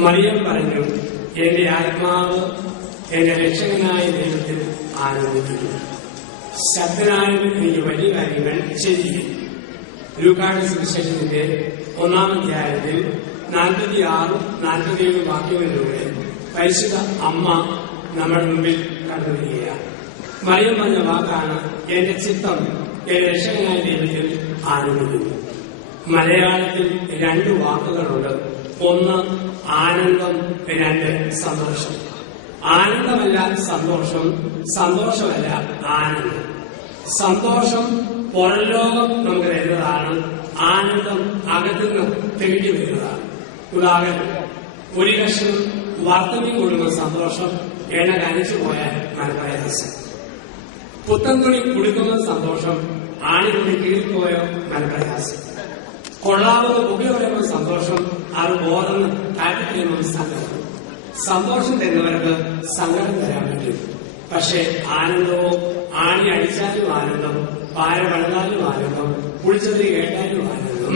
മറിയം പറഞ്ഞു, എന്റെ ആത്മാവ് എന്റെ രക്ഷകനായ ദൈവത്തിൽ ആനന്ദിക്കുന്നു. ശക്തനായ എനിക്ക് വലിയ കാര്യങ്ങൾ ചെയ്യും. ലൂക്കായുടെ സുവിശേഷത്തിന്റെ 1-ാം അധ്യായത്തിൽ 46-47 വാക്യങ്ങളിലൂടെ പരിശുദ്ധ അമ്മ നമ്മുടെ മുമ്പിൽ കണ്ടുവരികയാണ്. മറിയം പറഞ്ഞ വാക്കാണ്, എന്റെ ചിത്തം എന്റെ രക്ഷകനായ ദൈവത്തിൽ ആനന്ദിക്കുന്നു. മലയാളത്തിൽ 2 വാക്കുകളുണ്ട്. ഒന്ന് ആനന്ദം, 2 സന്തോഷം. ആനന്ദമല്ല സന്തോഷം, സന്തോഷമല്ല ആനന്ദം. സന്തോഷം പുറംലോകം നമുക്ക് വരുന്നതാണ്, ആനന്ദം അകത്തുനിന്ന് തെളിഞ്ഞു വരുന്നതാണ്. ഉദാഹരണം, ഒരു കഷ്ണം വർത്തമി കൊടുക്കുന്ന സന്തോഷം എണ്ണ കനിച്ചു പോയാൽ മനപ്രയാസം. പുത്തൻ തുണി കുടിക്കുന്ന സന്തോഷം ആണിതുണി കീറിപ്പോയോ മനപ്രയാസം. കൊള്ളാവുന്ന പുക പറയുന്ന സന്തോഷം അത് ബോധം താല്പര്യം സങ്കടം. സന്തോഷം തരുന്നവർക്ക് സങ്കടം തരാൻ പറ്റും. പക്ഷെ ആനന്ദമോ ആണി അടിച്ചാലും ആനന്ദം, പാര വളർന്നാലും ആനന്ദം, കുളിച്ചത് കേട്ടാലും ആനന്ദം,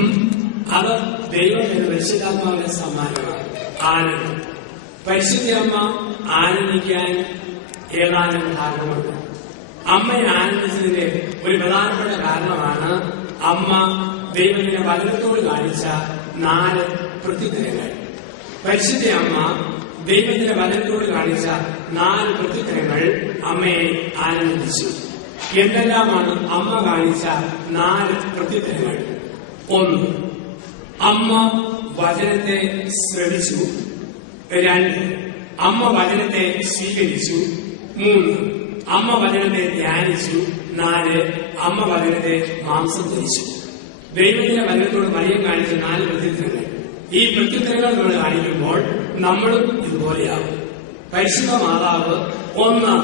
അത് ദൈവത്തിന്റെ പരിശുദ്ധാത്മാവിന്റെ സമ്മാനമാണ്. ആനന്ദം പരിശുദ്ധമ്മ ആനന്ദിക്കാൻ ഏതാനും കാരണമുണ്ട്. അമ്മയെ ആനന്ദിച്ചതിന്റെ ഒരു പ്രധാനപ്പെട്ട കാരണമാണ് അമ്മ ദൈവത്തിന്റെ വചനത്തോട് കാണിച്ച 4 പ്രത്യുത്തരങ്ങൾ. പരിശുദ്ധ അമ്മ ദൈവത്തിന്റെ വചനത്തോട് കാണിച്ച 4 പ്രത്യുത്തരങ്ങൾ അമ്മയെ ആനന്ദിച്ചു. എന്തെല്ലാമാണ് അമ്മ കാണിച്ച 4 പ്രത്യുത്തരങ്ങൾ? 1, അമ്മ വചനത്തെ ശ്രവിച്ചു. 2, അമ്മ വചനത്തെ സ്വീകരിച്ചു. 3, അമ്മ വചനത്തെ ധ്യാനിച്ചു. 4, അമ്മ വചനത്തെ മാംസം ധരിച്ചു. ദൈവത്തിന്റെ വചനത്തോട് മറിയം കാണിച്ച 4 പ്രത്യുത്തരങ്ങൾ. ഈ പ്രത്യുത്തരങ്ങൾ നമ്മൾ കാണിക്കുമ്പോൾ നമ്മളും ഇതുപോലെയാകും. പരിശുദ്ധ മാതാവ് 1,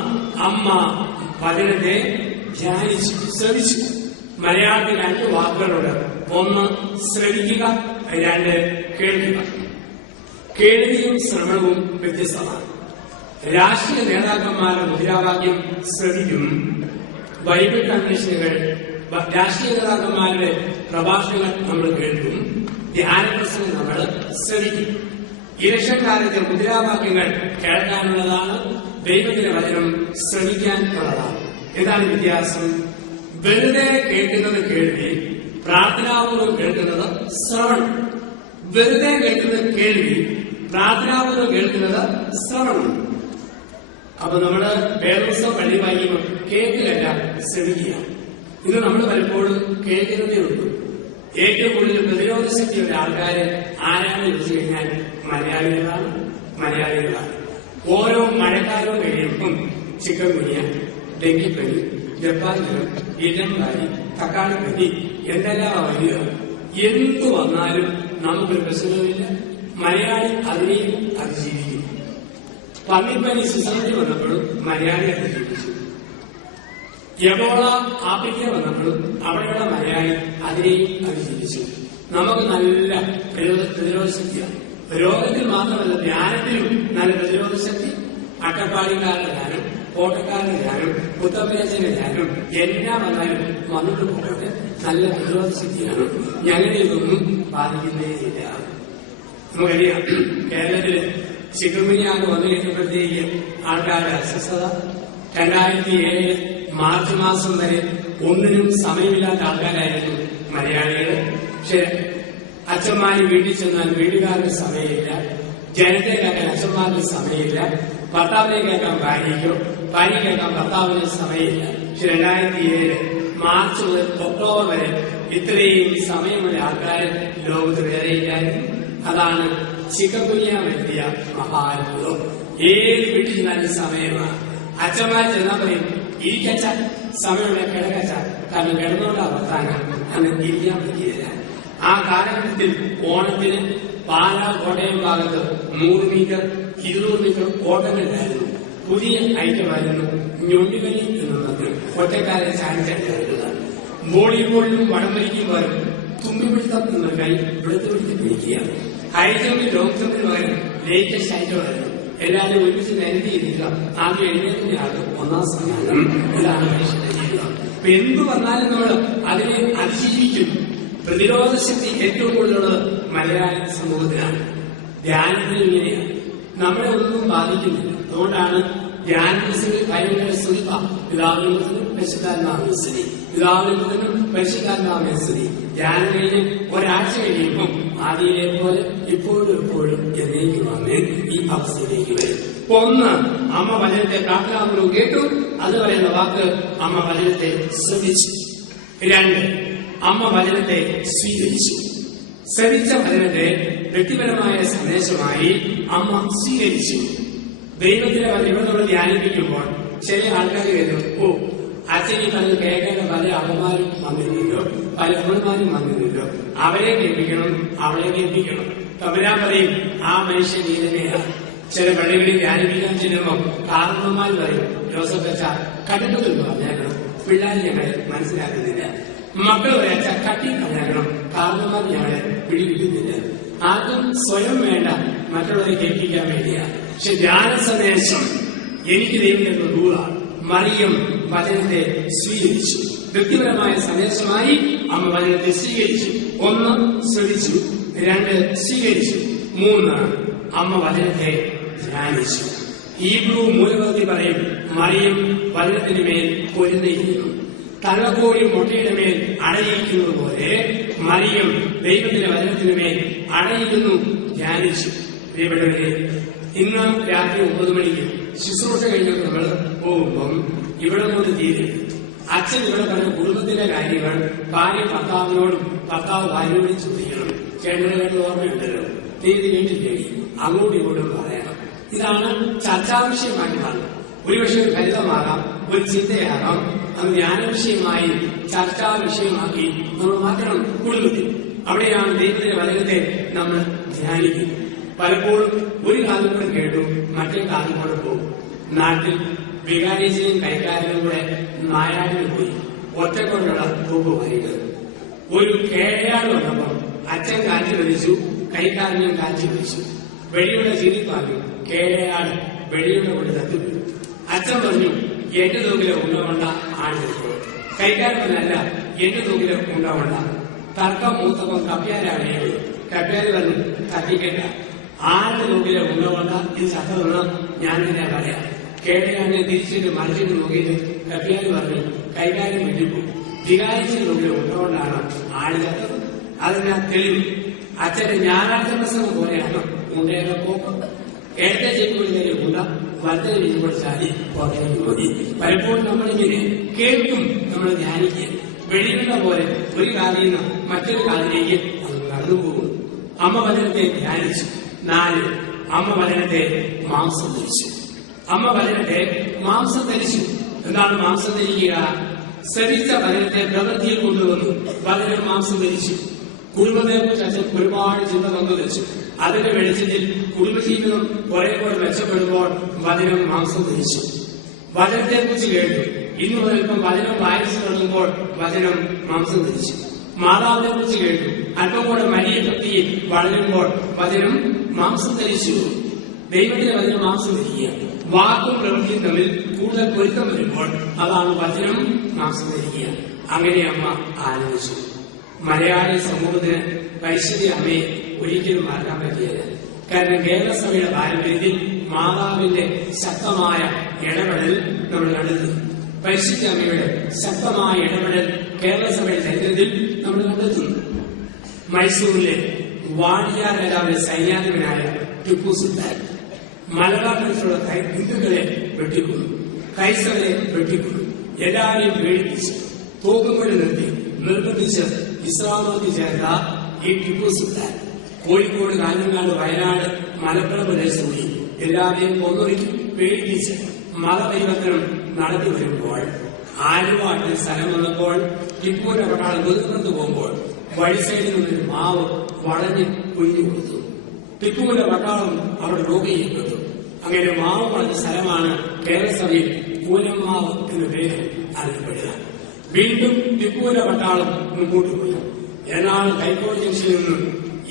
അമ്മ വചനത്തെ ധ്യാനിച്ചു, ശ്രവിച്ചു. മലയാളത്തിൽ 2 വാക്കുകളുണ്ട്. 1 ശ്രവിക്കുക, 2 കേൾക്കുക. കേൾവിയും ശ്രവണവും വ്യത്യസ്തമാണ്. രാഷ്ട്രീയ നേതാക്കന്മാരുടെ മുദ്രാവാക്യം ശ്രവിക്കും. ബൈബിൾ കൺവെൻഷനുകൾ, രാഷ്ട്രീയ നേതാക്കന്മാരുടെ പ്രഭാഷണങ്ങൾ നമ്മൾ കേൾക്കും. ധ്യാനപ്രസംഗം നമ്മൾ ശ്രവിക്കും. ഇലക്ഷൻ കാലത്തെ മുദ്രാവാക്യങ്ങൾ കേൾക്കാനുള്ളതാണ്, ദൈവത്തിന്റെ വചനം ശ്രമിക്കാനുള്ളതാണ്. എന്താണ് വ്യത്യാസം? വെറുതെ കേൾക്കുന്നത് കേൾവി, പ്രാർത്ഥനാപൂർവ്വം കേൾക്കുന്നത് ശ്രവണം. വെറുതെ കേൾക്കുന്നത് കേൾവി, പ്രാർത്ഥനാപൂർവ്വം കേൾക്കുന്നത് ശ്രവണം. അപ്പൊ നമ്മള് വേദോത്സവം പള്ളി വായിക്കുമ്പോൾ കേൾക്കില്ല, ശ്രമിക്കുക. ഇത് നമ്മൾ പലപ്പോഴും കേൾക്കുന്നതേ ഉള്ളൂ. ഏറ്റവും കൂടുതൽ പ്രതിരോധ ശക്തിയുള്ള ആൾക്കാര് ആരാണെന്ന് ചോദിച്ചു കഴിഞ്ഞാൽ മലയാളികളാണ്. ഓരോ മഴക്കാലവും കഴിയുമ്പം ചിക്കൻ ഗുനിയ, ഡെങ്കിപ്പനി, ജപ്പാൻ ജ്വരം, ഇലംകാരി, തക്കാളിപ്പനി എന്തെല്ലാം വരിക. എന്തു വന്നാലും നമുക്കൊരു പ്രശ്നവുമില്ല. മലയാളി അതിനെയും അതിജീവിക്കും. പന്നിപ്പനി സിസോട്ടി വന്നപ്പോഴും മലയാളി അതിജീവിച്ചു. എബോള ആഫ്രിക്ക വന്നപ്പോഴും അവിടെയുള്ള മലയാളി അതിനെയും അതിജീവിച്ചു. നമുക്ക് നല്ല പ്രതിരോധ ശക്തിയാണ്. രോഗത്തിൽ മാത്രമല്ല, ധ്യാനത്തിലും നല്ല പ്രതിരോധ ശക്തി. അട്ടപ്പാടിക്കാരുടെ ധ്യാനം, കോട്ടക്കാരുടെ ധ്യാനം, പുത്തമ്പേച്ചന്റെ ധ്യാനം എല്ലാം വന്നാലും വന്നിട്ട് പോകട്ടെ, നല്ല പ്രതിരോധ ശക്തിയാണ്. ഞങ്ങളെ ഇതൊന്നും ബാധിക്കുന്നേയില്ല. നമുക്കറിയാം, കേരളത്തില് ചിക്കൻഗുനിയാണ് വന്നു കഴിഞ്ഞപ്പോഴത്തേക്ക് ആൾക്കാരുടെ അസ്വസ്ഥത. 2007 മാർച്ച് മാസം വരെ ഒന്നിനും സമയമില്ലാത്ത ആൾക്കാരായിരുന്നു മലയാളികൾ. പക്ഷെ അച്ഛന്മാര് വീട്ടിൽ ചെന്നാൽ വീട്ടുകാർക്ക് സമയമില്ല, ജനത്തെ കേൾക്കാൻ അച്ഛന്മാർക്ക് സമയമില്ല, ഭർത്താവിനെ കേൾക്കാൻ ഭാര്യയ്ക്കോ, ഭാര്യ കേൾക്കാൻ ഭർത്താവിന് സമയമില്ല. പക്ഷെ 2007 മാർച്ച് മുതൽ ഒക്ടോബർ വരെ ഇത്രയും സമയമുള്ള ആൾക്കാർ ലോകത്ത് വേറെയില്ലായിരുന്നു. അതാണ് ചിക്കൻഗുനിയ വരുത്തിയ മഹാത്ഭുതം. ഏത് വീട്ടിൽ ചെന്നാലും സമയമാണ്. അച്ഛന്മാർ ചെന്നാൽ പറയും, ഇരിക്കച്ച, സമയമുള്ള കിടക്കച്ച, കാരണം കിടന്നോണ്ടാ വർത്താനം, അന്ന് ഇരിക്കാൻ പറ്റിയില്ല. ആ കാലഘട്ടത്തിൽ ഓണത്തിന് പാലാ കോട്ടയം ഭാഗത്ത് 100 മീറ്റർ 200 മീറ്റർ ഓട്ടങ്ങളിലായിരുന്നു. പുതിയ ഐറ്റമായിരുന്നു ഞൊണ്ടിവലി എന്നുള്ളത്. ഒറ്റക്കാരെ ചാരിച്ചാണ് വോളിബോളിലും വടംവലിക്കും പകരം തുമ്പിപ്പിടുത്തം എന്ന കൈ വെളുത്തു പിടിച്ച് പിടിക്കുകയാണ്. ഹൈ ജമ്പിൽ ലോങ് ജമ്പിന് പകരം ലേറ്റസ്റ്റ് ഐറ്റമായിരുന്നു. എല്ലാവരും ഒരുമിച്ച് നിരത്തിയിരിക്കുക. ആദ്യം എഴുന്നേറ്റിന്റെ ആൾക്ക് 1ാം സ്ഥാനം. ഇതാണ് മനുഷ്യന്റെ ജീവിതം. അപ്പൊ എന്തു വന്നാലും നമ്മൾ അതിനെ അതിജീവിക്കും. പ്രതിരോധ ശക്തി ഏറ്റവും കൂടുതലുള്ളത് മലയാളി സമൂഹത്തിലാണ്. ധ്യാനത്തിൽ ഇങ്ങനെയാണ്, നമ്മളെ ഒന്നും ബാധിക്കുന്നില്ല. അതുകൊണ്ടാണ് ധ്യാനത്തിൽ ഭയങ്കര സുഖ. പിതാവിനും പരിശുദ്ധാത്മാവിനെ സ്തുതി, പിതാവിനും പരിശുദ്ധാത്മാവിനെ സ്തുതി. ധ്യാനം കഴിഞ്ഞ് ഒരാഴ്ച കഴിയുമ്പം ആദിയിലെ പോലെ ഇപ്പോഴും എപ്പോഴും എന്നേക്കുമാണ് ഈ അവസ്ഥയിലേക്ക് വരും. ഒന്ന്, അമ്മ വചനത്തെ പ്രാർത്ഥനാപൂർവ്വം കേട്ടു, അത് പറയുന്ന വാക്ക് അമ്മ വചനത്തെ ശ്രമിച്ചു. രണ്ട്, അമ്മ വചനത്തെ സ്വീകരിച്ചു. ശ്രമിച്ച വചനത്തെ വ്യക്തിപരമായ സന്ദേശമായി അമ്മ സ്വീകരിച്ചു. ദൈവത്തിന്റെ വചനം നമ്മൾ ധ്യാനിപ്പിക്കുമ്പോൾ ചില ആൾക്കാർ കരുതും, ഓ അച്ഛനെ പറഞ്ഞ് കേൾക്കേണ്ട പല അമ്മമാരും വന്നില്ലല്ലോ, പല അമ്മമാരും വന്നില്ലല്ലോ, അവരെ കേൾപ്പിക്കണം, അവളെ കേൾപ്പിക്കണം. തമ്പുരാൻ പറയും, ആ മനുഷ്യൻ നീ തന്നെയാണ്. ചില പള്ളികളിൽ ധ്യാനിപ്പിക്കാൻ ചെല്ലുമ്പോൾ കാരണവന്മാർ പറയും, ജോസഫ് അച്ഛ കണ്ടിട്ടെന്ന് പറഞ്ഞേക്കണം, പിള്ളേർ ഞങ്ങളെ മനസ്സിലാക്കുന്നില്ല. മക്കൾ വരച്ച കട്ടി പറഞ്ഞേക്കണം, കാരണവന്മാർ ഞങ്ങളെ പിടികിട്ടുന്നില്ല. ആർക്കും സ്വയം വേണ്ട, മറ്റുള്ളവരെ കേൾപ്പിക്കാൻ വേണ്ടിയാണ്. പക്ഷെ ധ്യാന സന്ദേശം എനിക്ക് ദൈവത്തിന്റെ റൂളാണ്. മറിയം വചനത്തെ സ്വീകരിച്ചു. വ്യക്തിപരമായ സന്ദേശമായി അമ്മ വചനത്തെ സ്വീകരിച്ചു. ഒന്ന്, ശ്രമിച്ചു. രണ്ട്, സ്വീകരിച്ചു. മൂന്ന്, അമ്മ വചനത്തെ ധ്യാനിച്ചു. ഹീബ്രു മൂലപദ്ധതി പറയും, മറിയം വചനത്തിന് മേൽ പൊരുന്നിരിക്കുന്നു. തള്ളക്കോഴി മുട്ടയുടെ മേൽ അടയിരിക്കുന്നത് പോലെ മറിയം ദൈവത്തിന്റെ വചനത്തിന് മേൽ അടയിരുന്നു, ധ്യാനിച്ചു. പ്രിയപ്പെട്ടവരെ, ഇന്ന് രാത്രി 9 മണിക്ക് ശുശ്രൂഷ കഴിഞ്ഞ് നമ്മൾ പോകുമ്പം ഇവിടെ കൊണ്ട് തീരും. അച്ഛൻ ഇവിടെ പറഞ്ഞ കുടുംബത്തിന്റെ കാര്യങ്ങൾ ഭാര്യ ഭർത്താവിനോടും ഭർത്താവ് ഭാര്യയോടും ചോദിക്കണം. ചേട്ടനുമായിട്ട് ഓർമ്മയുണ്ടല്ലോ, തീയതി കേട്ടില്ലേടി, അങ്ങോട്ടും ഇങ്ങോട്ടും പറയണം. ഇതാണ് ചർച്ചാ വിഷയമായി മാറുന്നത്. ഒരുപക്ഷെ ഒരു ഫലിതമാകാം, ഒരു ചിന്തയാകാം. അത് ജ്ഞാന വിഷയമായി ചർച്ചാ വിഷയമാക്കി നമ്മൾ മാറ്റണം കുടുംബത്തിൽ. അവിടെയാണ് ദൈവത്തിന്റെ വചനത്തെ നമ്മൾ ധ്യാനിക്കുന്നത്. പലപ്പോഴും ഒരു കാലം കൂടെ കേട്ടു, മറ്റേ കാലം കൂടെ പോകും. നാട്ടിൽ വികാരിച്ചയും കൈക്കാരനും കൂടെ നായാടിന് പോയി ഒറ്റക്കൊണ്ടുള്ള പോകുമായിട്ട് ഒരു കേഴയാട് വന്നപ്പോൾ അച്ഛൻ കാറ്റ് വലിച്ചു, കൈക്കാരനും കാറ്റ് വലിച്ചു. വെടിയുടെ ചീരിപ്പാക്കി കേഴയാട് വെടിയുടെ കൊണ്ട് തട്ടിപ്പോയി. അച്ഛൻ പറഞ്ഞു, എന്റെ തൂക്കിലെ ഉണ്ടവണ്ട ആണെടുത്തു. കൈക്കാരനല്ല, എന്റെ തൂക്കിലെ ഉണ്ടവണ്ട. തർക്കം മൂത്തപ്പം കപ്പ്യാരാണ്. കപ്പ്യാര് പറഞ്ഞു, കത്തിക്കണ്ട, ആരുടെ തൂക്കിലെ ഉണ്ടവണ്ട ഇത് ചത്തതൊന്നും ഞാൻ തന്നെ പറയാം. കേട്ടയാനെ തിരിച്ചിട്ട് മറിച്ചിട്ട് നോക്കിയിട്ട് കപ്പ്യാര് പറഞ്ഞു, കൈകാര്യം വെട്ടിപ്പോയി. വികാരിച്ചിട്ട് തൂക്കിലെ ഉണ്ടവണ്ടാണ് ആള് ചത്തത്. അതിനാ തെളിവ്. അച്ഛന്റെ ഞായറാഴ്ച പ്രസംഗം പോലെയാണ് ഉണ്ടയുടെ പോക്കം. ഇടത്തെ ചെക്കുകളിലേക്ക് ഉണ്ട, വലത്തെ വീഴുമ്പോൾ ചാടി പുറത്തേക്ക് മതി. പലപ്പോഴും നമ്മളിങ്ങനെ കേൾക്കും, നമ്മൾ ധ്യാനിക്കുക. വെളിയുന്ന പോലെ ഒരു കാലിൽ നിന്ന് മറ്റൊരു കാലിലേക്ക് അത് കടന്നുപോകും. അമ്മ വചനത്തെ ധ്യാനിച്ചു. 4, അമ്മ വചനത്തെ മാംസം ധരിച്ചു. അമ്മ വചനത്തെ മാംസം ധരിച്ചു. എന്താണ് മാംസം ധരിക്കുക? ശ്രമിച്ച വചനത്തെ പ്രവൃത്തിയിൽ കൊണ്ടുവന്നു. വചനം മാംസം ധരിച്ചു. കുടുംബത്തെക്കുറിച്ച് അച്ഛൻ ഒരുപാട് ചിന്ത പങ്കുവച്ചു. അതിന്റെ വെളിച്ചത്തിൽ കുടുംബജീവിതം കുറെ കൂടെ മെച്ചപ്പെടുമ്പോൾ വചനം മാംസം ധരിച്ചു. വചനത്തെക്കുറിച്ച് കേട്ടു. ഇന്ന് ഒരൽപ്പം വചനം വായിച്ചു തുടങ്ങുമ്പോൾ വചനം മാംസം ധരിച്ചു. മാതാവിനെ കുറിച്ച് കേട്ടു. അല്പം കൂടെ വലിയ ഭക്തിയിൽ വളരുമ്പോൾ വചനം മാംസം ധരിച്ചു. ദൈവത്തിന്റെ വചനം മാംസം ധരിക്കുക. വാക്കും പ്രവൃത്തിയും തമ്മിൽ കൂടുതൽ പൊരുത്തം വരുമ്പോൾ അതാണ് വചനം മാംസം ധരിക്കുക. അങ്ങനെ അമ്മ ആലോചിച്ചു. മലയാളി സമൂഹത്തിന് പരിശുദ്ധ അമ്മയെ ഒരിക്കലും മറക്കാൻ പറ്റിയത്. കാരണം കേരളസഭയുടെ പാരമ്പര്യത്തിൽ മാതാവിന്റെ ശക്തമായ ഇടപെടൽ നമ്മൾ കണ്ടെത്തി. പരിശുദ്ധ അമ്മയുടെ ശക്തമായ ഇടപെടൽ കേരളസഭയുടെ ചരിത്രത്തിൽ നമ്മൾ കണ്ടെത്തുന്നു. മൈസൂരിലെ വാണിയാർ രാജാവിന്റെ സൈന്യാധിപനായ ടിപ്പു സുൽത്താൻ മലബാർ പ്രദേശത്തുള്ള ഹിന്ദുക്കളെ വെട്ടിക്കൊന്നു, ക്രൈസ്തവരെ വെട്ടിക്കൊന്നു, എല്ലാവരെയും പേടിപ്പിച്ച് തോക്കുംകൊടി നിർത്തി നിർബന്ധിച്ച് ഇസ്ലാമോക്ക് ചേർന്ന ഈ ടിപ്പു സുൽത്താൻ കോഴിക്കോട്, കാഞ്ഞങ്ങാട്, വയനാട്, മലപ്പുറം പ്രദേശത്തുകൂടി എല്ലാവരെയും കൊന്നൊരുക്കി പേടിപ്പിച്ച് മതപരിവർത്തനം നടത്തി വരുമ്പോൾ ആലുവാട്ടിൽ സ്ഥലം വന്നപ്പോൾ ടിപ്പുവിന്റെ പട്ടാളം മുതിർന്നു പോകുമ്പോൾ വഴി സൈഡിൽ നിന്നൊരു മാവ് വളഞ്ഞ് കുഴിഞ്ഞു കൊടുത്തു. ടിപ്പുവിന്റെ പട്ടാളം അവിടെ രോഗിയിൽപ്പെട്ടു. അങ്ങനെ മാവ് വളഞ്ഞ സ്ഥലമാണ് കേരളസഭയിൽ പൂനമാവ് എന്ന പേര് അറിയപ്പെടുക. വീണ്ടും ടിപ്പുവിന്റെ പട്ടാളം മുമ്പോട്ട് പോയി. എറണാകുളം ഹൈക്കോടതി ജംഗ്ഷനിൽ നിന്നും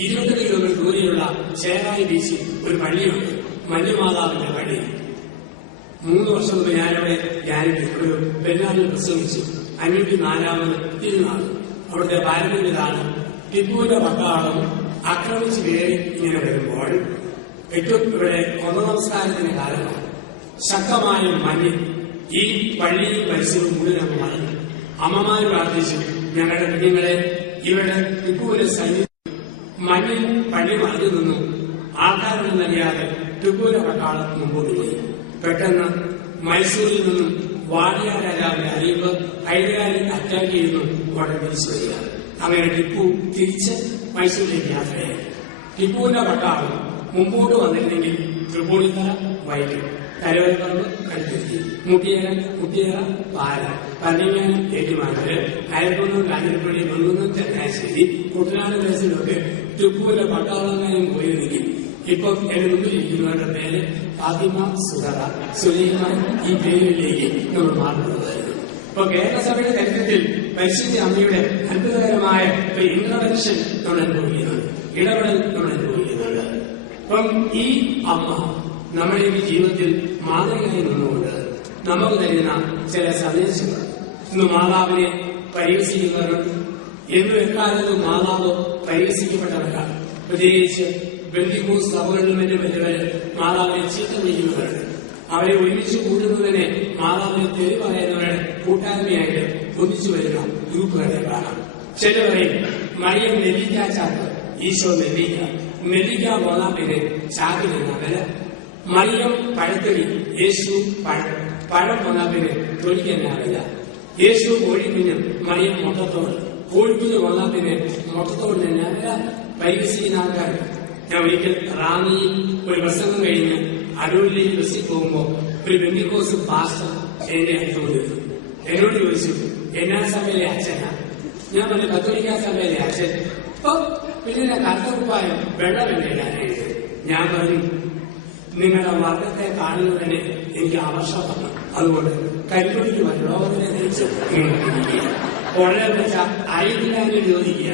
20 കിലോമീറ്റർ ദൂരെയുള്ള ചേറായി ബീച്ചിൽ ഒരു പള്ളിയുണ്ട്, മഞ്ഞുമാതാവിന്റെ പള്ളി. 3 വർഷം മുമ്പ് ഞാനവിടെ ഒരു പെരുന്നാളിൽ പ്രസംഗിച്ചു. 504ാമത് തിരുനാൾ. അവിടുത്തെ പാരമ്പര്യതാണ് ടിപ്പുവിന്റെ പട്ടാളം ആക്രമിച്ച് കയറി ഇങ്ങനെ വരുമ്പോൾ ഏറ്റവും ഇവിടെ കൊന്ന നമസ്കാരത്തിന്റെ കാലമാണ്. ശക്തമായ മഞ്ഞ് ഈ പള്ളിയും പരിസരവും മുഴുവൻ അങ്ങ് മറന്നു. അമ്മമാര് പ്രാർത്ഥിച്ചു, ഞങ്ങളുടെ കുഞ്ഞുങ്ങളെ ഇവിടെ ടിപ്പുവിന്റെ സൈന്യം മഞ്ഞിൽ പള്ളി മറഞ്ഞു നിന്നു. ആൾക്കാരൊന്നും അറിയാതെ ടിപ്പുവിന്റെ പട്ടാളം മുമ്പോട്ട് പോയി. പെട്ടെന്ന് മൈസൂരിൽ നിന്നും വാടിയ രാജാവിനെ അറിയുമ്പോൾ ഹൈദരാലി അറ്റാക്ക് ചെയ്യുന്നു. ഉടനെ തിരിച്ചു വരിക. അങ്ങനെ ടിപ്പു തിരിച്ച് മൈസൂരിലേക്ക് യാത്രയായി. ടിപ്പുവിന്റെ പട്ടാളം മുമ്പോട്ട് വന്നിരുന്നെങ്കിൽ തൃപ്പൂണിത്തറ വൈകിട്ട്, കരുവൽപ്പറമ്പ് കടുത്തിരുത്തി, മുട്ടിയേറ പാല, പന്നിങ്ങാനം ഏറ്റുമാനൂര്, അയൽക്കുന്നം കാഞ്ഞിരപ്പള്ളി, മങ്കുന്നം ചങ്ങനാശ്ശേരി, കുട്ടനാട് ദേശത്തിലൊക്കെ ടിപ്പുവിന്റെ പട്ടാളങ്ങാനും പോയിരുന്നെങ്കിൽ ഇപ്പം എന്റെ മുമ്പിൽ ഇരിക്കുന്നവരുടെ പേര് ഫാത്തിമ, സുഹറ, സുലൈമാൻ ഈ പേരുകളിലേക്ക് നമ്മൾ മാറുന്നതായിരുന്നു. ഇപ്പൊ കേരളസഭയുടെ ചരിത്രത്തിൽ പരിശുദ്ധ അമ്മയുടെ അത്ഭുതകരമായ ഒരു ഇന്റർവെൻഷൻ നമ്മൾ അനുഭവിക്കുന്നുണ്ട്, ഇടപെടൽ നമ്മൾ അനുഭവിക്കുന്നുണ്ട്. അപ്പം ഈ അമ്മ നമ്മുടെ ഈ ജീവിതത്തിൽ മാതൃകയായി നിന്നുകൊണ്ട് നമുക്ക് തരുന്ന ചില സന്ദേശങ്ങൾ. ഇന്ന് മാതാവിനെ പരിഹസിക്കുന്നവരുണ്ട്. എന്നും എക്കാലത്തും മാതാവ് പരിഹസിക്കപ്പെട്ടവരാണ്. പ്രത്യേകിച്ച് ബന്ധുക്കൂസ് സഭകളിലും മറ്റും വലിയവര് മാതാവിനെ ചീത്ത വിളിക്കുന്നവരുണ്ട്. അവരെ ഒരുമിച്ച് കൂടുന്നതിനെ മാതാവിനെ തെറി പറയുന്നവരുടെ കൂട്ടായ്മയായിട്ട് ഒന്നിച്ചു വരുന്ന ഗ്രൂപ്പുകളെ കാണാം. ചിലവരെ മറിയം നെല്ലിക്ക ചാക്ക്, ഈശോ നെല്ലിക്ക പോകാൻ പിന്നെ ചാക്കിലെന്ന വില. മറിയം പഴത്തൊലി, യേശു പഴം പോകാൻ പിന്നെ തൊലിക്കെന്നാവില്ല. യേശു കോഴിക്കുഞ്ഞ്, മറിയം മുട്ടത്തോട്. കോഴിക്കുഞ്ഞ് പോകാൻ പിന്നെ മുട്ടത്തോട് തന്നെയാവില്ല. പരിഹസിക്കുന്ന ആൾക്കാർ. ഞാൻ ഒരിക്കൽ റാന്നിയിൽ ഒരു പ്രസംഗം കഴിഞ്ഞ് അടൂരിലേക്ക് ബസ്സിൽ പോകുമ്പോ ഒരു ബെന്തിക്കോസ് പാസ്റ്റർ എന്റെ അടുത്ത് വന്നിരുന്നു. എന്നോട് ചോദിച്ചു, എന്നാ സഭയിലെ അച്ഛനാ? ഞാൻ പറഞ്ഞു, കത്തോലിക്ക സഭയിലെ അച്ഛൻ. അപ്പൊ പിന്നെ കറുത്തക്കുപ്പായം വെള്ളമെണ്ണയിലാനായിട്ട്. ഞാൻ പറഞ്ഞു, നിങ്ങളുടെ വർഗത്തെ കാണുന്നതിന് എനിക്ക് ആവശ്യമാണ്. അതുകൊണ്ട് കരിപ്പൊടിക്ക് ലോകത്തിനെ ധരിച്ച് ഉടനെ വെച്ച അറിയില്ലാതെ ചോദിക്കുക.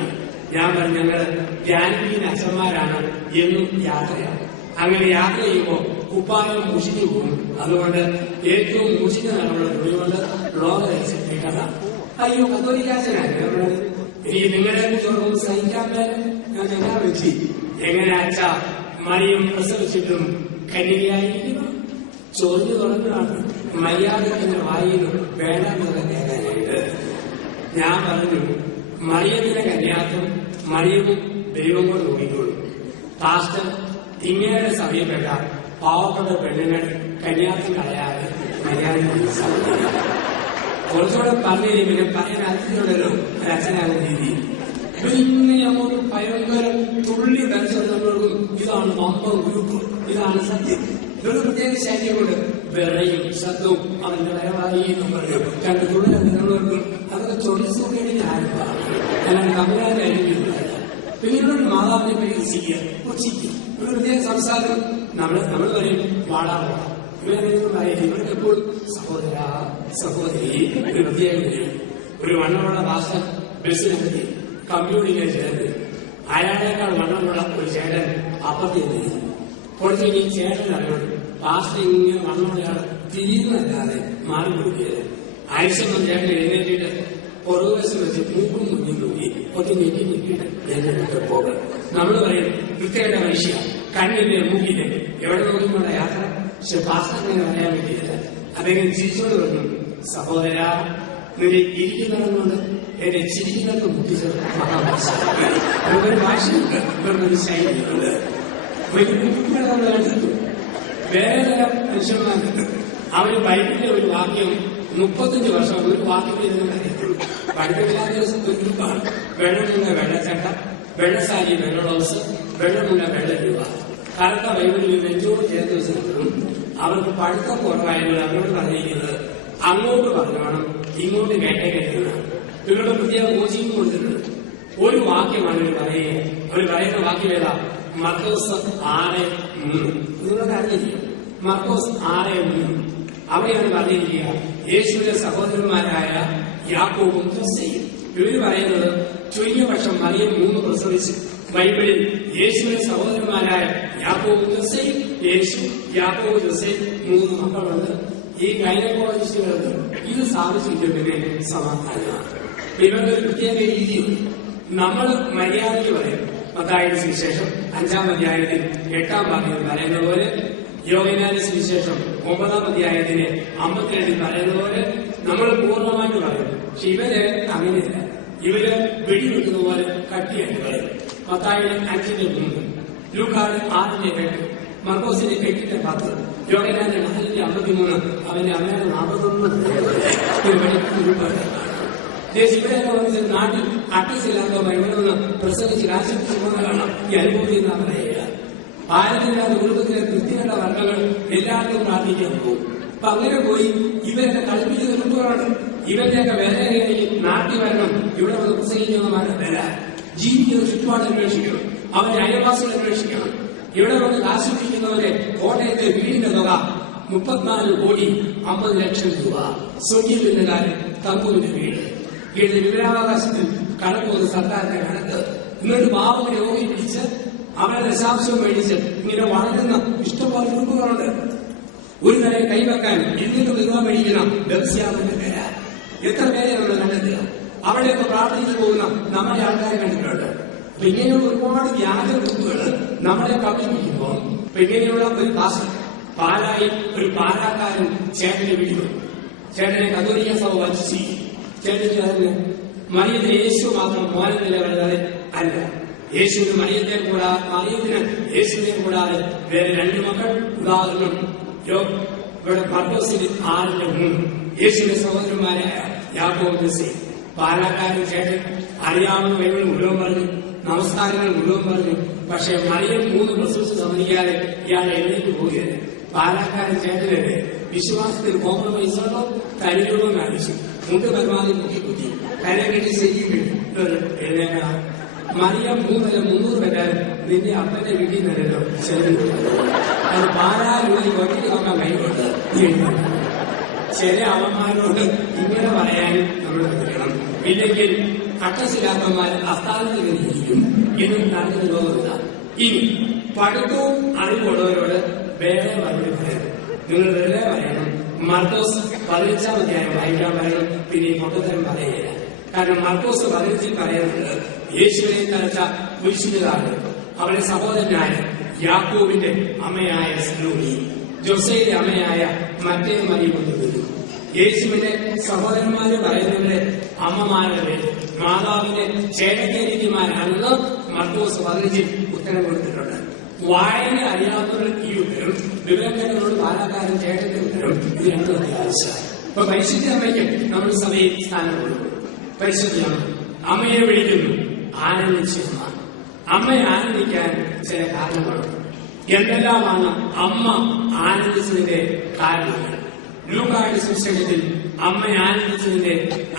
ഞാൻ പറഞ്ഞു, ഞങ്ങള് ധ്യാനിക്കുന്ന അച്ഛന്മാരാണ്, എന്നും യാത്രയാണ്. അങ്ങനെ യാത്ര ചെയ്യുമ്പോൾ കുപ്പായം മുഷിഞ്ഞു പോകും. അതുകൊണ്ട് ഏറ്റവും മുഷിഞ്ഞ നമ്മുടെ തുണികൊണ്ട് ലോക ധരിച്ചിട്ടതാണ്. അയ്യോ, കത്തോലിക്കാച്ചനാണ് എനിക്ക് നിങ്ങളെ ചോറും സഹിക്കാൻ പേരും ഞാൻ എന്നാ വെച്ച്. എങ്ങനെ അച്ഛ മറിയം പ്രസവിച്ചിട്ടും കന്യകയായിരിക്കുന്നു? ചൊറിഞ്ഞു തുടങ്ങുകയാണ്. മര്യാദത്തിന്റെ വായിലും വേണമെന്ന് കേൾക്കാനായിട്ട് ഞാൻ പറഞ്ഞു, മറിയത്തിന്റെ കന്യാത്വം മറിയവും ദൈവം കൊണ്ട് നോക്കിക്കോളൂ. പാസ്റ്റർ ഇങ്ങയുടെ സമയപ്പെട്ട പാവപ്പെട്ട പെണ്ണുങ്ങൾ കന്യാത്വം കളയാതെ മര്യാദ കുറച്ചുകൂടെ പറഞ്ഞു പിന്നെ പറയാൻ അതിഥിയുണ്ടല്ലോ ഒരച്ഛനാകുന്ന രീതി. പിന്നെ അങ്ങോട്ട് ഭയങ്കര തുള്ളി ധരിച്ചെടുക്കും. ഇതാണ് വമ്പം ഗ്രൂപ്പ്, ഇതാണ് സത്യം. ഇതൊരു പ്രത്യേക ശൈലിയുണ്ട്. വിറയും ശബ്ദവും അവന്റെ വരവായി എന്ന് പറഞ്ഞു രണ്ട് തുള്ളി നിലനിർക്കും. അതൊക്കെ ചൊടിച്ചുകഴിഞ്ഞ ആരംഭമാണ്. അല്ലാണ്ട് കമലാരായിരിക്കും. പിന്നീട് മാതാവിനെ പരിഹസിക്കുക, ഉച്ചിക്കുക. ഒരു പ്രത്യേക സംസാരം നമ്മൾ പറയും വാടാ. ഇവർക്ക് എപ്പോഴും സഹോദര സഹോദരി ഒരു പ്രത്യേക ഒരു വണ്ണമുള്ള ഭാഷ ബസ്സിനെത്തി കമ്പ്യൂട്ടറിനെ ചേർന്ന് അയാളേക്കാൾ വണ്ണമുള്ള ഒരു ചേട്ടൻ അപ്പുറത്തേക്ക് കുറച്ച് ഈ ചേട്ടൻ അറിയണം. ഭാഷ ഇങ്ങനെ വണ്ണമുള്ളയാൾ തിരിയുന്നല്ലാതെ മാറിക്കൊടുക്കുകയത്. ആയുഷ്യം ചേട്ടൻ എഴുന്നേറ്റിട്ട് പുറകുവശം വെച്ച് മൂക്കും മുന്നിൽ നോക്കി ഒറ്റ ഞെട്ടിട്ട് എന്നെ പോകണം. നമ്മൾ പറയും വൃത്തിയുടെ മനുഷ്യ, കണ്ണിന്റെ മൂക്കിന്റെ എവിടെ നോക്കിക്കൊണ്ട യാത്ര. പക്ഷെ ഭാഷങ്ങനെ പറയാൻ വേണ്ടിയില്ല. അദ്ദേഹം ചിരിച്ചോട് പറഞ്ഞു, സഹോദര നിന്റെ ഇരിക്കുന്നതുകൊണ്ട് എന്നെ ചിരിക്കുന്നത് മുട്ടിച്ചത് മഹാഭാഷ. ഒരു ഭാഷയുണ്ട്, ഒരു ശൈലിയുണ്ട്. വേറെ തരം മനുഷ്യന്മാരുണ്ട്. അവര് ബൈബിളിലെ ഒരു വാക്യം 35 വർഷം ഒരു വാക്യം അറിയത്തുള്ളൂ. പഠിപ്പില്ലാത്ത ഒരു ഗ്രൂപ്പാണ്. വെള്ളമുള്ള വെള്ളച്ചട്ട, വെള്ളസാരി വെള്ള ബ്ലൗസ്, വെള്ളമുള്ള വെള്ള രൂപ. കറുത്ത ബൈബിളിൽ നെഞ്ചോട് ചേർത്ത് വെച്ചിട്ടും അവർക്ക് പഠിത്തം കുറവായതുകൊണ്ട് അവരോട് പറഞ്ഞിരിക്കുന്നത് അങ്ങോട്ട് പറഞ്ഞോണം, ഇങ്ങോട്ട് കേട്ടേക്കണം. ഇവരുടെ പ്രത്യേക കോച്ചിങ് കൊടുത്തിട്ടുണ്ട്. ഒരു വാക്യമാണ് ഇവർ പറയുക. അവർ പറയുന്ന വാക്യം ഏതാ? മർക്കോസ് 6:3. നിങ്ങളൊക്കെ അറിഞ്ഞിരിക്കും. മർക്കോസ് 6:3. അവിടെയാണ് പറഞ്ഞിരിക്കുക, യേശുവിന്റെ സഹോദരന്മാരായ യാക്കോബും യോസേയും. ഇവര് പറയുന്നത് ചുരുങ്ങിയ പക്ഷം മറിയം 3 പ്രസവിച്ചു. ബൈബിളിൽ യേശുവിന്റെ സഹോദരന്മാരായ യാക്കോബും യോസേയും, യേശു യാക്കോബ് യോസേയും 3 മക്കളുണ്ട്. ഈ ഗൈനക്കോളജിസ്റ്റുകൾക്ക് ഇത് സാധിച്ചിട്ട് പിന്നെ സമാധാനമാണ്. ഇവരുടെ ഒരു പ്രത്യേക രീതിയുണ്ട്. നമ്മൾ മര്യാദയ്ക്ക് പറയും, മത്തായിയുടെ സുവിശേഷം 5-ാം അധ്യായത്തിൽ 8-ാം വാക്യത്തിൽ പറയുന്ന പോലെ, യോഹന്നാന്റെ സുവിശേഷം 9-ാം അധ്യായത്തിന്റെ 52-ൽ പറയുന്ന പോലെ നമ്മൾ പൂർണ്ണമായിട്ട് പറയും. പക്ഷെ ഇവര് അങ്ങനെയല്ല. ഇവര് വെടിവെക്കുന്ന പോലെ കട്ടിയായിട്ട് പറയും. മത്തായിയുടെ 5-3, ലൂക്കായുടെ 6-8, മർക്കോസിന്റെ 8-10, യോഹന്നാന്റെ 4-53, അവന്റെ അമ്മയുടെ 41 ഇവരെല്ലാം വന്നിട്ട് നാട്ടിൽ അട്ടസില്ലാത്ത ബൈബിളൊന്ന് പ്രസംഗിച്ച് രാജ്യത്ത് കാണാം. ഈ അനുഭവത്തിൽ നിന്നാ പറയുക. ഭാരതത്തിലാത്ത കുടുംബത്തിലെ കൃത്യങ്ങളുടെ വർഗ്ഗങ്ങൾ എല്ലാവർക്കും പ്രാർത്ഥിക്കാൻ പോകും. അപ്പൊ അങ്ങനെ പോയി ഇവരൊക്കെ കളിപ്പിച്ച് നിർത്തുകയാണ്. ഇവരുടെയൊക്കെ വേലയായി നാട്ടിൽ വരണം, ഇവിടെ വന്ന് പ്രസംഗിക്കുന്നവരുടെ വില, ജീവിക്കുന്ന ചുറ്റുപാട് അന്വേഷിക്കണം, അവരുടെ അയൽവാസികൾ അന്വേഷിക്കണം. ഇവിടെ വന്ന് ആസ്വദിക്കുന്നവരെ കോട്ടയത്തെ വീടിന്റെ തുക 34,50,00,000 രൂപ. സൊല്ലിന്റെ കാര്യം തമ്പുവിന്റെ വീട് വീടിന്റെ വിവരാവകാശത്തിൽ കണക്കുവന്ന് സർക്കാരിന്റെ കണക്ക്. എന്നിട്ട് പാവങ്ങളെ രോഗി പിടിച്ച് അവരുടെ ദശാംശവും മേടിച്ച് ഇങ്ങനെ വളരുന്ന ഇഷ്ടംപോലെ കുടുംബങ്ങളുണ്ട്. ഒരു നിലയെ കൈവെക്കാൻ 200 രൂപ മേടിക്കുന്ന വ്യവസായത്തിന്റെ പേര. എത്ര പേരെ നമ്മൾ കണ്ടെത്തുക? അവിടെയൊക്കെ പ്രാർത്ഥിച്ചു പോകുന്ന നമ്മുടെ ആൾക്കാരെ കണ്ടിട്ടുണ്ട്. അപ്പൊ ഇങ്ങനെയുള്ള ഒരുപാട് വ്യാജ ഗ്രൂപ്പുകൾ നമ്മളെ കബളിപ്പിക്കുമ്പോൾ ഇങ്ങനെയുള്ള ഒരു ക്ലാസ് പാലായി ഒരു പാലാക്കാരൻ ചേട്ടനെ വിളിക്കും. ചേട്ടനെ കത്തോലിക്ക സഭ വഞ്ചിച്ചു. ചേട്ടന് അതിന് മറിയത്തിന് യേശു മാത്രം മോനെന്നില്ല വരുന്നത് അല്ല. യേശുവിന് മറിയത്തിനെ കൂടാതെ വേറെ 2 മക്കൾ. ഉദാഹരണം ഇവിടെ മർക്കോസിന് 6-3, യേശുവിന്റെ സഹോദരന്മാരായ യാക്കോബ്, യോസേഫ്. പാലാക്കാരൻ ചേട്ടൻ അറിയാവുന്ന ബൈബിൾ മുഴുവൻ പറഞ്ഞു, നമസ്കാരങ്ങൾ മുഴുവൻ പറഞ്ഞു. പക്ഷെ മറിയം 3 പ്രസവിച്ച് സമ്മതിക്കാതെ ഇയാൾ എഴുന്നേറ്റ് പോകുകയാണ്. പാലാക്കാരൻ ചേട്ടനെ വിശ്വാസത്തിൽ കോംപ്രമൈസ് ഉണ്ടോ? തനിരൂപം കാണിച്ചു, മുണ്ട് പരമാവധി കുത്തി കര കെട്ടി ശരിക്കും എഴുന്നേക്കണം. മറിയം 300 പേരാൻ നിന്റെ അപ്പന്റെ വീട്ടിൽ നിന്നല്ലോ ചെലവ്. അത് പാലാലുള്ള ഒറ്റയ്ക്ക് നോക്കാൻ കൈകൊണ്ട് ചില അവന്മാരോട് ഇങ്ങനെ പറയാനും നമ്മൾ പഠിക്കണം. ഇല്ലെങ്കിൽ അട്ടസില്ലാത്തവന്മാർ അസ്ഥാനത്തിൽ ഇരിക്കും. ഇന്നും നടക്കുന്ന ലോകമില്ല. ഇനി പഠിത്തവും അറിവുള്ളവരോട് വേറെ മറുപടി പറയണം. നിങ്ങൾ വെറുതെ പറയണം. മർക്കോസ് 15-ാം അധ്യായം വായിക്കാൻ പറയണം. പിന്നെ പൊട്ടത്തരം പറയുകയില്ല. കാരണം മർക്കോസ് 15-ൽ പറയുന്നത് യേശുവിനെ തലച്ച കുരിശുകാരൻ, അവരുടെ സഹോദരനായ യാക്കോബിന്റെ അമ്മയായ സലോമി, ജോസയുടെ അമ്മയായ മറ്റേ മറിയം കൊണ്ടുവരും. യേശുവിന്റെ സഹോദരന്മാര് പറയുന്നവരെ അമ്മമാരുടെ പേര് മാതാവിന്റെ ചേട്ടത്തേരിമാരാണെന്ന് മർക്കോസ് 15-ൽ ഉത്തരം കൊടുത്തിട്ടുണ്ട്. വായന അറിയാവുന്നവർ ഈ ഉത്തരം, വിവരക്കേണ്ടവരോട് പാലാക്കാരൻ ചേട്ടന്റെ ഉത്തരം, ഇത് 2 അത്യാവശ്യമാണ്. ഇപ്പൊ പരിശുദ്ധ അമ്മയ്ക്ക് നമ്മൾ സഭയിൽ സ്ഥാനം കൊടുക്കും. പരിശുദ്ധ അമ്മയെ വിളിക്കുന്നു ആനന്ദിച്ചതാണ്. അമ്മയെ ആനന്ദിക്കാൻ ചില കാരണങ്ങളുണ്ട്. എന്തെല്ലാമാണ് അമ്മ ആനന്ദിച്ചതിന്റെ കാരണങ്ങൾ? ലൂക്കായുടെ സുവിശേഷത്തിൽ അമ്മയെ ആനന്ദിച്ചതിന്റെ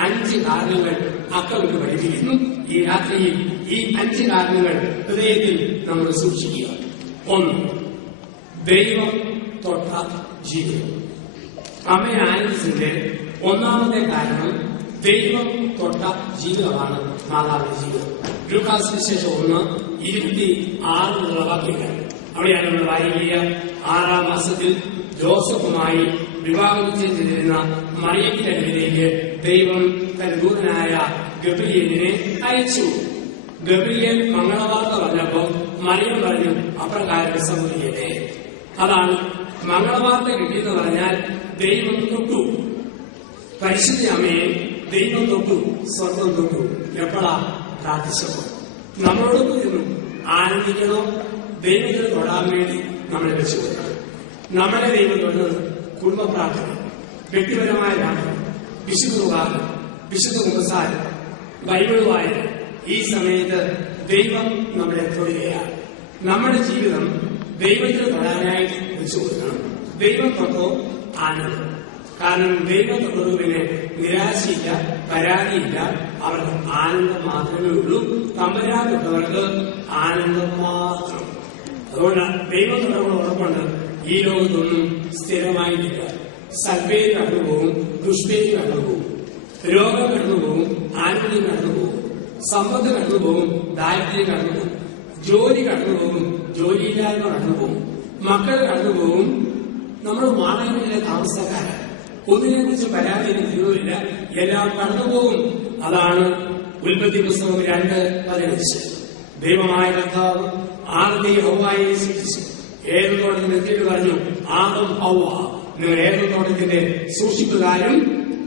5 കാരണങ്ങൾ അക്കവിട്ട് പഠിപ്പിക്കുന്നു. ഈ രാത്രിയിൽ ഈ 5 കാരണങ്ങൾ ഹൃദയത്തിൽ നമ്മൾ സൂക്ഷിക്കുക. 1, ദൈവം തൊട്ട ജീവിതം. അമ്മയെ ആനന്ദിച്ചതിന്റെ 1-ാമത്തെ കാരണം ദൈവം തൊട്ട ജീവിതമാണ് മാതാവിന്റെ ജീവിതം. ലൂക്കായുടെ സുവിശേഷം 1:26 വാക്യങ്ങൾ. അവിടെയാണ് നമ്മൾ വായിക്കുക. 6-ാം മാസത്തിൽ ജോസഫുമായി വിവാഹം ചെയ്തിരുന്ന മറിയത്തിന്റെ അടുക്കിലേക്ക് ദൈവം തന്റെ ദൂതനായ ഗബ്രിയേലിനെ അയച്ചു. ഗബ്രിയേൽ മംഗളവാർത്ത പറഞ്ഞപ്പോൾ മറിയം പറഞ്ഞു, അപ്രകാരം സംഭവിക്കട്ടെ. അതാണ് മംഗളവാർത്ത കിട്ടിയെന്ന് പറഞ്ഞാൽ ദൈവം തൊട്ടു. പരിശുദ്ധ അമ്മയെ ദൈവം തൊട്ടു, സ്വർഗം തൊട്ടു. എപ്പോഴാ? പ്രാർത്ഥിച്ചപ്പോൾ. നമ്മളോട് പോയിരുന്നു ആനന്ദിക്കണോ? ദൈവത്തിന് തൊടാൻ വേണ്ടി നമ്മളെ വെച്ചു കൊടുക്കണം. നമ്മളെ ദൈവം തൊടുന്നത് കുടുംബ പ്രാർത്ഥന, വ്യക്തിപരമായ പ്രാർത്ഥന, വിശുദ്ധ കുർബാന, വിശുദ്ധ കുമ്പസാരം, ബൈബിൾ വായന. ഈ സമയത്ത് ദൈവം നമ്മളെ തൊടുകയാണ്. നമ്മുടെ ജീവിതം ദൈവത്തിന് തൊടാനായിട്ട് വെച്ചു കൊടുക്കണം. ദൈവം തൊട്ടോ ആനന്ദം. കാരണം ദൈവം തൊട്ടു പിന്നെ നിരാശയില്ല, പരാതിയില്ല, അവർക്ക് ആനന്ദം മാത്രമേ ഉള്ളൂ. തമ്പുരാൻ തൊട്ടവർക്ക് ആനന്ദം മാത്രം. അതുകൊണ്ട് ദൈവം തൊട്ടവർ ഉറപ്പുണ്ട്, ഈ ലോകത്തൊന്നും സ്ഥിരമായിട്ടില്ല. സൽപ്പേര് കടന്നുപോകും, ദുഷ്പേര് കടന്നുപോകും, രോഗം കടന്നുപോകും, ആരോഗ്യം കടന്നുപോകും, സമ്പത്ത് കടന്നുപോകും, ദാരിദ്ര്യം കടന്നുപോകും, ജോലി കടന്നുപോകും, ജോലിയില്ലായ്മ കടന്നുപോകും, മക്കൾ കടന്നുപോകും. നമ്മൾ വാടകയിലെ താമസക്കാരാണ്. ഒന്നിനെ കുറിച്ച് പരാതിയും തീരുവില്ല, എല്ലാം കടന്നുപോകും. അതാണ് ഉൽപ്പത്തി പുസ്തകം 2:15. ദൈവമായ കർത്താവ് ആദ്യം ഹൗവയെ സൃഷ്ടിച്ചു. ഏത് തോട്ടത്തിൽ എത്തിയിട്ട് പറഞ്ഞു, ആദം ഹൗവ നിങ്ങൾ ഏത് തോട്ടത്തിന്റെ സൂക്ഷിപ്പുകാരും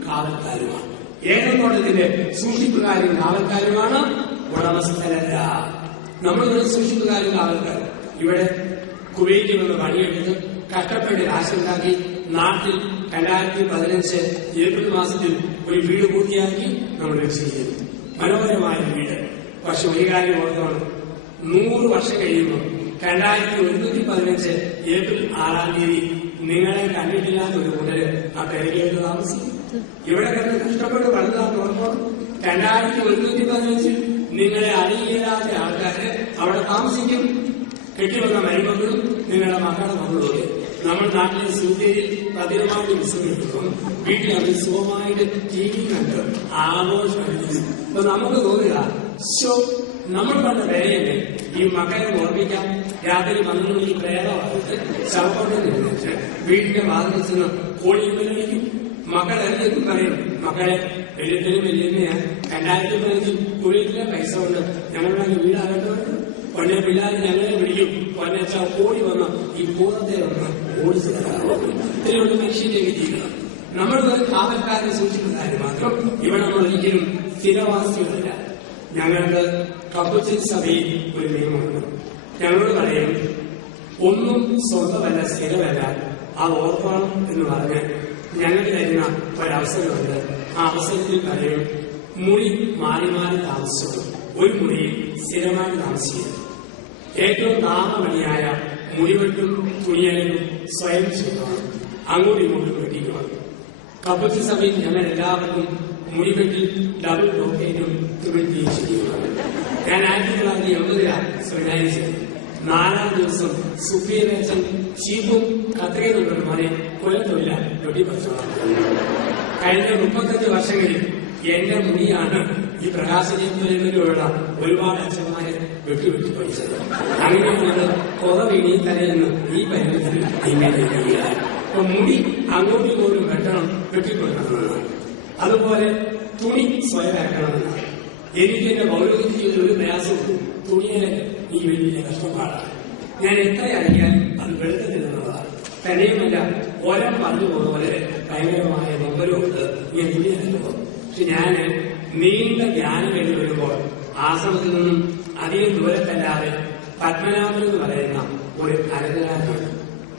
കാവൽക്കാരുമാണ്. ഏത് തോട്ടത്തിന്റെ സൂക്ഷിപ്പുകാരും കാവൽക്കാരുമാണ്, ഉടമസ്ഥരല്ല. നമ്മളിവിടെ സൂക്ഷിപ്പുകാരും കാവൽക്കാരും. ഇവിടെ കുവൈറ്റിൽ നിന്ന് പണിയെടുത്ത് കഷ്ടപ്പെട്ട് കാശുണ്ടാക്കി നാട്ടിൽ 2015 ഏപ്രിൽ മാസത്തിൽ ഒരു വീട് പൂർത്തിയാക്കി നമ്മൾ രക്ഷിക്കുന്നു. മനോഹരമായ വീട്. പക്ഷെ ഒരു കാര്യം ഓർത്തോണം, 100 വർഷം കഴിയുമ്പോൾ 2115 ഏപ്രിൽ 6 നിങ്ങളെ കണ്ടിട്ടില്ലാത്ത ഒരു കൂട്ടര് ആ പേരേക്ക് താമസിക്കും. ഇവിടെ കണ്ട് കഷ്ടപ്പെട്ട് വളർത്താൻ ഓർക്കണം. 2115 നിങ്ങളെ അറിയില്ലാത്ത ആൾക്കാര് അവിടെ താമസിക്കും. കെട്ടിവന്ന മരുമക്കളും നിങ്ങളുടെ മക്കളുടെ മക്കളും. നമ്മൾ നാട്ടിലെ സൂര്യയിൽ പതിരമായിട്ട് വിശ്രമിക്കുന്നു. വീട്ടിൽ അവർ സുഖമായിട്ട് TV കണ്ട് ആഘോഷമായിട്ട്. അപ്പൊ നമുക്ക് തോന്നുക, നമ്മൾ പണ്ട പേരയല്ലേ ഈ മക്കളെ ഓർമ്മിക്കാം. രാത്രി 12 മണിക്ക് പ്രേതമായിട്ട് ശവത്തോടെ നിന്നിട്ട് വീടിന്റെ വാതിൽ ചെന്ന് കോഴികളിക്കും. മക്കളെല്ലാവരും പറയും, മക്കളെ വെള്ളത്തിലും വെല്ലുന്ന 2015 കുവൈറ്റിലെ പൈസ കൊണ്ട് ഞങ്ങളുടെ വീടാകട്ടെ. പൊന്നെ പിള്ളേർ ഞങ്ങളെ വിളിക്കും, പൊന്നച്ച ഓടി വന്ന ഈ ഭൂതത്തെ വന്ന് ഓടിച്ചു ഇത്രയുള്ള മനുഷ്യന്റെ ജീവിതം. നമ്മൾ കാവൽക്കാരെ സൂക്ഷിക്കുന്നതായി മാത്രം. ഇവിടെ നമ്മൾ ഒരിക്കലും സ്ഥിരവാസികളല്ല. ഞങ്ങൾക്ക് കപ്പുച്ചിൻ സഭയിൽ ഒരു നിയമമുണ്ട്. ഞങ്ങളോട് പറയും, ഒന്നും സ്വന്തമല്ല സ്ഥിരമല്ല, അത് ഓർക്കണം എന്ന് പറഞ്ഞ് ഞങ്ങൾ തരുന്ന ഒരവസരമുണ്ട്. ആ അവസരത്തിൽ പറയും, മുറി മാറി മാറി താമസിച്ചു, ഒരു മുറിയിൽ സ്ഥിരമായി താമസിക്കുന്നു. ഏറ്റവും താമമണിയായ മുടിവെട്ടും തുണിയലും സ്വയം ചെയ്യണം, അങ്ങോട്ടും ഇങ്ങോട്ടും വെട്ടിക്കണം. കപ്പുച്ചി സഭയിൽ ഞങ്ങൾ എല്ലാവർക്കും മുടിവെട്ടിൽ ഡബിൾ ഡോക്കേറ്റും തുണിക്കുകയും ചെയ്യുന്നതാണ്. ഞാൻ 1980 സെമിനാരി ചെയ്തു. 4-ാം ദിവസം സുഫിയനച്ചൻ ചീപ്പും കത്രയുന്നുണ്ട് മനെ കൊല്ലത്തൊഴില വെട്ടിപ്പറിച്ചോളാം. കഴിഞ്ഞ 35 വർഷങ്ങളിൽ എന്റെ മുടിയാണ് ഈ പ്രകാശനത്തിലുള്ള ഒരുപാട് അച്ഛന്മാരെ വെട്ടി പഠിച്ചത്. അങ്ങനെയാണ് കുറവിനി തലയെന്ന് ഈ പരിമിതി ഇങ്ങനെ. അപ്പൊ മുടി അങ്ങോട്ടും ഇങ്ങോട്ടും വെട്ടിക്കൊടുക്കണമെന്നാണ്. അതുപോലെ തുണി സ്വയം വരക്കണമെന്നാണ്. എനിക്ക് എന്റെ ഭൗതിക ജീവിതത്തിൽ ഒരു പ്രയാസവും തുണിയെ ഈ വലിയ കഷ്ടപ്പാടാണ്. ഞാൻ എത്ര അറിയാനും അത് വെളുക്കത്തില്ലെന്നുള്ളതാണ്. തന്നെയുമല്ല, ഓരം പറഞ്ഞു പോലെ ഭയങ്കരമായ നൊമ്പരമുണ്ട് ഞാൻ തുണിയല്ലോ. പക്ഷെ ഞാന് നീണ്ട ജ്ഞാനം കഴിഞ്ഞ് വരുമ്പോൾ ആശ്രമത്തിൽ നിന്നും അധികം ദൂരത്തല്ലാതെ പത്മനാഭൻ എന്ന് പറയുന്ന ഒരു അരകലാകാരനാണ്.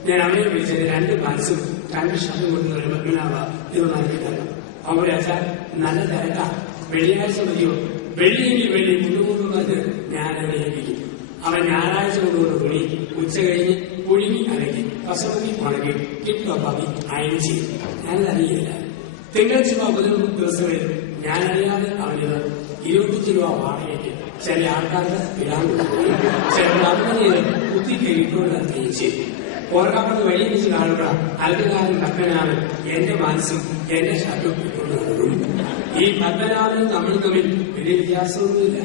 ഞാൻ അവനെ വിളിച്ചത് 2 മനസ്സും 2 ഷർട്ടും കൊണ്ടുവരും. പത്മനാഭ ഇത് നൽകിയിട്ടല്ലോ. അവരെ അച്ഛാ നല്ല തിരക്കാ, വെള്ളിയാഴ്ച മതിയോ? വെള്ളിയെങ്കിൽ വെള്ളി കൊണ്ടുപോകുന്നത് ഞാൻ അവനെ ഏൽപ്പിക്കും. അവൻ ഞായറാഴ്ച കൊണ്ടുവന്ന തുണി ഉച്ച കഴിഞ്ഞ് പുഴുങ്ങി അലക്കി പശുമതി ഉണക്കി ടിപ്പ് ടോപ്പാക്കി അയൺ ചെയ്യും. ഞാനത് അറിയില്ല. തിങ്കൾ ചുവ ബുധൻ ദിവസങ്ങളിൽ ഞാനറിയാതെ അവനിത് 25 രൂപ വാടകയ്ക്ക് ചില ആൾക്കാർക്ക് ഇടാൻ കൊടുക്കുകയും ചിലർ അങ്ങനെ കുത്തിക്കഴിട്ടുകൊണ്ട് ചെയ്തു. ഓർക്കാപ്പുറത്ത് വഴി വെച്ച് കാണുക അൽക്കാരൻ പത്മനാഭൻ എന്റെ മനസ്സും എന്റെ ഷർട്ടും ഇട്ടുകൊണ്ടു. ഈ പത്മനാഭനും നമ്മൾ തമ്മിൽ വലിയ വ്യത്യാസമൊന്നുമില്ല.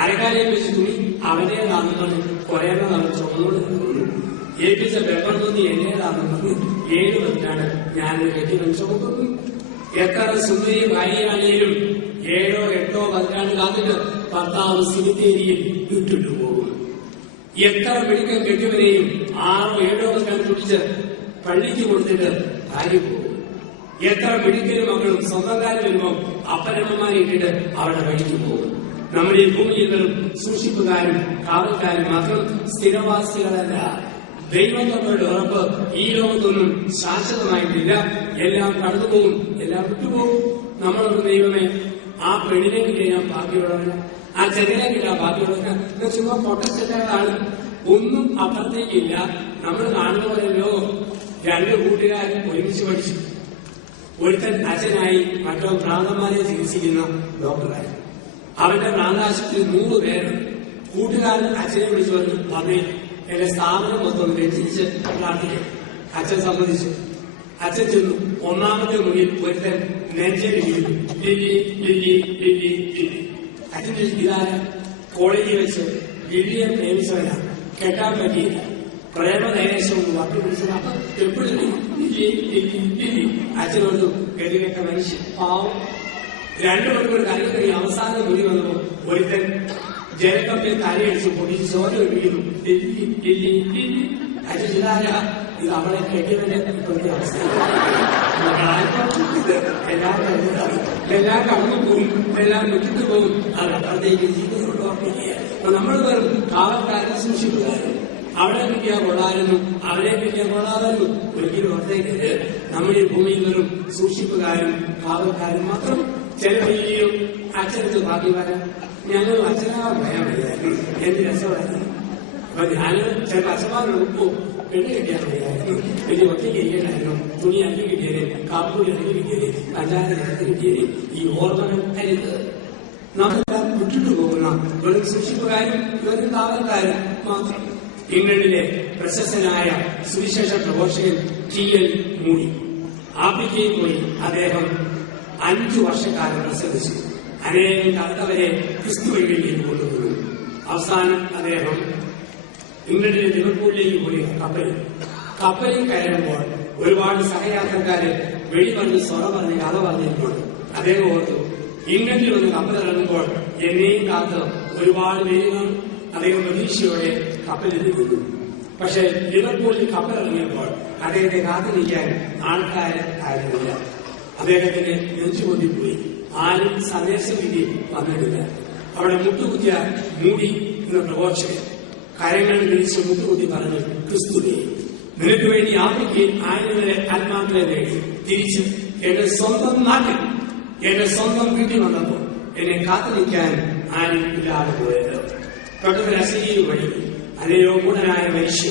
അരക്കാരെ വെച്ച് തുണി അവന്റേതാണെന്ന് കുറേണം അവർ ചുമന്നോട് ഏൽപ്പിച്ച പേപ്പർ തോന്നി എന്റേതാണെന്ന് 7 പതിറ്റാണ് ഞാനൊരു കെട്ടിടം ചുമക്കുന്നു. എത്ര സുന്ദരി ഭാര്യയാണെങ്കിലും 7, 8 പതിറ്റാണ്ട് കാത്തിട്ട് ഭർത്താവ് സിമിത്തേരിയിൽ വിട്ടിട്ടു പോകും. എത്ര മിടുക്കൻ കെട്ടിയവരെയും 6, 7 പതിറ്റാണ്ട് കുടിച്ച് പള്ളിക്ക് കൊടുത്തിട്ട് ഭാര്യ പോകും. എത്ര മിടുക്കലും മക്കളും സ്വന്തക്കാരും വരുമ്പോൾ അപ്പനമ്മമാരെ ഇട്ടിട്ട് അവരുടെ വഴിക്ക് പോകും. നമ്മുടെ ഈ ഭൂമിയിലും സൂക്ഷിപ്പുകാരും കാവൽക്കാരും മാത്രം സ്ഥിരവാസികളല്ല. ദൈവത്തോടെ ഉറപ്പ് ഈ ലോകത്തൊന്നും ശാശ്വതമായിട്ടില്ല. എല്ലാം കടന്നുപോകും, എല്ലാം വിട്ടുപോകും. നമ്മളൊരു ദൈവമേ, ആ പെണ്ണിനെ കിട്ടിയാൽ ബാക്കിയുള്ളവന്, ആ ചെറിയ കിട്ടാൻ ബാക്കിയുള്ളവന് ചുമ്മാ പൊട്ടച്ചെറ്റാണ്. ഒന്നും അപ്പുറത്തേക്കില്ല. നമ്മൾ കാണുന്ന പോലെ ലോകം 2 കൂട്ടുകാരും ഒരുമിച്ച് പഠിച്ചു. ഒരുത്തൻ അച്ഛനായി, മറ്റോ ഭ്രാന്തന്മാരെ ചികിത്സിക്കുന്ന ഡോക്ടറായി. അവന്റെ ഭ്രാന്താശുപത്രി 100 പേരുണ്ട്. കൂട്ടുകാരൻ അച്ഛനെ വിളിച്ചു പറഞ്ഞു, വന്നേ എന്റെ സ്ഥാപനം മൊത്തം രചിച്ച് പ്രാർത്ഥിക്കും. അച്ഛൻ സമ്മതിച്ചു. അച്ഛൻ ചെന്നു. 1ാമത്തെ മുറിയിൽ ഒരുത്തൻ നെഞ്ചലിരിക്കും. Lily Lily Lily Lily. അച്ഛൻ ഇതാര കോളേജിൽ വെച്ച് ലില്ലിയെ പ്രേമിച്ചവനാ, കെട്ടാൻ പറ്റിയില്ല. പ്രേമനൈരേശം വട്ടുപിടിച്ചത്. അപ്പൊ എപ്പോഴും ലില്ലി ലില്ലി ലില്ലി. അച്ഛനോട് ഗതികെട്ട മനുഷ്യൻ, പാവം. 2 മണിക്കൂർ കാര്യം അവസാന മുറി വന്നപ്പോൾ ഒരുത്തൻ ജലക്കപ്പിൽ തലയടിച്ച് പൊടിച്ച് ചോര വീഴുന്നു. അജിതാര ഇത് അവളെ കെട്ടിയവന്റെ ഇപ്പോഴത്തെ അവസ്ഥ. എല്ലാം കടന്നു പോകും, എല്ലാം മുറ്റിട്ട് പോകും. അത് അപ്പോഴത്തേക്ക് ജീവിതത്തോട് ഓർമ്മിക്കുക. അപ്പൊ നമ്മൾ വെറും കാവൽക്കാരൻ സൂക്ഷിക്കുകയായിരുന്നു. അവിടെ കിട്ടിയാൽ കൊള്ളായിരുന്നു, അവരെ കിട്ടിയാൽ കൊള്ളാതായിരുന്നു. ഒരിക്കലും ഓർത്തേക്കരുത്. നമ്മൾ ഈ ഭൂമിയിൽ വെറും സൂക്ഷിപ്പുകാരും കാവൽക്കാരും മാത്രം. ചില രീതിയും അച്ഛനത്ത് ബാക്കി വരാം. ഞങ്ങൾ അച്ഛനാവാൻ പറയാൻ വയ്യായിരുന്നു. എന്ത് രസമായിരുന്നു. അപ്പൊ ഞാന് ചിലപ്പോൾ അച്ഛന്മാരുടെ ഉപ്പോ പെണ്ണ് കെട്ടിയാൽ മതിയായിരുന്നു. വലിയ ഒറ്റയ്ക്ക് ഇരിക്കലായിരുന്നു. തുണി അഞ്ച് കിട്ടിയത്, കാപ്പൂരി അഞ്ച് കിട്ടിയത്, പഞ്ചായത്ത് നിരത്ത് കിട്ടിയത്. ഈ ഓർമ്മകൾ കരുത്. നമ്മളെല്ലാം വിട്ടിട്ടു പോകുന്ന വെറും സൂക്ഷിപ്പുകാരും വെറും കാവൽക്കാരും മാത്രം. ഇംഗ്ലണ്ടിലെ പ്രശസ്തനായ സുവിശേഷ പ്രഘോഷകൻ T.L. മൂഡി ആഫ്രിക്കയിൽ പോയി അദ്ദേഹം 5 വർഷക്കാലം പ്രസംഗിച്ചു. അനേകം കർത്തവരെ ക്രിസ്തുവഴിയിലേക്ക് കൊണ്ടുവന്നു. അവസാനം അദ്ദേഹം ഇംഗ്ലണ്ടിലെ ലിവർപൂളിലേക്ക് പോയി കപ്പലിൽ കയറുമ്പോൾ ഒരുപാട് സഹയാത്രക്കാര് വെടിമറിഞ്ഞ് സ്വറ പറഞ്ഞ് കഥ പറഞ്ഞിട്ടുണ്ട്. അദ്ദേഹം ഓർത്തു, ഇംഗ്ലണ്ടിൽ വന്ന് കപ്പലിറങ്ങുമ്പോൾ എന്നെയും കാത്ത് ഒരുപാട് പേരുകൾ. അദ്ദേഹം പ്രതീക്ഷയോടെ കപ്പലിൽ നിന്നു. പക്ഷെ ലിവർപൂളിൽ കപ്പലിറങ്ങിയപ്പോൾ അദ്ദേഹത്തെ കാത്തിരിക്കാൻ ആൾക്കാര് ആയിരുന്നില്ല. അദ്ദേഹത്തിന് നെഞ്ചുകൊണ്ടിപ്പോയി. ആരും സന്ദേശം വിധി വന്നിട്ടില്ല. അവിടെ മുട്ടുകുത്തിയ മൂടി എന്ന പ്രഘോഷകൻ കരങ്ങളിൽ വിളിച്ച് മുട്ടുകുത്തി പറഞ്ഞു, ക്രിസ്തുവേ, നിനക്ക് വേണ്ടി ആഫ്രിക്കയിൽ ആയിരങ്ങളെ ആത്മാക്കളെ നേടി തിരിച്ച് എന്റെ സ്വന്തം നാട്ടിൽ എന്റെ സ്വന്തം വീട്ടിൽ വന്നപ്പോൾ എന്നെ കാത്തിരിക്കാൻ ആരും ഇല്ലാതെ പോയത്. തൊട്ടത്തിൽ അസീരി വഴി അല്ലയോ ഗുണനായ മനുഷ്യ,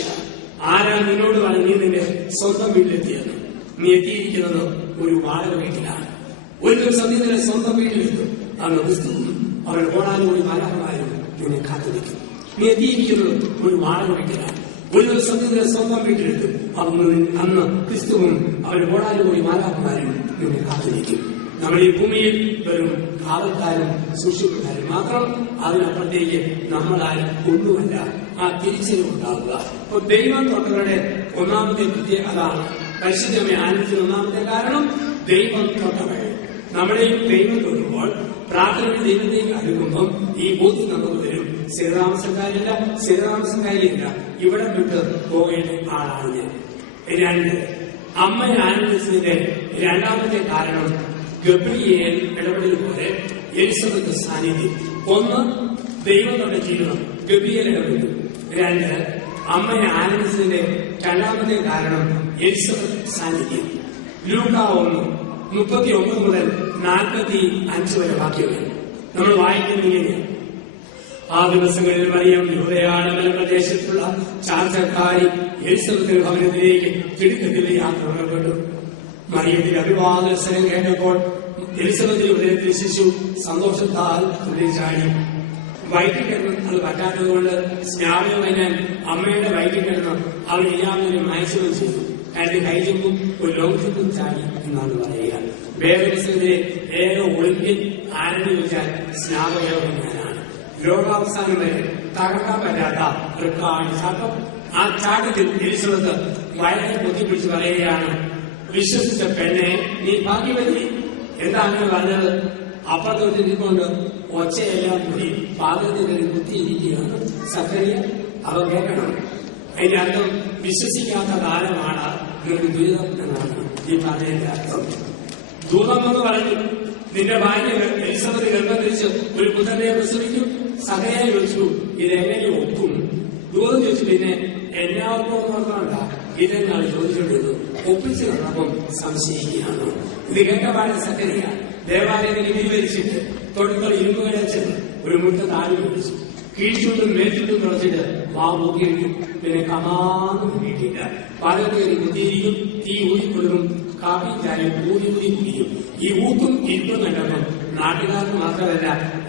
ആരാ നിന്നോട് പറഞ്ഞ് നീ നിന്റെ സ്വന്തം വീട്ടിലെത്തിയത്? നീ എത്തിയിരിക്കുന്നത് ഒരു വാടക വീട്ടിലാണ്. ഒരു ദിവസം നീ നിന്റെ സ്വന്തം വീട്ടിലെത്തും. അന്ന് ക്രിസ്തുവും അവരുടെ ഓടാനുകൂടി മാലാഖമാരും നിന്നെ കാത്തിരിക്കും. നീ എത്തിയിരിക്കുന്നത് ഒരു വാടക വീട്ടിലാണ്. ഒരു ദിവസം നീ നിന്റെ സ്വന്തം വീട്ടിലെത്തും. അന്ന് ക്രിസ്തുവും അവരുടെ ഓടാനുകൂടി മാലാഖമാരും നിന്നെ കാത്തിരിക്കും. നമ്മൾ ഈ ഭൂമിയിൽ വെറും കാവൽക്കാരും സൂക്ഷിപ്പുകാരും മാത്രം. അതിനപ്പുറത്തേക്ക് നമ്മളാരും ഒന്നുമല്ല. ആ തിരിച്ചറിവുണ്ടാവുക. അപ്പൊ ദൈവം തൊട്ടവരുടെ ഒന്നാമത്തെ പ്രത്യേകത അതാണ്. പരിശുദ്ധമേ ആനന്ദത്തിന് ഒന്നാമത്തെ കാരണം ദൈവം തൊട്ടവൾ. നമ്മളെയും ദൈവം തൊടുമ്പോൾ പ്രാർത്ഥനയുടെ ദൈവത്തേക്ക് അടുക്കുമ്പം ഈ ബോധ്യം നമുക്ക് വരും. സ്ഥിരതാമസക്കാരില്ല, സ്ഥിരതാമസക്കാരിയില്ല, ഇവിടെ വിട്ട് പോകേണ്ട ആളാണ് ഞാൻ. 2, അമ്മയെ ആനന്ദിച്ചതിന്റെ രണ്ടാമത്തെ കാരണം ഗബ്രിയേൽ ഇടപെടൽ പോലെ എലിസബത്ത് സാന്നിധ്യം. 1, ദൈവം നമ്മുടെ ജീവിതം ഗബ്രിയേൽ ഇടപെട്ടു. 2, അമ്മയെ ആനന്ദിച്ചതിന്റെ രണ്ടാമത്തെ കാരണം എലിസബത്ത് സാന്നിധ്യം. ലൂക്ക 1:39 മുതൽ 45 വരെ വാക്യങ്ങൾ നമ്മൾ വായിക്കുന്നത്. ആ ദിവസങ്ങളിൽ മറിയം യൂദയായുടെ മലപ്രദേശത്തുള്ള ചാർച്ചക്കാരി എലിസബത്തിന്റെ ഭവനത്തിലേക്ക് തിടുക്കത്തിൽ യാത്ര പുറപ്പെട്ടു. മറിയത്തിന്റെ അഭിവാദനം കേട്ടപ്പോൾ എലിസബത്തിന്റെ ഹൃദയത്തിൽ ശിശു സന്തോഷത്താൽ തുള്ളിച്ചാടി. വയറ്റിൽ കിടന്ന് അത് പറ്റാത്തതുകൊണ്ട് സ്നാപനം കഴിഞ്ഞാൽ അമ്മയുടെ വയറ്റിൽ കിടന്ന് അവർ എല്ലാവരും അയച്ചുകയും ചെയ്തു. അയാളുടെ കൈചെമ്പും ഒരു ലോങ് ജമ്പും ചാടി എന്നാണ് പറയുക. വേദപുസ്തകത്തിലെ ഏക ഒളിമ്പ്യൻ ആരെന്ന് ചോദിച്ചാൽ സ്നാപകയോഗം ഞാനാണ്. ലോകാവസാനം വരെ തകർക്കാൻ പറ്റാത്ത റെക്കോർഡ് ചാട്ടം. ആ ചാട്ടത്തിൽ എലിസബത്ത് വയറെ പൊത്തിപ്പിടിച്ച് പറയുകയാണ്, വിശ്വസിച്ച പെണ്ണെ നീ ഭാഗ്യവതി. എന്താ അങ്ങനെ പറഞ്ഞത്? അപ്പുറത്തോട്ട് നിൽക്കൊണ്ട് ഒച്ചയെല്ലാം കൂടി പാദത്തിൽ കുത്തിയിരിക്കുകയാണ് സക്കറിയ. അവ കേൾക്കണം. അതിന്റെ അർത്ഥം വിശ്വസിക്കാത്ത കാലമാണ് നിങ്ങളുടെ ദുരിതം എന്നാണ് ഈ പറഞ്ഞതിന്റെ അർത്ഥം. ദൂതം എന്ന് പറഞ്ഞു, നിന്റെ ഭാര്യ എലിസബത്ത് ഗർഭം ധരിച്ച് ഒരു പുത്രനെ പ്രസവിക്കും. സകയെ ചോദിച്ചു, ഇതെങ്ങനെ ഒക്കും? ദൂതം ചോദിച്ചു, പിന്നെ എന്നാ ഒപ്പുണ്ടാ? ഇതെന്നാണ് ചോദിച്ചുകൊണ്ടിരുന്നു. ഒപ്പിച്ചു കണ്ടപ്പം സംശയിക്കുകയാണ്. ഇത് കേട്ട പാടെ സക്കറിയ ദേവാലയത്തിൽ വിരിവരിച്ചിട്ട് തൊടുക്കൾ ഇരുമ്പ് കിടച്ച് ഒരു മുട്ട താഴെ പിടിച്ചു. കീഴ്ചുണ്ടും മേൽചുണ്ടും തുറച്ചിട്ട് വാ മൂക്കിയിരിക്കും. പിന്നെ കമാന്ന് കിട്ടിയില്ല. പാലത്ത് കയറി കുത്തിയിരിക്കും. തീ ഊതിക്കൊടുക്കും. കാപ്പി ചായം ഊതി കുടിക്കും. ഈ ഊത്തും ഇരിപ്പും കണ്ടപ്പം നാട്ടുകാർക്ക് മാത്രമല്ല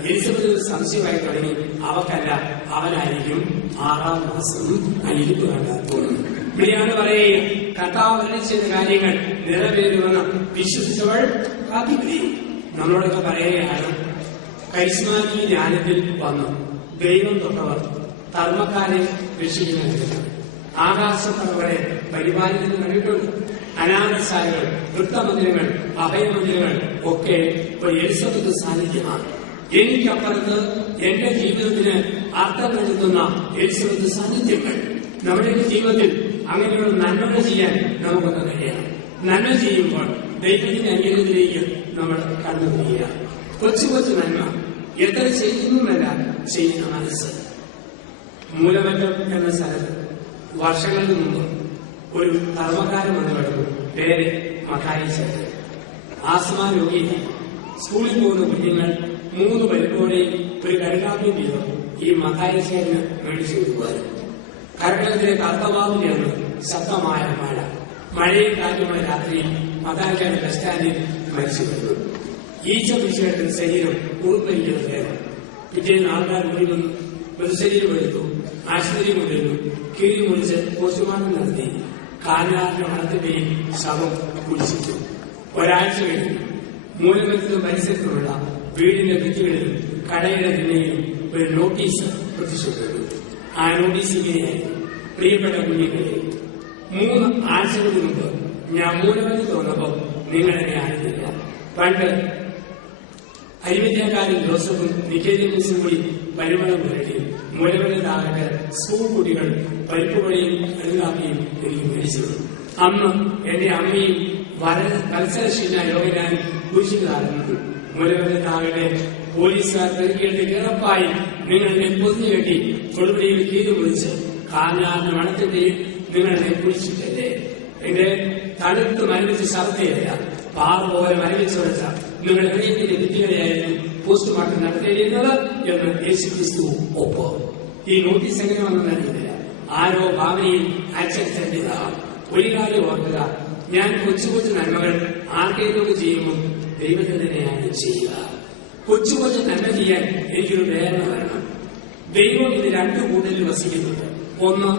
എലിസബത്ത് സംശയമായി തുടങ്ങി. അവക്കല്ല, അവനായിരിക്കും 6-ാം മാസം ആ ഇരിപ്പ് കണ്ടാൽ തോന്നുന്നു. ഇവിടെയാണ് പറയുക, കർത്താവ് ചെയ്ത കാര്യങ്ങൾ നിറവേറുമെന്ന് വിശ്വസിച്ചവൾ കാത്തിരിക്കും. നമ്മളോടൊക്കെ പറയുകയാണ്, കരിസ്മാറ്റിക് ധ്യാനത്തിൽ വന്നു ദൈവം തൊട്ടവർ ധർമ്മക്കാരെ രക്ഷിക്കുന്നവർ, ആകാശത്തവരെ പരിപാലിക്കുന്ന കണ്ടിട്ടുണ്ട്. അനാഥശാലകൾ, വൃത്തമന്ദിരങ്ങൾ, അഭയമന്ദിരങ്ങൾ ഒക്കെ ഒരു എലിസബത്ത് സാന്നിധ്യമാണ്. എനിക്കപ്പുറത്ത് എന്റെ ജീവിതത്തിന് അർത്ഥം നൽകുന്ന എലിസബത്ത് സാന്നിധ്യങ്ങൾ നമ്മുടെ ജീവിതത്തിൽ അങ്ങനെയുള്ള നന്മകൾ ചെയ്യാൻ നമുക്കൊക്കെ കഴിയണം. നന്മ ചെയ്യുമ്പോൾ ദൈവത്തിന്റെ അനുഗ്രഹത്തിലേക്ക് നമ്മൾ കടന്നുപോവുക. കൊച്ചു കൊച്ചു നന്മ എത്ര ചെയ്യുന്നുമല്ല ചെയ്യുന്ന മനസ്സ്. മൂലമറ്റം എന്ന സ്ഥലത്ത് വർഷങ്ങൾക്ക് മുമ്പ് ഒരു കർമ്മക്കാരൻ വന്നു കിടന്നു. പേര് മത്തായി ചേട്ടൻ. ആസ്മ രോഗിയായി. സ്കൂളിൽ പോകുന്ന കുഞ്ഞുങ്ങൾ 3 പരിപ്പോടെയും ഒരു കരുകാപ്പിയും വീതം ഈ മത്തായി ചേട്ടന് മേടിച്ചു കൊടുക്കുമായിരുന്നു. കർക്കിടകത്തിലെ കർത്തവാവിനെയാണ് ശക്തമായ മഴ. മഴയും കാറ്റുമായ രാത്രിയിൽ മത്തായിക്കാരൻ ബസ് സ്റ്റാൻഡിൽ മരിച്ചു വരുന്നു. ഈച്ച പിടിച്ചെടുത്ത ശരീരം ഉറുപ്പരിക്കുന്നത് വേണം. പിറ്റേന്ന് ആൾക്കാർ കൂടി വന്നു മൃതശരീരം എടുത്തു, ആശുപത്രി കൊണ്ടുവന്നു. കിഴി മുറിച്ച് പോസ്റ്റ്മോർട്ടം നടത്തി. കാലിനാറിന്റെ മണത്തിന്റെയും ശവം കുടിച്ചിട്ടു. ഒരാഴ്ച കഴിഞ്ഞു. മൂലമറ്റത്തും പരിസരത്തുമുള്ള വീടിന്റെ ഭിത്തികളിലും കടയുടെ തിണ്ണയിലും ഒരു നോട്ടീസ് പ്രത്യക്ഷപ്പെട്ടു. ആ നോട്ടീസ് ഇങ്ങനെയായിരുന്നു: പ്രിയപ്പെട്ട കുഞ്ഞുങ്ങളെ, 3 ആഴ്ചകൾക്ക് മുമ്പ് ഞാൻ മൂലമറ്റത്ത് വന്നപ്പോൾ നിങ്ങളെന്നെ അറിഞ്ഞില്ല. പണ്ട് അരിമത്യക്കാരും ജോസഫും നിക്കേതീസും കൂടി പരിമളം പുരട്ടി മൂലമറ്റത്താകട്ടെ സ്കൂൾ കുട്ടികൾ പരിപ്പുവഴിയും കരുതാപ്പിയും എനിക്ക് മേടിച്ചു. അന്ന് എന്റെ അമ്മയും മത്സരശീല യോഗനാൻ കുരിശുകാരുന്നു. മൂലമറ്റത്താകട്ടെ പോലീസുകാർ പെരുക്കിയിട്ട് കിടപ്പായി നിങ്ങളെ പൊതിഞ്ഞു കെട്ടി കൊടുപടിയിൽ കീഴ് കുറിച്ച് കാലിനാറിന്റെ മണത്തിന്റെയും നിങ്ങളെ കുടിച്ചിട്ടല്ലേ. എന്റെ തടുത്ത് മരവിച്ച് ശബ്ദയല്ല, പാറ പോലെ മരവിച്ചു വെച്ച നിങ്ങളുടെ ഹൃദയത്തിന്റെ ഭിത്തികളെയായിരുന്നു പോസ്റ്റ്മോർട്ടം നടത്തേണ്ടിയിരുന്നത് എന്ന് യേശുക്രിസ്തു ഒപ്പ്. ഈ നോട്ടീസ് എങ്ങനെ വന്നറിയില്ല. ആരോ ഭാവനയിൽ അച്ചടിച്ചതാണ്. ഒരു കാര്യം ഓർക്കുക, ഞാൻ കൊച്ചു കൊച്ചു നന്മകൾ ആർക്കെങ്കിലും ചെയ്യുമ്പോൾ ദൈവത്തിന് തന്നെയാണ് ചെയ്യുക. കൊച്ചു കൊച്ചു നന്മ ചെയ്യാൻ എനിക്കൊരു പ്രേരണ വരണം. ദൈവം ഇത് 2 കൂട്ടരിൽ വസിക്കുന്നുണ്ട്. 1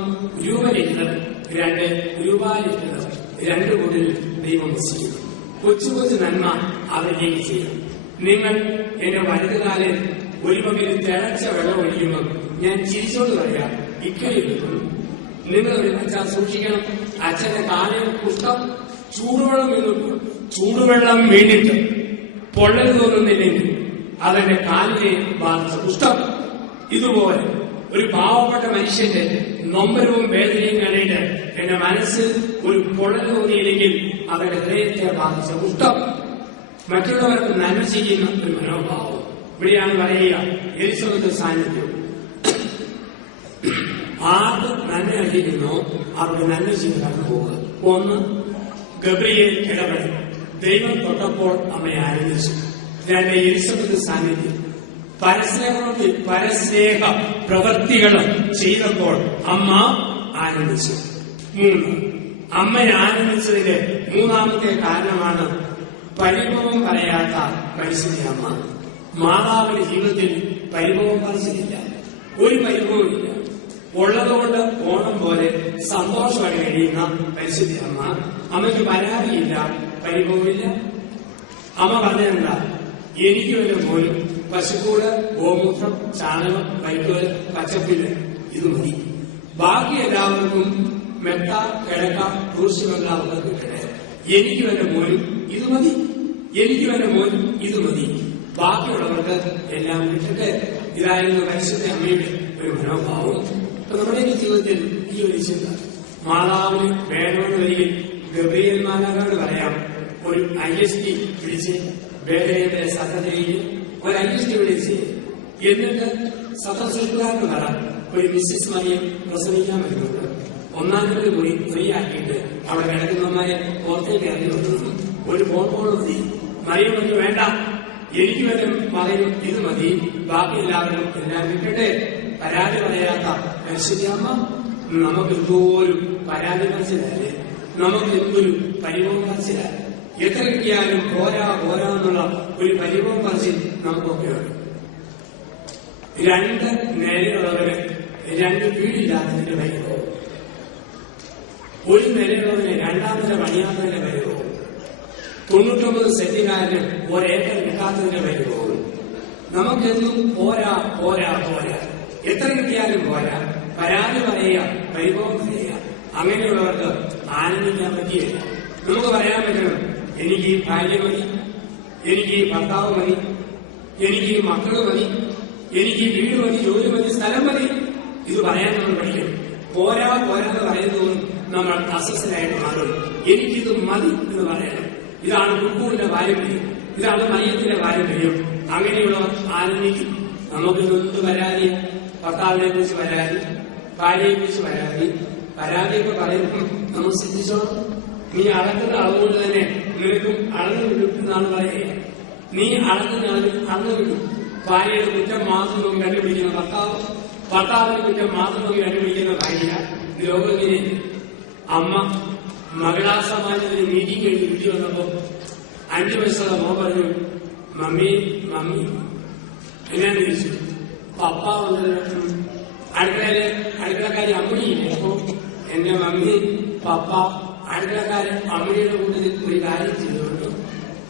രൂപരഹിതർ, 2 രൂപാരഹിതർ. 2 കൂട്ടരിൽ ദൈവം വസിക്കുന്നു. കൊച്ചു കൊച്ചു നന്മ അവരിലേക്ക് ചെയ്യണം. നിങ്ങൾ എന്റെ വലതുകാലിൽ ഒരു പകരം തിളച്ച വെള്ളം ഒഴിക്കുമ്പോൾ ഞാൻ ചിരിച്ചോണ്ട് പറയാം, ഇക്കയിൽ വെക്കുന്നു. നിങ്ങൾ അച്ഛൻ സൂക്ഷിക്കണം. അച്ഛന്റെ കാലിൽ കുഷ്ഠം ചൂടുവെള്ളം വീണിട്ട് പൊള്ളൽ തോന്നുന്നില്ലെങ്കിൽ അതെന്റെ കാലിനെ ബാധിച്ച കുഷ്ഠം. ഇതുപോലെ ഒരു പാവപ്പെട്ട മനുഷ്യന്റെ നൊമ്പരവും വേദനയും കണ്ടിട്ട് എന്റെ മനസ്സിൽ ഒരു പൊള്ളൽ തോന്നിയില്ലെങ്കിൽ അവരുടെ ഹൃദയത്തെ ബാധിച്ച കുഷ്ഠം. മറ്റുള്ളവർക്ക് നന്മ ചെയ്യുന്ന ഒരു മനോഭാവം. ഇവിടെയാണ് പറയുക എലിസബത്ത് സാന്നിധ്യം. ആർക്ക് നന്മ അറിയിക്കുന്നോ അവർക്ക് നന്മ ചെയ്ത് കടന്നു പോവുക. 1 ഗബ്രിയേൽ ഇടപെടൽ. ദൈവം തൊട്ടപ്പോൾ അമ്മയെ ആനന്ദിച്ചു. 2 എലിസബത്ത് സാന്നിധ്യം. പരസ്നേഹ പ്രവൃത്തികളും ചെയ്തപ്പോൾ അമ്മ ആനന്ദിച്ചു. 3 അമ്മയെ ആനന്ദിച്ചതിന്റെ 3ാമത്തെ കാരണമാണ് പരിഭവം പറയാത്ത പരിശുദ്ധ അമ്മ. മാതാവിന്റെ ജീവിതത്തിൽ പരിഭവം പറച്ചിലില്ല, ഒരു പരിഭവമില്ല. ഉള്ളതുകൊണ്ട് ഓണം പോലെ സന്തോഷമായി കഴിയുന്ന പരിശുദ്ധ അമ്മ. അമ്മയ്ക്ക് പരാതിയില്ല, പരിഭവമില്ല. അമ്മ പറഞ്ഞെന്താ? എനിക്ക് വല്ല പോലും പശുക്കൂട്, ഗോമൂത്രം, ചാണകം, വൈക്കോല്, പച്ചപ്പില് ഇത് മതി. ബാക്കി എല്ലാവർക്കും മെത്ത, കിഴക്ക, ടൂറിസ്റ്റുകളൊക്കെ കിട്ടട്ടെ. എനിക്ക് വല്ല മോനും ഇത് മതി. എനിക്ക് വല്ല മോനും ഇത് മതി. ബാക്കിയുള്ളവർക്ക് എല്ലാം കിട്ടട്ടെ. ഇതായിരുന്നു പരിശുദ്ധ അമ്മയുടെ ഒരു മനോഭാവം. നമ്മുടെ ജീവിതത്തിൽ ഈ ഒരു ചിന്ത മാതാവിന് വേണമെന്ന് വരികിൽ ഗബ്രിയേൽ മാലാഖയോട് പറയാം, ഒരു ISD വിളിച്ച് വേദനയുടെ സത്തത്തിലേക്ക് ഒരു ISD വിളിച്ച്, എന്നിട്ട് സത്തസൃഷ്ടാന്ന് പറ ഒരു മിസ്സിസ് മറിയം പ്രസവിക്കാൻ വരുന്നുണ്ട്. 1-ാം നമ്പർ പോയി ഫ്രീ ആക്കിയിട്ട് അവിടെ കിടക്കുന്നവന്മാരെ പുറത്തേക്ക് ഇറങ്ങി വന്നു. ഒരു ഫോൺ കോൾ മതി. മറിയം പറഞ്ഞു, വേണ്ട, എനിക്ക് വല്ല മകനും ഇത് മതി, ബാക്കി എല്ലാവരും എല്ലാം കിട്ടട്ടെ. പരാതി പറയാത്ത പരിശുദ്ധമ്മ നമുക്ക് എന്തോരും പരാതി മനസ്സിലല്ലേ, നമുക്ക് എന്തൊരു പരിഭവം മനസ്സിലായി. എത്ര കിട്ടിയാലും പോരാ പോരാ എന്നുള്ള ഒരു പരിഭവം മനസ്സിൽ നമുക്കൊക്കെയുണ്ട്. 2 നിലയുള്ളവന് 2 വീടില്ലാത്തതിന്റെ പരിഭവം, 1 നിലയുള്ളവന് 2-ാം നില പണിയാത്തതിന്റെ പരിഭവം, 99 സെന്റുകാരന് 1 ഏക്കർ കിട്ടാത്തതിന്റെ പരിഭവം. നമുക്കെന്നും പോരാ പോരാ പോരാ, എത്ര കിട്ടിയാലും പോരാ, പരാതി പറയുക, പരിഭവം പറയുക. അങ്ങനെയുള്ളവർക്ക് ആനന്ദിക്കാൻ പറ്റിയില്ല. നമുക്ക് പറയാൻ പറ്റണം, എനിക്ക് ഈ ഭാര്യ മതി, എനിക്ക് ഈ ഭർത്താവ് മതി, എനിക്ക് ഈ മക്കള് മതി, എനിക്ക് ഈ വീട് മതി, ജോലി മതി, സ്ഥലം മതി, ഇത് പറയാൻ നമ്മൾ പഠിക്കണം. പോരാന്ന് പറയുന്നതും നമ്മൾ അസ്വസ്ഥരായിട്ട് മാറും. എനിക്കിത് മതി എന്ന് പറയണം. ഇതാണ് കുക്കൂറിന്റെ പാരമ്പര്യം, ഇതാണ് മയ്യത്തിന്റെ പാരമ്പര്യം. അങ്ങനെയുള്ളവർ ആനന്ദിക്കും. നമുക്കിതൊന്നും പരാതി, ഭർത്താവിനെ കുറിച്ച് പരാതി, ഭാര്യയെ കുറിച്ച് പരാതി, പരാതിയൊക്കെ പറയുമ്പോൾ നമ്മൾ ശ്രദ്ധിച്ചോളാം. നീ അളക്കുന്ന അളവുകൊണ്ട് തന്നെ നിനക്കും അളന്നു വിടും എന്നാണ് പറയുക. നീ അളക്കുന്ന അളന്നു വിടും. ഭാര്യയുടെ കുറ്റം മാത്രം നോക്കി കണ്ടുപിടിക്കുന്ന ഭർത്താവ്, ഭർത്താവിന്റെ കുറ്റം മാത്രം നോക്കി കണ്ടുപിടിക്കുന്ന ഭാര്യ. ലോകത്തിനെ അമ്മ മഹിളാ സമാജത്തിന് മീറ്റിംഗ് കഴിഞ്ഞ് വീട്ടിൽ വന്നപ്പോ 5 വയസ്സുള്ള മോൻ പറഞ്ഞു, മമ്മി എന്നാന്ന് ചോദിച്ചു. പപ്പ വന്നല്ലോ. അടുക്കളക്കാരി അമ്മണിയില്ലേ. അപ്പോ എന്റെ മമ്മി പപ്പ അടുക്കളക്കാരൻ അമ്മയുടെ കൂട്ടത്തിൽ ഒരു കാര്യം ചെയ്തുകൊണ്ട്.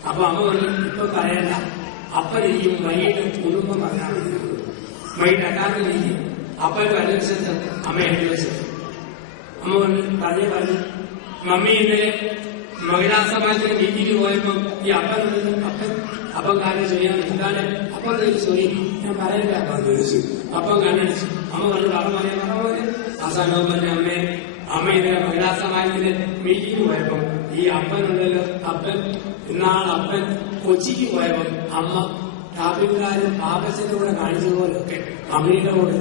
അപ്പൊ അമ്മ പറഞ്ഞു, ഇപ്പൊ പറയണ്ട, അപ്പനിരിക്കും വൈകിട്ട് കുടുംബം പറഞ്ഞാൽ വൈകിട്ട് അക്കാലത്തിരിക്കും. അപ്പൻ വലു വശത്ത്, അമ്മ 2 വശത്ത്. അമ്മ പറഞ്ഞു മമ്മി ഇന്നലെ മഹിളാ സമാജത്തിന് മീറ്റിംഗ് പോയപ്പോ ഈ അപ്പം കാര്യം ചെയ്യാൻ എന്താണ് അപ്പം സോറി ഞാൻ പറയണ്ട അപ്പം കണ്ണടിച്ചു. അമ്മ പറഞ്ഞു പറഞ്ഞു അവസാനവും പറഞ്ഞ അമ്മ ഇന്നലെ മഹിളാ സമാജത്തിന് മീറ്റിംഗ് പോയപ്പോ ഈ അപ്പനുണ്ടല്ലോ, അപ്പൻ കൊച്ചിക്ക് പോയപ്പോ അമ്മ ടാപ്പിക്കാരും പാപ്പച്ചന്റെ കൂടെ കാണിച്ചതുപോലൊക്കെ അമ്മയുടെ കൂടെ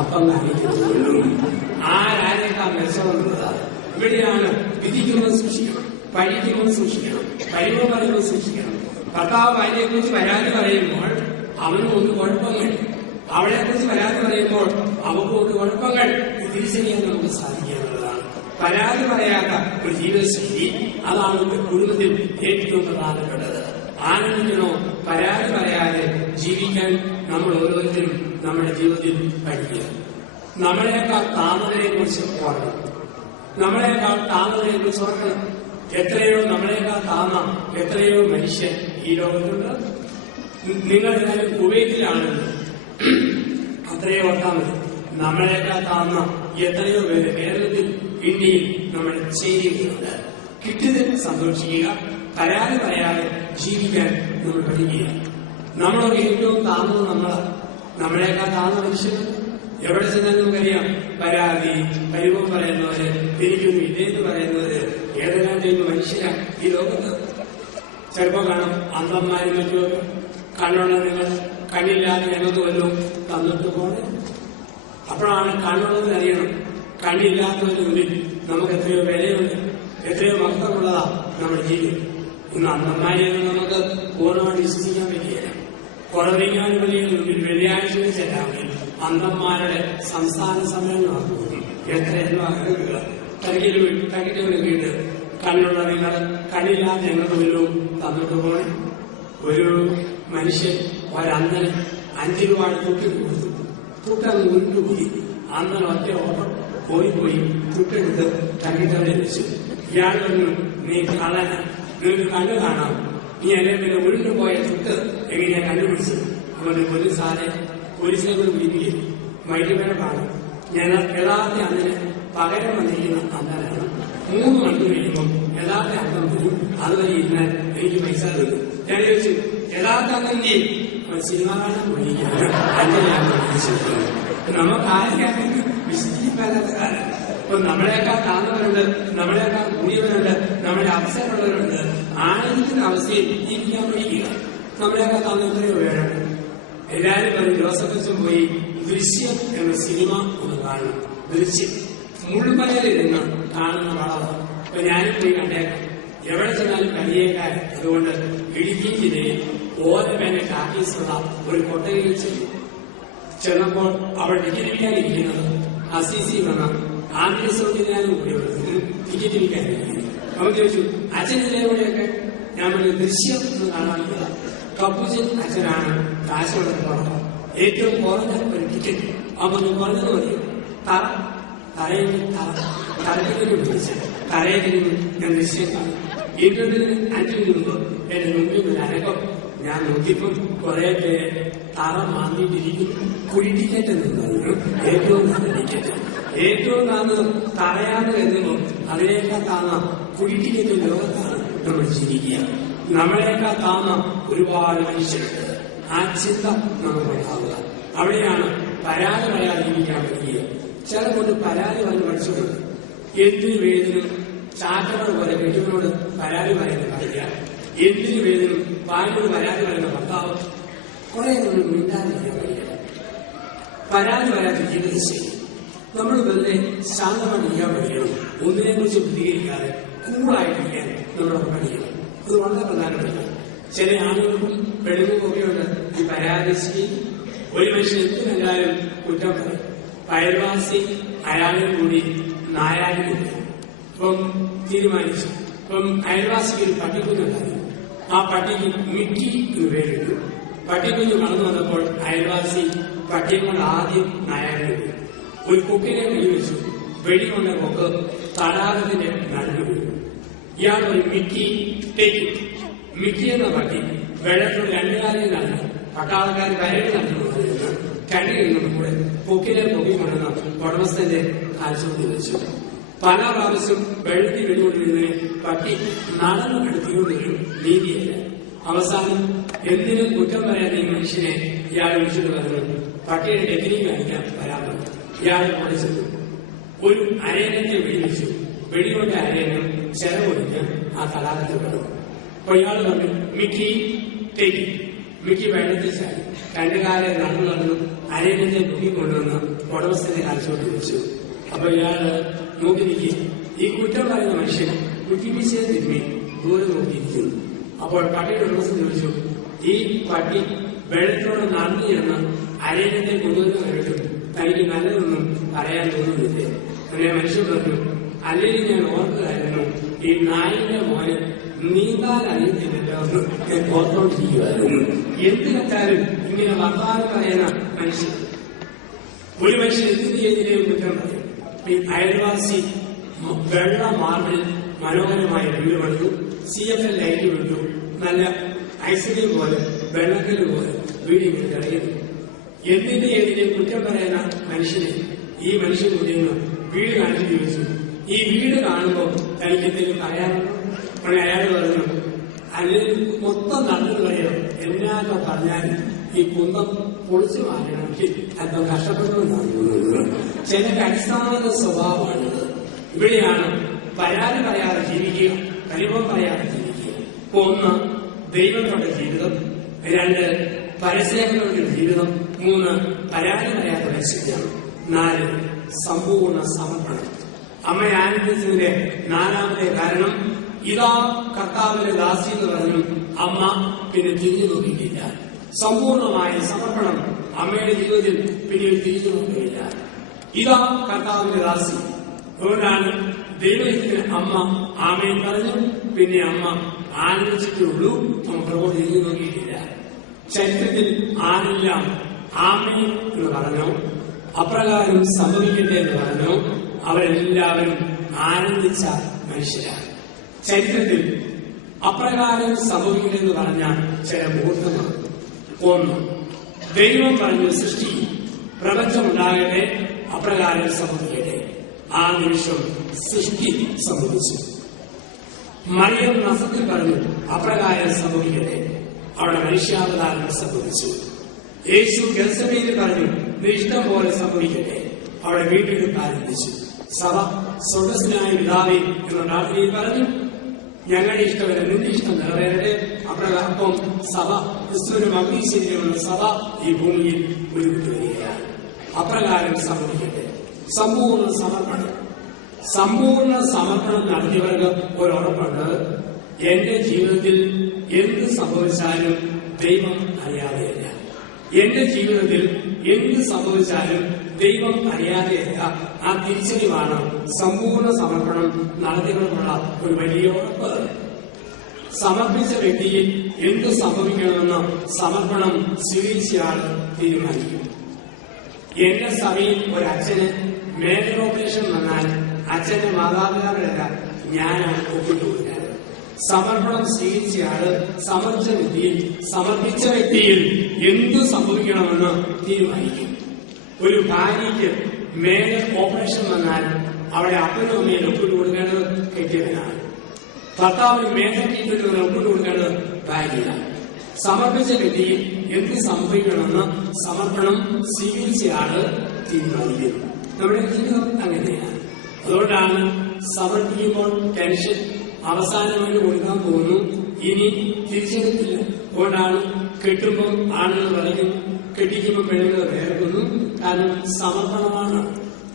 അപ്പം കാണിക്കുന്നു. ആരാരേക്കാ മെച്ചമെന്നുള്ളതാണ്. ഇവിടെയാണ് വിധിക്കുന്നത് സൂക്ഷിക്കണം, പഴിക്കുന്നത് സൂക്ഷിക്കണം, കഴിവ് പറയുന്നത് സൂക്ഷിക്കണം. ഭർത്താവ് ഭാര്യയെ കുറിച്ച് പരാതി പറയുമ്പോൾ അവനും ഒന്ന് കുഴപ്പങ്ങൾ, അവളെ കുറിച്ച് പരാതി പറയുമ്പോൾ അവർക്ക് ഒന്ന് കുഴപ്പങ്ങൾ തിരിച്ചറിയാൻ നമുക്ക് സാധിക്കാനുള്ളതാണ്. പരാതി പറയാത്ത ഒരു ജീവിതശൈലി, അതാണ് കുടുംബത്തിൽ ഏറ്റവും പ്രധാനപ്പെട്ടത്. ആനന്ദിക്കണോ പരാതി പറയാതെ ജീവിക്കാൻ നമ്മൾ ഓരോരുത്തരും നമ്മുടെ ജീവിതത്തിൽ പഠിക്കുക. നമ്മളെക്കാൾ താമരയെ കുറിച്ച് ഓർക്കണം, നമ്മളെക്കാൾ താമരയെ കുറിച്ച് ഓർക്കണം. എത്രയോ നമ്മളെക്കാൾ താന്നാം എത്രയോ മനുഷ്യൻ ഈ ലോകത്തുണ്ട്. നിങ്ങൾ എന്നാലും കുവൈറ്റിലാണല്ലോ, അത്രയോ ഓർത്താൽ മതി. നമ്മളെക്കാൾ താന്നാം എത്രയോ പേര് കേരളത്തിൽ ഇന്ത്യയിൽ നമ്മൾ ചെയ്യുന്നുണ്ട്. കിട്ടിയതിൽ സന്തോഷിക്കുക, പരാതി പറയാതെ ജീവിക്കാൻ നമ്മൾ പഠിക്കുക. നമ്മളൊക്കെ ഏറ്റവും താന്നത് നമ്മളെക്കാൾ താന്ന മനുഷ്യൻ എവിടെ ചെന്നാൽ നമുക്കറിയാം. പരാതി പരിഭവം പറയുന്നവര്, തിരിക്കുന്നു ഇതേന്ന് പറയുന്നവര് ഏതെല്ലാം ചെയ്യുന്ന മനുഷ്യരാണ് ഈ ലോകത്ത്. ചിലപ്പോൾ കാണാം അന്തന്മാരും മറ്റുമൊക്കെ കണ്ണുള്ള നിങ്ങൾ കണ്ണില്ലാതെ ഞങ്ങൾക്ക് വല്ലതും തന്നിട്ട് പോകണേ. അപ്പോഴാണ് കണ്ണുള്ളവർ അറിയണം, കണ്ണില്ലാത്തവരുടെ മുന്നിൽ നമുക്ക് എത്രയോ വിലയുണ്ട്, എത്രയോ മഹത്വമുള്ളതാ നമ്മുടെ ജീവിതം. ഇന്ന് അന്തന്മാരെയൊന്നും നമുക്ക് പൂർണ്ണമായിട്ട് വിശ്വസിക്കാൻ പറ്റിയില്ല. കുറവിങ്ങാനും വെള്ളിയാഴ്ച ചെല്ലാമെങ്കിൽ അന്തന്മാരുടെ സംസ്ഥാന സമ്മേളനം നടത്തുന്നു. എത്രയോ ആഗ്രഹങ്ങൾ തകിട്ട് വീട് കണ്ണുള്ള നിങ്ങൾ കണ്ണില്ലാതെ ഞങ്ങൾക്ക് വല്ലതും തന്നിട്ട് പോകണേ. ഒരു മനുഷ്യൻ ഒരന്തന് 5 രൂപ തുട്ടിട്ട് കൊടുത്തു. തുട്ടങ്ങ് ഉരുട്ടുപോയി. അന്നന് ഒറ്റ ഓട്ടം പോയി തുട്ടെടുത്ത് തകിട്ടവരെ വെച്ചു. ഇയാൾ പറഞ്ഞു, നീ കളന, നിനക്ക് കണ്ണു കാണാം, നീ എന്നെ പിന്നെ ഉരുണ്ടുപോയ തുട്ട് എങ്ങനെയാ കണ്ടുപിടിച്ചു? അവന് പോലീസിനെ കൊണ്ട് വിളിക്കുകയും വൈകിട്ട് കാണും. ഞാൻ യഥാർത്ഥ അന്നിന് പകരം വന്നിരിക്കുന്ന അന്തനാണ്. 3 മണിക്കൂർ കഴിയുമ്പോൾ യഥാർത്ഥ അന്തം വരും. അതുവരെ ഇരുന്നാൽ എനിക്ക് പൈസ തരും. ഞാൻ ചോദിച്ചു, യഥാർത്ഥ അന്തന്റെ സിനിമ കാണാൻ പോയിരിക്കുകയാണ്. അങ്ങനെയാണ് നമുക്ക് ആരെയാണ് വിശ്വസിക്കാത്ത കാലം. ഇപ്പൊ നമ്മളെക്കാൾ താന്നവരുണ്ട്, നമ്മളെക്കാൾ കൂടിയവരുണ്ട്, നമ്മുടെ അവസരമുള്ളവരുണ്ട്. ആനന്ദിക്കുന്ന അവസ്ഥയിൽ ജീവിക്കാൻ പഠിക്കുക. നമ്മളെക്കാൾ താന്ന എത്രയോ പേരുണ്ട്. എല്ലാവരും പറയും ജോസഫച്ചും പോയി ദൃശ്യം എന്ന സിനിമ ഒന്ന് കാണണം. ദൃശ്യം മുൾമലയിൽ നിന്ന് കാണുന്ന വളമാണ്. അപ്പൊ ഞാനും പോയി കണ്ടേക്കാം. എവിടെ ചെന്നാലും കരിയേക്കാരൻ. അതുകൊണ്ട് ഇടുക്കി ജില്ലയിൽ ഓരമേനെ ടാക്കീസുള്ള ഒരു കൊട്ടയിൽ ചെന്നപ്പോൾ അവിടെ ടിക്കറ്റ് വിൽക്കാനിരിക്കുന്നത് അസീസി വന്ന ആദ്യ സൗകര്യം കൂടി ടിക്കറ്റ് വിൽക്കാനിരിക്കുന്നത്. അവൻ ചോദിച്ചു, അച്ഛനില്ലേ ഇവിടെയൊക്കെ? ഞാൻ പറഞ്ഞു, ദൃശ്യം ഒന്ന് കാണാനില്ല. കപ്പൂച്ചൻ അച്ഛനാണ് കാശുള്ള പറഞ്ഞു. ഏറ്റവും കുറഞ്ഞ ഒരു ടിക്കറ്റ് അവന് കുറഞ്ഞത് മതി. തറയിൽ വിളിച്ച് തറയിൽ ഞാൻ ദൃശ്യം കാണും. 5 മിനിറ്റ് മുമ്പ് എന്റെ മുമ്പിൽ ഒരു അരക്കം. ഞാൻ നോക്കിയപ്പോൾ കുറെ പേര് തറ മാന്തിയിട്ടിരിക്കുന്നു. കുഴി ടിക്കറ്റ് എന്ന് പറഞ്ഞു. ഏറ്റവും നല്ല ടിക്കറ്റ്, ഏറ്റവും താന്ന് തറയാന്ന് കരുതുമ്പോൾ അതിനേക്കാൾ താന്ന കുഴി ടിക്കറ്റ് ലോകത്താണ് നമ്മൾ ചിരിക്കുക. നമ്മളെക്കാൾ താന്ന ഒരുപാട് മനുഷ്യരുണ്ട്. ആ ചിന്ത നമുക്കുണ്ടാവുക. അവിടെയാണ് പരാതി പറയാതെ ജീവിക്കാൻ പറ്റിയത്. ചില കൊണ്ട് പരാതി പറഞ്ഞ് പഠിച്ചിട്ടുണ്ട്. എന്തിനു വേദനും ചാറ്റകൾ പോലെ കെട്ടിനോട് പരാതി പറയുന്ന ഭാര്യ, എന്തിനു വേദനും ഭാര്യയോട് പരാതി പറയുന്ന ഭർത്താവ്, കുറെ നമ്മൾ മിണ്ടാതിരിക്കാൻ കഴിയില്ല. പരാതി വരാത്ത ജീവിതശൈലി നമ്മൾ വെറുതെ ശാന്തമായിട്ടിരിക്കാൻ പഠിക്കണം. ഒന്നിനെ കുറിച്ച് പ്രതികരിക്കാതെ കൂളായിട്ടിരിക്കാൻ നമ്മൾ പഠിക്കണം. ഇത് വളരെ പ്രധാനപ്പെട്ട ചില ആളുകൾക്കും പെണ്ണുങ്ങൾക്കും ഒക്കെയുണ്ട് ഈ പരാതിശീലി. ഒരു മനുഷ്യൻ എന്തിനെല്ലാവരും കുറ്റം പറയും. അയൽവാസി അയാളും കൂടി നായാളില്ല. ഇപ്പം തീരുമാനിച്ചു. ഇപ്പം അയൽവാസിക്ക് ഒരു പട്ടിക്കുഞ്ഞുണ്ടായിരുന്നു. ആ പട്ടിക്ക് മിക്കി എന്ന് പേരിട്ടു. പട്ടിക്കുഞ്ഞ് വളർന്നു വന്നപ്പോൾ അയൽവാസി പട്ടിയെ കൊണ്ട് ആദ്യം നായാളിൽ ഒരു കൊക്കിനെ വെടിവെച്ചു. വെടികൊണ്ട കൊക്ക് തടാകത്തിന്റെ നടുവ് വീണു. ഇയാൾ ഒരു മിക്കി ടേക്ക്. മിക്കി എന്ന പട്ടി വെള്ളത്തിൽ രണ്ടു കാര്യം നടന്നു. പട്ടാളക്കാർ കരയിൽ നടന്നു കണ്ണിൽ നിന്നും കൂടെ കൊക്കിനെ പൊക്കിക്കൊണ്ടുവന്ന ഉടമസ്ഥന്റെ കാൽച്ചുവട്ടി വെച്ചു. പല പ്രാവശ്യം വെള്ളത്തിൽ വെടികൊണ്ടിരുന്നതിന് പട്ടി നടന്നു എടുത്തിക്കൊണ്ടിരുന്നു. നീതിയല്ല. അവസാനം എന്തിനും കുറ്റം പറയാൻ ഈ മനുഷ്യനെ ഇയാൾ വിളിച്ചിട്ട് പറഞ്ഞു പട്ടിയുടെ ടെക്നിക്ക് കാണിക്കാൻ വരാമോ. ഇയാളെ പൊളിച്ചെന്നു. ഒരു അരയനത്തെ വെടിവെച്ചു. വെടികൊണ്ട അരയനം ചെലവൊടിഞ്ഞ് ആ തടാകത്തിൽ വീണു. അപ്പൊ ഇയാൾ പറഞ്ഞു മിക്കി ടേക്ക്. മിക്കി വെള്ളത്തിൽ ചാടി രണ്ടു കാലം നടന്നു അരയനത്തെ പൊക്കിക്കൊണ്ടുവന്ന് ഉടമസ്ഥനെ കാണിച്ചുകൊണ്ട് വെച്ചു. അപ്പൊ ഇയാള് നോക്കി നിൽക്കുക. ഈ കുറ്റം പറയുന്ന മനുഷ്യൻ കുറ്റിമീശയെ തിരുമ്മി ദൂരെ നോക്കിയിരിക്കുന്നു. അപ്പോൾ പട്ടിയുടെ ഉടമസ്ഥൻ ചോദിച്ചു, ഈ പട്ടി വെള്ളത്തിനോട് നടന്നു ചെന്ന് അരയനത്തെ കൊണ്ടുവന്ന് കഴിട്ടും തനിക്ക് നല്ലതൊന്നും പറയാൻ തോന്നുന്നില്ലേ? അങ്ങനെ മനുഷ്യൻ പറഞ്ഞു, അല്ലെങ്കിൽ ഞാൻ ഓർക്കുകയായിരുന്നു ഈ നായിന്റെ മോന് നീന്താൻ അറിയത്തില്ലല്ലോ എന്ന് ഓർത്തോണ്ടിരിക്കുമായിരുന്നു. എന്ത് വെച്ചാലും ഇങ്ങനെ വർത്തമാനം പറയുന്ന മനുഷ്യൻ. ഒരു മനുഷ്യൻ എന്ത് ചെയ്തില്ലേ കുറ്റം പറയും. ഈ അയൽവാസി വെള്ള മാർബിൾ മനോഹരമായ വീട് പണിതു. CFL ലൈറ്റ് വിട്ടു. നല്ല ഐസ്ക്രീം പോലെ വെള്ളത്തിൽ പോലെ വീട് ഇങ്ങനെ കളിയുന്നു. എന്തിന്റെ ഏതിനെ കുറ്റം പറയുന്ന മനുഷ്യനെ ഈ മനുഷ്യൻ കൊണ്ടിരുന്നു വീട് കാണിച്ചു ചോദിച്ചു, ഈ വീട് കാണുമ്പോൾ തനിക്ക് എന്തെങ്കിലും പറയാനുണ്ടോ? അപ്പോൾ അയാൾ പറഞ്ഞു, അല്ലെങ്കിൽ മൊത്തം നടന്നു പറയാം. എന്നാക്കെ പറഞ്ഞാലും ഈ കുന്തം പൊളിച്ചു മാറണമെങ്കിൽ അല്പം കഷ്ടപ്പെടുന്നതാണ്. ചിലക്ക് അടിസ്ഥാന സ്വഭാവമാണിത്. ഇവിടെയാണ് പരാതി പറയാതെ ജീവിക്കുക, അനുഭവം പറയാതെ ജീവിക്കുക. ഒന്ന്, ദൈവങ്ങളുടെ ജീവിതം. രണ്ട്, പരസ്യങ്ങളുടെ ജീവിതം. മൂന്ന്, പരാതി പറയാതെ രക്ഷിക്കണം. നാല്, സമ്പൂർണ്ണ സമർപ്പണം. അമ്മ ആനന്ദിച്ചതിന്റെ നാലാമത്തെ കാരണം, ഇതാ കർത്താവിന്റെ ദാസി എന്ന് പറഞ്ഞു അമ്മ പിന്നെ തിരിഞ്ഞു നോക്കിയിട്ടില്ല. സമ്പൂർണമായ സമർപ്പണം അമ്മയുടെ ജീവിതത്തിൽ പിന്നീട് തിരിഞ്ഞു നോക്കുകയില്ല. ഇതാ കർത്താവിന്റെ ദാസി. അതുകൊണ്ടാണ് ദൈവത്തിന് അമ്മ ആമേൻ പറഞ്ഞു. പിന്നെ അമ്മ ആനന്ദിച്ചിട്ടുള്ളൂ. നമുക്കോട് തിരിഞ്ഞു നോക്കിയിട്ടില്ല. ചരിത്രത്തിൽ ആരെല്ലാം ആമേൻ എന്ന് പറഞ്ഞു, അപ്രകാരം സംഭവിക്കട്ടെ എന്ന് പറഞ്ഞു, അവരെല്ലാവരും ആനന്ദിച്ച മനുഷ്യരാണ്. ചരിത്രത്തിൽ അപ്രകാരം സംഭവിക്കണമെന്ന് പറഞ്ഞ ചില മുഹൂർത്തമാണ്. ഒന്ന്, ദൈവം പറഞ്ഞു സൃഷ്ടി പ്രപഞ്ചമുണ്ടാകട്ടെ, അപ്രകാരം സംഭവിക്കട്ടെ. ആ നിമിഷം സൃഷ്ടി സംഭവിച്ചു. മറിയം നസത്തിൽ പറഞ്ഞു അപ്രകാരം സംഭവിക്കട്ടെ, അവിടെ മനുഷ്യാവതാരം സംഭവിച്ചു. യേശു ഗെത്സമനയിൽ പറഞ്ഞു ഇഷ്ടം പോലെ സംഭവിക്കട്ടെ, അവിടെ വീണ്ടെടുപ്പ് ആരംഭിച്ചു. സഭ സ്വർഗ്ഗസ്ഥനായ പിതാവേ എന്ന പ്രാർത്ഥനയിൽ പറഞ്ഞു ഞങ്ങളുടെ ഇഷ്ടമല്ല നിന്റെ ഇഷ്ടം നിറവേറട്ടെ. അപ്രകാരം സഭ ക്രിസ്തുവിനും അഗ്നിശരീരമുള്ള സഭ ഈ ഭൂമിയിൽ ഉരുവിട്ടു വരികയാണ്. അപ്രകാരം സംഭവിക്കട്ടെ. സമ്പൂർണ്ണ സമർപ്പണം. സമ്പൂർണ്ണ സമർപ്പണം നടത്തിയവർക്ക് ഒരുറപ്പുണ്ട്, എന്റെ ജീവിതത്തിൽ എന്ത് സംഭവിച്ചാലും ദൈവം അറിയാതെയല്ല. എന്റെ ജീവിതത്തിൽ എന്ത് സംഭവിച്ചാലും ദൈവം അറിയാതെയല്ല. ആ തിരിച്ചറിവാണ് സമ്പൂർണ്ണ സമർപ്പണം നടത്തിയവർക്കുള്ള ഒരു വലിയ ഉറപ്പ്. സമർപ്പിച്ച വ്യക്തിയിൽ എന്ത് സംഭവിക്കണമെന്ന് സമർപ്പണം സ്വീകരിച്ചയാൾ തീരുമാനിക്കും. എന്റെ സഭയിൽ ഒരു അച്ഛന് മേജർ ഓപ്പറേഷൻ വന്നാൽ അച്ഛന്റെ മാതാപിതാക്കളല്ല ഞാനാണ് ഒപ്പിട്ട് കൊടുക്കുന്നത്. സമർപ്പണം സ്വീകരിച്ചയാള് സമർപ്പിച്ച വ്യക്തിയിൽ എന്ത് സംഭവിക്കണമെന്ന് തീരുമാനിക്കും. ഒരു ഭാര്യയ്ക്ക് മേജർ ഓപ്പറേഷൻ വന്നാൽ അവിടെ അപ്പനും അമ്മയിൽ ഒപ്പിട്ട് കൊടുക്കേണ്ടത് കെട്ടിയവനാണ്. ഭർത്താവിന് മേജർ ട്രീറ്റ്മെന്റ് ഒപ്പിട്ട് കൊടുക്കേണ്ടത് ഭാര്യയാണ്. സമർപ്പിച്ച വ്യക്തിയിൽ എന്ത് സംഭവിക്കണമെന്ന് സമർപ്പണം സ്വീകരിച്ചയാള് തീരുമാനിക്കുന്നു. നമ്മുടെ ജീവിതം അങ്ങനെയാണ്. അതുകൊണ്ടാണ് സമർപ്പിക്കുമ്പോൾ ടെൻഷൻ, അവസാനമായിട്ട് കൊടുക്കാൻ പോകുന്നു, ഇനി തിരിച്ചെടുത്തില്ല. അതുകൊണ്ടാണ് കെട്ടുമ്പോൾ ആളുകൾ പറയും, കെട്ടിക്കുമ്പോൾ പെണ്ണുകൾ വേർക്കുന്നു. കാരണം സമർപ്പണമാണ്.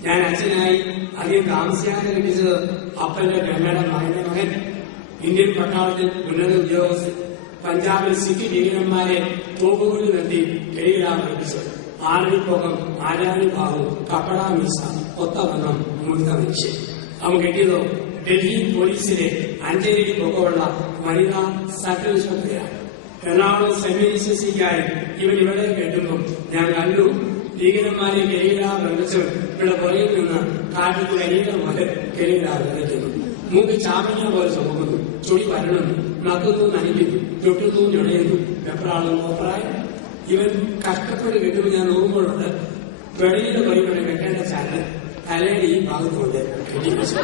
ഞാൻ അച്ഛനായി അധികം താമസിയാതെ കെട്ടിച്ചത് അപ്പന്റെ പെങ്ങളുടെ മകന്റെ മകൻ ഇന്ത്യൻ പട്ടാളത്തിൽ ഉന്നത ഉദ്യോഗസ്ഥൻ. പഞ്ചാബിൽ സിഖ് ഭീകരന്മാരെ തോക്കുകൾ നിർത്തി കെടിയിടാൻ പഠിപ്പിച്ചത്. ആരണിപ്പോകം, ആരാണിഭാവം, കപ്പട മീസ, ഒത്തവണ്ണം, മുഴുത്ത മനുഷ്യൻ. അവൻ കെട്ടിയതോ ഡൽഹി പോലീസിലെ അഞ്ചേരി പൊക്കമുള്ള വനിതാ സർക്കിൾ ഇൻസ്പെക്ടറെയാണ്. എറണാകുളം സെമിനിസിക്കായി ഇവിടെ കേട്ടുമ്പോൾ ഞാൻ കണ്ടു ഭീകരന്മാരെ കെടിയിടാൻ ബന്ധിച്ചു ഇവിടെ പുറകിൽ നിന്ന് കാട്ടിൽ കരിയിട പോലെ കെടിയിടാൻ ബന്ധിക്കുന്നു. മൂക്ക് ചാമഞ്ഞ പോലെ ചുമക്കുന്നു, ചൊടി വരണുന്നു, നക്കുന്നു, നനയ്ക്കുന്നു, ചൊട്ടുന്നു, ഞൊടയുന്നു. എപ്പോഴാണ് അഭിപ്രായം? ഇവൻ കഷ്ടപ്പെട്ട് കെട്ടുമ്പോൾ ഞാൻ നോക്കുമ്പോഴുണ്ട് വെളിയുടെ പരിപാടി കെട്ടേണ്ട ചാനൽ തലയുടെ ഈ ഭാഗത്തുകൊണ്ട് കെട്ടിവെച്ചു.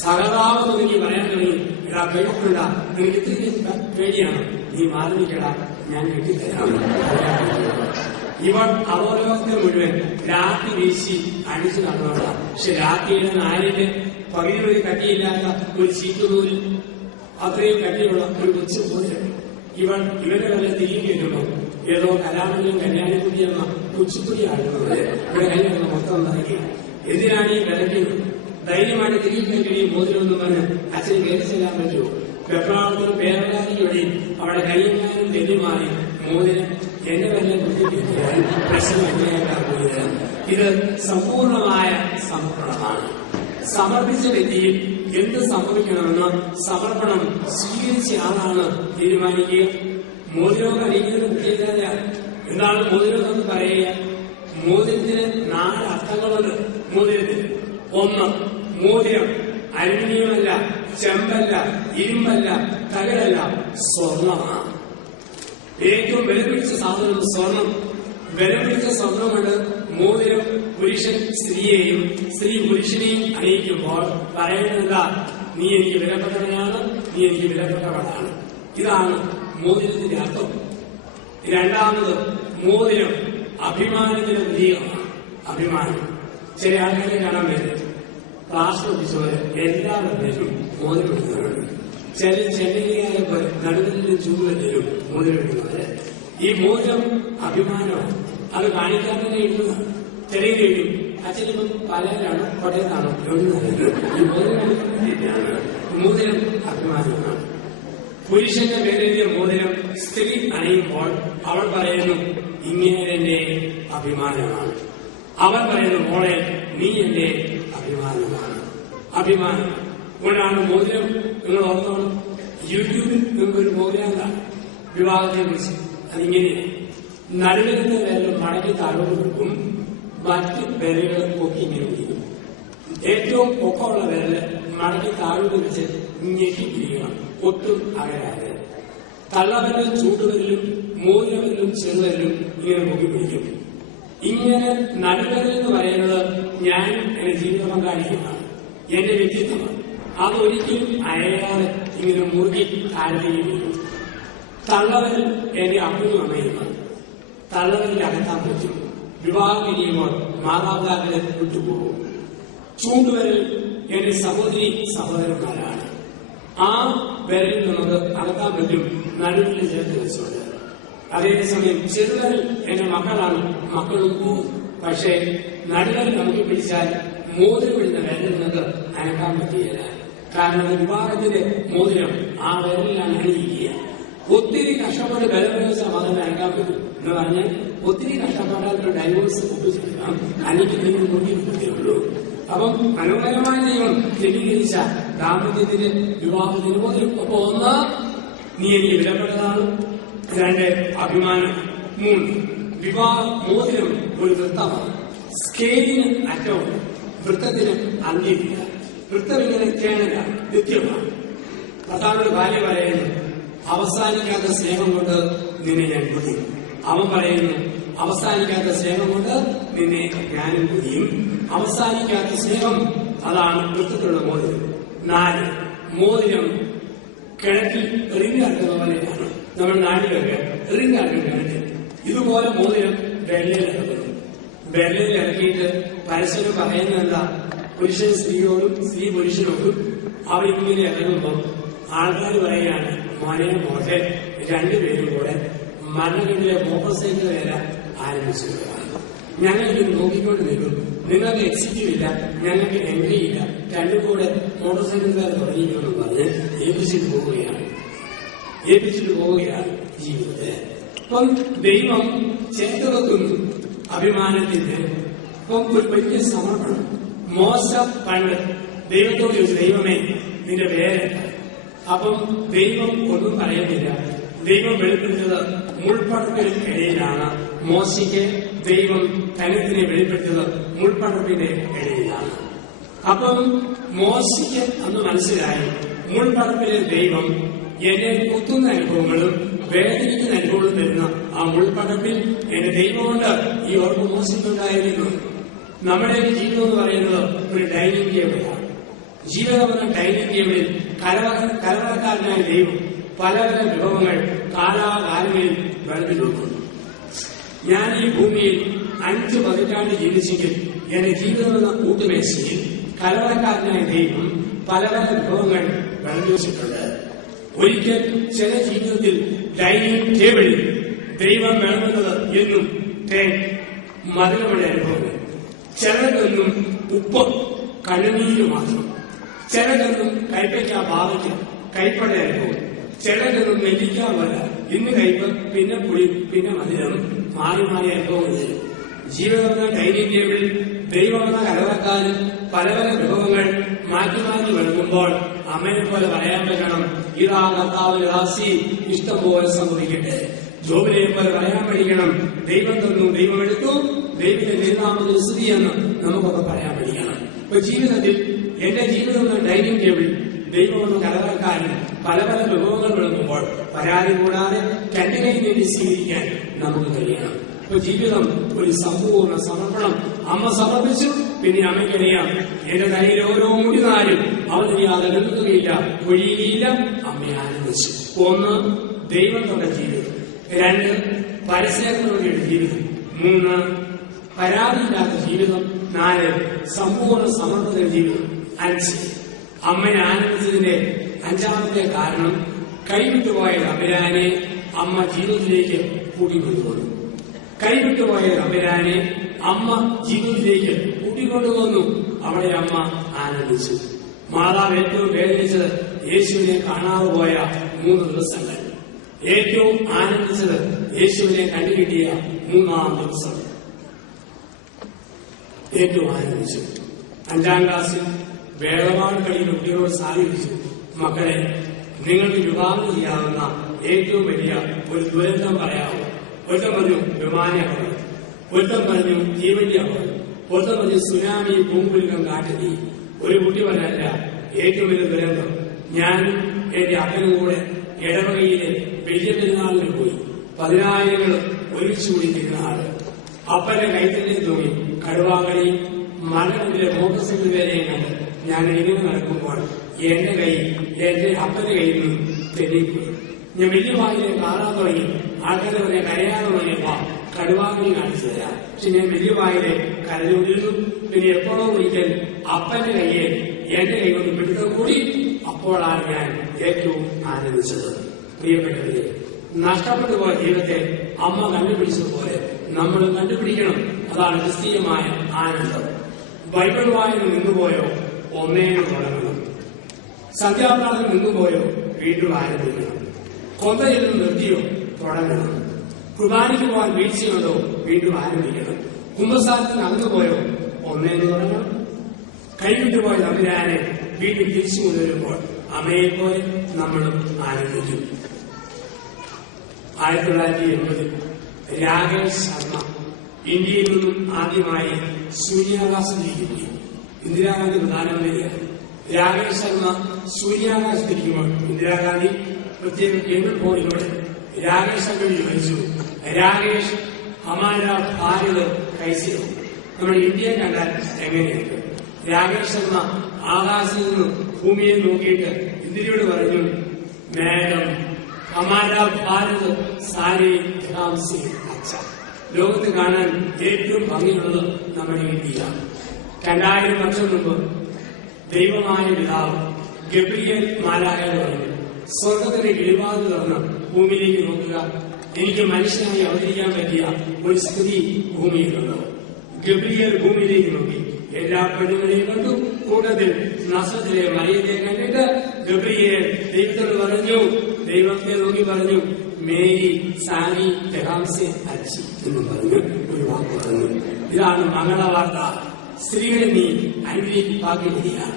സഹതാപം എനിക്ക് പറയാൻ തുടങ്ങി, എടാ പേടിക്കണ്ട, നിനക്ക് ഇത്തിരി പേടിയാണ്, നീ മാറി നിൽക്കടാ, ഞാൻ കെട്ടിത്തരാം. ഇവൻ അവലോകത്തെ മുഴുവൻ രാത്രി വീശി അടിച്ചു നടന്നോള. പക്ഷെ രാത്രിയുടെ നാലിന്റെ പകുതിയൊരു കട്ടിയില്ലാത്ത ഒരു ചീറ്റുനൂൽ, അത്രയും കട്ടിയുള്ള ഒരു കൊച്ചു പോലെ ഇവന്റെ വല്ല തിരികെ കേൾക്കുമ്പോൾ ഏതോ കലാമണിയും കല്യാണിക്കുട്ടിയെന്ന കുച്ചിക്കുടി ആടുന്നത് ഇവിടെ കഴിഞ്ഞ മൊത്തം നൽകി. എന്തിനാണ് ഈ വിലക്കുന്നത്? ധൈര്യമായിട്ട് തിരികെ കഴിയും മോതിരമൊന്നും പറഞ്ഞ് അച്ഛന് കയറി ചെല്ലാൻ പറ്റുമോ? വെപ്രാളത്തിൽ പേരകാരിയുടെ അവിടെ കയ്യങ്ങാനും തെല്ലുമാറി മോതിരം എന്റെ വല്ല ബുദ്ധിക്കാൻ പ്രശ്നം എങ്ങനെയാക്കാൻ പോയതരാം. ഇത് സമ്പൂർണമായ സമർപ്പണമാണ്. സമർപ്പിച്ച വ്യക്തിയിൽ എന്ത് സംഭവിക്കണമെന്ന് സമർപ്പണം സ്വീകരിച്ച ആളാണ് തീരുമാനിക്കുക. മോതിരം അണിയിക്കുന്ന പ്രത്യേകതയാണ്. എന്താണ് മോതിരം എന്ന് പറയുക? മോതിരത്തിന് 4 അർത്ഥങ്ങളുണ്ട്. മോതിരത്തിന് ഒന്ന്, മോതിരം അലുമിനിയമല്ല, ചെമ്പല്ല, ഇരുമ്പല്ല, തകരല്ല, സ്വർണമാണ്. ഏറ്റവും വില പിടിച്ച സാധനം സ്വർണം. വില പിടിച്ച സ്വർണം കൊണ്ട് മോതിരം പുരുഷൻ സ്ത്രീയെയും സ്ത്രീ പുരുഷനെയും അണിയിക്കുമ്പോൾ പറയുന്നത് നീ എനിക്ക് വിലപ്പെട്ടവനാണ്, നീ എനിക്ക് വിലപ്പെട്ടവളാണ്. ഇതാണ് മോതിരത്തിന്റെ അർത്ഥം. രണ്ടാമത്, മോതിരം അഭിമാനത്തിന്റെ പ്രതീകമാണ്. അഭിമാനം. ചില ആൾക്കാരെ കാണാൻ പറ്റും ക്ലാസ് ഒപ്പിച്ചവര് എല്ലാവരും മോതിരം എടുക്കുന്നവരുണ്ട്. ചില ചെന്നൈക്കാരെ പോലെ നടുവിലും ചൂടുവരും മോതിരം എടുക്കുന്നവര്. ഈ മോതിരം അഭിമാനമാണ്. അത് കാണിക്കാൻ തന്നെ ഇടുന്നതാണ്. ചെറിയ കഴിയും അച്ഛനിപ്പം പലരാണ്, കൊടയത്താണോ, എവിടുന്നാണ് ഈ മോതിരം എടുക്കാൻ വേണ്ടിയിട്ടാണ്. മോതിരം അഭിമാനമാണ്. പുരുഷന്റെ പേരെഴുതിയ മോതിരം സ്ത്രീ അണിയുമ്പോൾ അവൾ പറയുന്നു, ഇങ്ങനെ എന്റെ അഭിമാനമാണ്. അവൻ പറയുന്നു, മോളെ നീ എന്റെ അഭിമാനമാണ്. അഭിമാനം കൊണ്ടാണ് മോതിരം. നിങ്ങൾ ഓർത്തോണം, യൂട്യൂബിൽ നിങ്ങൾക്കൊരു പ്രോഗ്രാം കാണാം വിവാഹത്തെ കുറിച്ച്. അതിങ്ങനെയാണ്, നടുവിലത്തെ വിരൽ മടക്കി താഴോട്ട് കൊടുക്കും, മറ്റ് വിരലുകൾ പൊക്കി ഇങ്ങനെ പിടിക്കും. ഏറ്റവും പൊക്കമുള്ള വിരല് മടക്കി താഴോട്ട് വെച്ച് ഞെക്കി പിടിക്കണം, ഒട്ടും അകരാതെ. തള്ളവരലും ചൂണ്ടുവരലും മോതിരവരലും ചെറുവരലും ഇങ്ങനെ പൊക്കി പിടിക്കും. ഇങ്ങനെ നടുവരൽ എന്ന് പറയുന്നത് ഞാൻ എന്റെ ജീവിത പങ്കാളിയാണ്, എന്റെ വ്യക്തിത്വമാണ്. അതൊരിക്കലും അയയാതെ ഇങ്ങനെ മുറുകി താഴ്ത്തുകയും. തള്ളവരൽ എന്റെ അപ്പനും അമ്മയുമാണ്. തള്ളവരിൽ അകത്താൻ പറ്റും. വിവാഹം കഴിയുമ്പോൾ മാതാപിതാക്കളെ വിട്ടുപോകും. ചൂണ്ടുവരൽ എന്റെ സഹോദരി സഹോദരന്മാരാണ്. ആ വിരലിൽ നമുക്ക് അകത്താൻ പറ്റും, നടുവിൽ ചേർത്ത് വെച്ചുകൊണ്ട്. അതേസമയം ചെറുവരൽ എന്റെ മക്കളാണ്, മക്കളും പോകും. പക്ഷേ നടുവരൽ നമുക്ക് പിടിച്ചാൽ മോതിരം വിടുന്ന വിരലിൽ നമുക്ക് അനക്കാൻ പറ്റുകയില്ല. കാരണം വിവാഹത്തിന്റെ മോതിരം ആ വിരലിലാണ് അണിയിക്കുക. ഒത്തിരി കഷ്ടപ്പെട്ട് ബലപ്രയോഗിച്ച മകനെ അനക്കാൻ പറ്റും എന്ന് പറഞ്ഞാൽ ഒത്തിരി കഷ്ടപ്പെട്ടാൽ ഒരു ഡൈവോഴ്സ് ഒപ്പിച്ചെടുക്കാം, അല്ലെങ്കിൽ നിങ്ങൾ മുന്നിൽ ഉള്ളൂ. അപ്പം മനോഹരമായ ദൈവം ക്രമീകരിച്ച ദാമ്പത്യത്തിന്റെ വിവാഹത്തിന് മോതിരം. അപ്പൊ ഒന്ന്, നീ എനിക്ക് വിലപ്പെട്ടതാണ്. 2, അഭിമാനം. 3, വിവാഹ മോതിരം ഒരു വൃത്തമാണ്. സ്കെയിലിന് അറ്റമുണ്ട്, വൃത്തത്തിന് അന്ത്യമില്ല. വൃത്തം ഇങ്ങനെ കേണല, നിത്യമാണ്. ഭർത്താവിന്റെ ഭാര്യ പറയുന്നു, അവസാനിക്കാത്ത സ്നേഹം കൊണ്ട് നിന്നെ ഞാൻ പൊതിയും. അവൻ പറയുന്നു, അവസാനിക്കാത്ത സ്നേഹം കൊണ്ട് നിന്നെ ഞാനും പൊതിയും. അവസാനിക്കാത്ത സ്നേഹം, അതാണ് വൃത്തത്തിലുള്ള മോതിരം. 4, മോതിരം കിഴക്കിൽ എറിഞ്ഞിറക്കുന്ന പോലെയാണ്. നമ്മുടെ നാട്ടിലൊക്കെ റിംഗാണ് കണ്ടിട്ട് ഇതുപോലെ മോതിരം വെള്ളയിൽ ഇറക്കുന്നു. വെള്ളയിൽ ഇറക്കിയിട്ട് പരസ്പരം പറയുന്നത് എന്താ? പുരുഷൻ സ്ത്രീയോടും സ്ത്രീ പുരുഷനോടും അവരിങ്ങനെ ഇറങ്ങുമ്പോൾ ആൾക്കാർ പറയുകയാണ്, മോനെ മോട്ടെ രണ്ടുപേരും കൂടെ മരണഘട്ടിലെ മോട്ടോർ സൈക്കിൾ വേല ആരംഭിച്ചിരിക്കുകയാണ്. ഞങ്ങൾ ഇത് നോക്കിക്കൊണ്ട് നിൽക്കും. നിങ്ങൾക്ക് എക്സിക്യൂട്ട് ഇല്ല, ഞങ്ങൾക്ക് എൻട്രി ഇല്ല, രണ്ടും കൂടെ മോട്ടോർ സൈക്കിൾക്കാർ തുടങ്ങിയെന്ന് പറഞ്ഞ് ഏൽപ്പിച്ചിട്ട് പോവുകയാണ് ജീവിതത്തെ. അപ്പം ദൈവം ചേർത്ത് വെക്കുന്നു അഭിമാനത്തിന്റെ. അപ്പം ഒരു വലിയ സമർപ്പണം. മോശ പണ്ട് ദൈവത്തോട് ചോദിച്ചു, ദൈവമേ നിന്റെ പേരെന്താ? അപ്പം ദൈവം ഒന്നും പറയുന്നില്ല. ദൈവം വെളിപ്പെടുത്തിയത് മുൾപ്പടർപ്പിനിടയിലാണ്. മോശയ്ക്ക് ദൈവം കരുത്തിനെ വെളിപ്പെടുത്തിയത് മുൾപ്പടർപ്പിന്റെ ഇടയിലാണ്. അപ്പം മോശയ്ക്ക് അന്ന് മനസ്സിലായി, മുൾപ്പടർപ്പിലെ ദൈവം എന്നെ കുത്തുന്ന അനുഭവങ്ങളും വേദനിക്കുന്ന അനുഭവങ്ങളും തരുന്ന ആ മുൾപ്പടർപ്പിൽ എന്റെ ദൈവമുണ്ട്. ഈ ഓർമ്മ മോശയ്ക്കുണ്ടായിരുന്നു. നമ്മുടെ ജീവിതം എന്ന് പറയുന്നത് ഒരു ഡൈനിങ് ടേബിളാണ്. ജീവിതം എന്ന ഡൈനിങ് ടേബിളിൽ കലവറക്കാരനായ ദൈവം പല പല വിഭവങ്ങൾ കാലാകാലങ്ങളിൽ വിളമ്പി നോക്കുന്നു. ഞാൻ ഈ ഭൂമിയിൽ 5 പതിറ്റാണ്ട് ജീവിച്ചെങ്കിൽ എന്റെ ജീവിതം എന്ന കൂട്ടുമേശയിൽ കലവറക്കാരനായ ദൈവം പല പല വിഭവങ്ങൾ വിളമ്പി വെച്ചിട്ടുണ്ട്. ഒരിക്കൽ ചില ജീവിതത്തിൽ ഡൈനിങ് ടേബിളിൽ ദൈവം വിളമ്പുന്നത് എന്നും തേൻ മധുരമുള്ള അനുഭവങ്ങൾ, ചിലതൊന്നും ഉപ്പ് കണ്ണുനീര് മാത്രം, ചിലതൊന്നും കൈപ്പയ്ക്ക ഭാവിക്ക കൈപ്പട അനുഭവം, ചിലതൊന്നും നെല്ലിക്കാൻ വര ഇന്ന് കൈപ്പ് പിന്നെ പുളി പിന്നെ മധുരം മാറി മാറി അനുഭവങ്ങൾ. ജീവിതമെന്ന ഡൈനിങ് ടേബിളിൽ ദൈവമെന്ന കലവറക്കാരൻ പല പല വിഭവങ്ങൾ മാറ്റി മാറ്റി വിളക്കുമ്പോൾ അമ്മയെ പോലെ പറയാൻ പറ്റണം, ഇതാ കർത്താവ് ദാസി ഇഷ്ടം പോലെ സംഭവിക്കട്ടെ. ജോബിനെ പോലെ പറയാൻ പഠിക്കണം, ദൈവം തന്നു ദൈവം എടുത്തു ദൈവത്തിന്റെ തിരുനാമത്തിൽ സ്തുതി എന്ന് നമുക്കൊക്കെ പറയാൻ പഠിക്കണം. ഇപ്പൊ ജീവിതത്തിൽ എന്റെ ജീവിതം എന്ന ഡൈനിങ് ടേബിൾ ദൈവമെന്ന കലവറക്കാരൻ പല പല വിഭവങ്ങൾ വിളക്കുമ്പോൾ പരാതി കൂടാതെ തന്റെ കൈ നേടി സ്വീകരിക്കാൻ നമുക്ക് കഴിയണം. ഇപ്പൊ ജീവിതം ഒരു സമ്പൂർണ്ണ സമർപ്പണം. അമ്മ സമർപ്പിച്ചു, പിന്നെ അമ്മയ്ക്കറിയാം എന്റെ തലയിൽ ഓരോ മുടിനാലും അവധിയാതെ നിൽക്കുകയില്ല, ഒഴിയുകയില്ല. അമ്മയെ ആനന്ദിച്ചു. 1 ദൈവത്തിന്റെ ജീവിതം, 2 പരസ്യങ്ങളുടെ ജീവിതം, 3 പരാതിയില്ലാത്ത ജീവിതം, 4 സമ്പൂർണ്ണ സമർപ്പിത ജീവിതം, 5 അമ്മയെ ആനന്ദിച്ചതിന്റെ 5ാമത്തെ കാരണം കൈവിട്ടുപോയ തമ്പുരാനെ അമ്മ ജീവിതത്തിലേക്ക് കൂട്ടിക്കൊണ്ടുവന്നു. കൈവിട്ടുപോയ തമ്പുരാനെ അമ്മ ജീവിതത്തിലേക്ക് കൂട്ടിക്കൊണ്ടുവന്നു. അവിടെ അമ്മ ആനന്ദിച്ചു. മാതാവ് ഏറ്റവും വേദനിച്ചത് യേശുവിനെ കാണാതെ പോയ 3 ദിവസങ്ങൾ. ഏറ്റവും ആനന്ദിച്ചത് യേശുവിനെ കണ്ടുകിട്ടിയ 3-ാം ദിവസം. ഏറ്റവും ആനന്ദിച്ചു. 5ാം ക്ലാസ്സിൽ വേദപാഠം കഴിയുന്ന കുട്ടികളോട് സാധിച്ചു, മക്കളെ നിങ്ങൾക്ക് വിവാഹം ചെയ്യാവുന്ന ഏറ്റവും വലിയ ഒരു ദുരന്തം പറയാമോ? ഒരുത്തം പറഞ്ഞു വിമാനാപകടം, ഒരുത്തം പറഞ്ഞു തീവണ്ടി അപകടം, ഒരുത്തം പറഞ്ഞു സുനാമി, പൂങ്കുലുക്കം, കാട്ടുതീ. ഒരു കുട്ടി പറഞ്ഞല്ല, ഏറ്റവും വലിയ ദുരന്തം ഞാനും എന്റെ അപ്പനും കൂടെ ഇടവകയിലെ വലിയ പെരുന്നാളിന് പോയി. 10,000 ഒരുമിച്ച് കൂടി തിരുനാള്. അപ്പന്റെ കൈത്തന്നെ തൂങ്ങി കടുവാകളി മരണത്തിലെ മോട്ടോർ സൈക്കിൾ വേലയും കണ്ട് ഞാൻ ഇങ്ങനെ നടക്കുമ്പോൾ എന്റെ കൈ എന്റെ അപ്പന്റെ കയ്യിൽ നിന്ന് തെന്നിപ്പോയി. ഞാൻ വലിയ വായിലെ കാണാൻ തുടങ്ങി. ആൾക്കാരെ പറഞ്ഞ കരയാതെ തുടങ്ങിയപ്പോ കടുവാകളി കാണിച്ചു തരാം. പക്ഷെ ഞാൻ വലിയ വായിലെ കരഞ്ഞുകൊണ്ടിരുന്നു. പിന്നെ എപ്പോഴോ ഒരിക്കൽ അപ്പന്റെ കയ്യെ എന്റെ കൈ കൊണ്ട് പിടുത്തം കൂടി. അപ്പോഴാണ് ഞാൻ ഏറ്റവും ആനന്ദിച്ചത്. പ്രിയപ്പെട്ടവരെ, നഷ്ടപ്പെട്ടു പോയ ജീവിതത്തെ അമ്മ കണ്ടുപിടിച്ചതുപോലെ നമ്മളും കണ്ടുപിടിക്കണം. അതാണ് ക്രിസ്തീയമായ ആനന്ദം. ബൈബിൾ വായന നിന്നുപോയോ ഒന്നേനെ തുടങ്ങണം. സന്ധ്യാപ്രാർത്ഥന നിന്നുപോയോ വീണ്ടും ആരംഭിക്കണം. കൊന്തയിൽ നിന്ന് നിർത്തിയോ തുടങ്ങണം. കുർബാനയ്ക്ക് പോകാൻ വീഴ്ചയുണ്ടോ വീണ്ടും ആരംഭിക്കണം. കുംഭസാരത്തിന് അകന്നുപോയോ ഒന്നേന്ന് തുടങ്ങണം. കൈവിട്ടുപോയ തമ്പുരാനെ വീണ്ടും തിരിച്ചു കൊണ്ടുവരുമ്പോൾ അമ്മയെപ്പോലെ നമ്മളും ആനന്ദിക്കും. 1980 രാകേഷ് ശർമ്മ ഇന്ത്യയിൽ നിന്നും ആദ്യമായി സൂര്യാകാശത്തിരിക്കുന്നു. ഇന്ദിരാഗാന്ധി പ്രധാനമന്ത്രിയാണ്. രാകേഷ് ശർമ്മ സൂര്യാകാശത്തിരിക്കുമ്പോൾ ഇന്ദിരാഗാന്ധി പ്രത്യേക കേബിൾ ഫോണിലൂടെ രാകേഷ് ശർമ്മ ചോദിച്ചു, രാകേഷ് ഹമാര ഭാരത് കൈസിയോ, നമ്മുടെ ഇന്ത്യ കണ്ടാൽ എങ്ങനെയുണ്ട്? രാകേഷ് ശർമ്മ ആകാശത്ത് നിന്നും ഭൂമിയെ നോക്കിയിട്ട് ഇന്ദിരയോട് പറഞ്ഞു, മാഡം ഹമാരാ ഭാരത് സാരേ ധാംസി അച്ഛ. ലോകത്ത് കാണാൻ ഏറ്റവും ഭംഗിയുള്ളത് നമ്മുടെ ഇന്ത്യയിലാണ്. 2000 വർഷം മുമ്പ് ദൈവമായ പിതാവ് ഗബ്രിയേൽ മാലാഖയോട് പറഞ്ഞു, സ്വർഗത്തിന്റെ കിളിവാതിൽ തുറന്ന് ഭൂമിയിലേക്ക് നോക്കുക, എനിക്ക് മനുഷ്യനായി അവതരിക്കാൻ പറ്റിയ ഒരു സ്ഥിതി ഭൂമിയിലുണ്ടോ? ഗബ്രിയേൽ ഭൂമിയിലേക്ക് നോക്കി, എല്ലാ പെണ്ണുങ്ങളെയും കണ്ടു. കൂട്ടത്തിൽ നസറത്തിലെ മറിയത്തെ കണ്ടിട്ട് ഗബ്രിയേൽ ദൈവത്തോട് പറഞ്ഞു, ദൈവത്തെ നോക്കി പറഞ്ഞു, മേരി സാനി തെഹാംസെ അച്ചി എന്ന് പറഞ്ഞു ഒരു വാക്ക് പറഞ്ഞു. ഇതാണ് മംഗളവാർത്ത. സ്ത്രീകളെ നീ അനുഗ്രഹിക്കും ഭാഗ്യവതിയാണ്.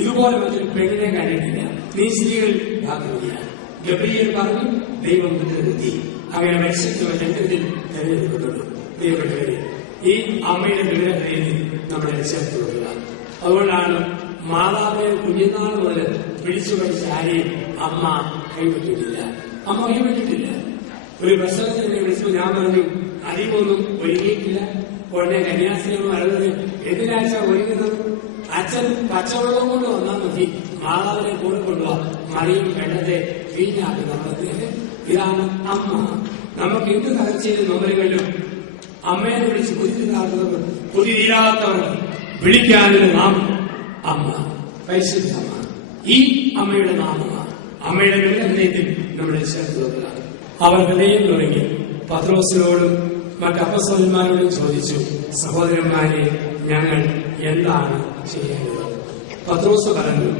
ഇതുപോലെ മറ്റൊരു പെണ്ണിനെ കണ്ടിട്ടില്ല, നീ സ്ത്രീകളിൽ ഭാഗ്യവതിയാണ്. ഗബ്രിയേൽ പറഞ്ഞു, ദൈവം മുൻനിർത്തി. അങ്ങനെ മത്സ്യത്വ ചരിത്രത്തിൽ തെരഞ്ഞെടുക്കപ്പെട്ടു. പ്രിയപ്പെട്ടവരെ, ഈ അമ്മയുടെ വിഗ്രഹത്തിൽ നമ്മളെ ചേർത്ത് കൊള്ളുക. അതുകൊണ്ടാണ് മാതാവിനെ കുഞ്ഞുനാൾ മുതൽ പിടിച്ചു പഠിച്ച ആരെയും അമ്മ കൈവിട്ടിട്ടില്ല. അമ്മ കൈവിട്ടിട്ടില്ല. ഒരു പ്രസവത്തിന് വിളിച്ചപ്പോൾ ഞാൻ പറഞ്ഞു, അധികമൊന്നും ഒരുങ്ങിയിട്ടില്ല. ഉടനെ കന്യാസ്ത്രീകൾ പറയുന്നത്, എന്തിനാഴ്ച ഒരുങ്ങുന്നത്? അച്ഛൻ പച്ചവെള്ളം കൊണ്ട് വന്നാൽ മതി, മാതാവിനെ കൂടെ കൊണ്ടുപോവാ, മറിയും വെള്ളത്തെ വീഞ്ഞാക്കി നടത്തുന്നത്. ഇതാണ് അമ്മ. നമുക്ക് എന്ത് തകർച്ചയിലും നോവലുകളിലും അമ്മയെ വിളിച്ച് കുതിരാത്തവർ, കുതിരീരാത്തവർ വിളിക്കാനുള്ള നാമം അമ്മ, പരിശുദ്ധമ്മ. ഈ അമ്മയുടെ നാമമാണ്. അമ്മയുടെ ഹൃദയത്തിൽ നമ്മളെ ചേർത്ത് വെക്കുക. അവർ ഹൃദയം തുടങ്ങി പത്രോസിനോടും മറ്റ് അപ്പസ്തലന്മാരോടും ചോദിച്ചു, സഹോദരന്മാരെ, ഞങ്ങൾ എന്താണ് ചെയ്യേണ്ടത്? പത്രോസ് പറഞ്ഞു,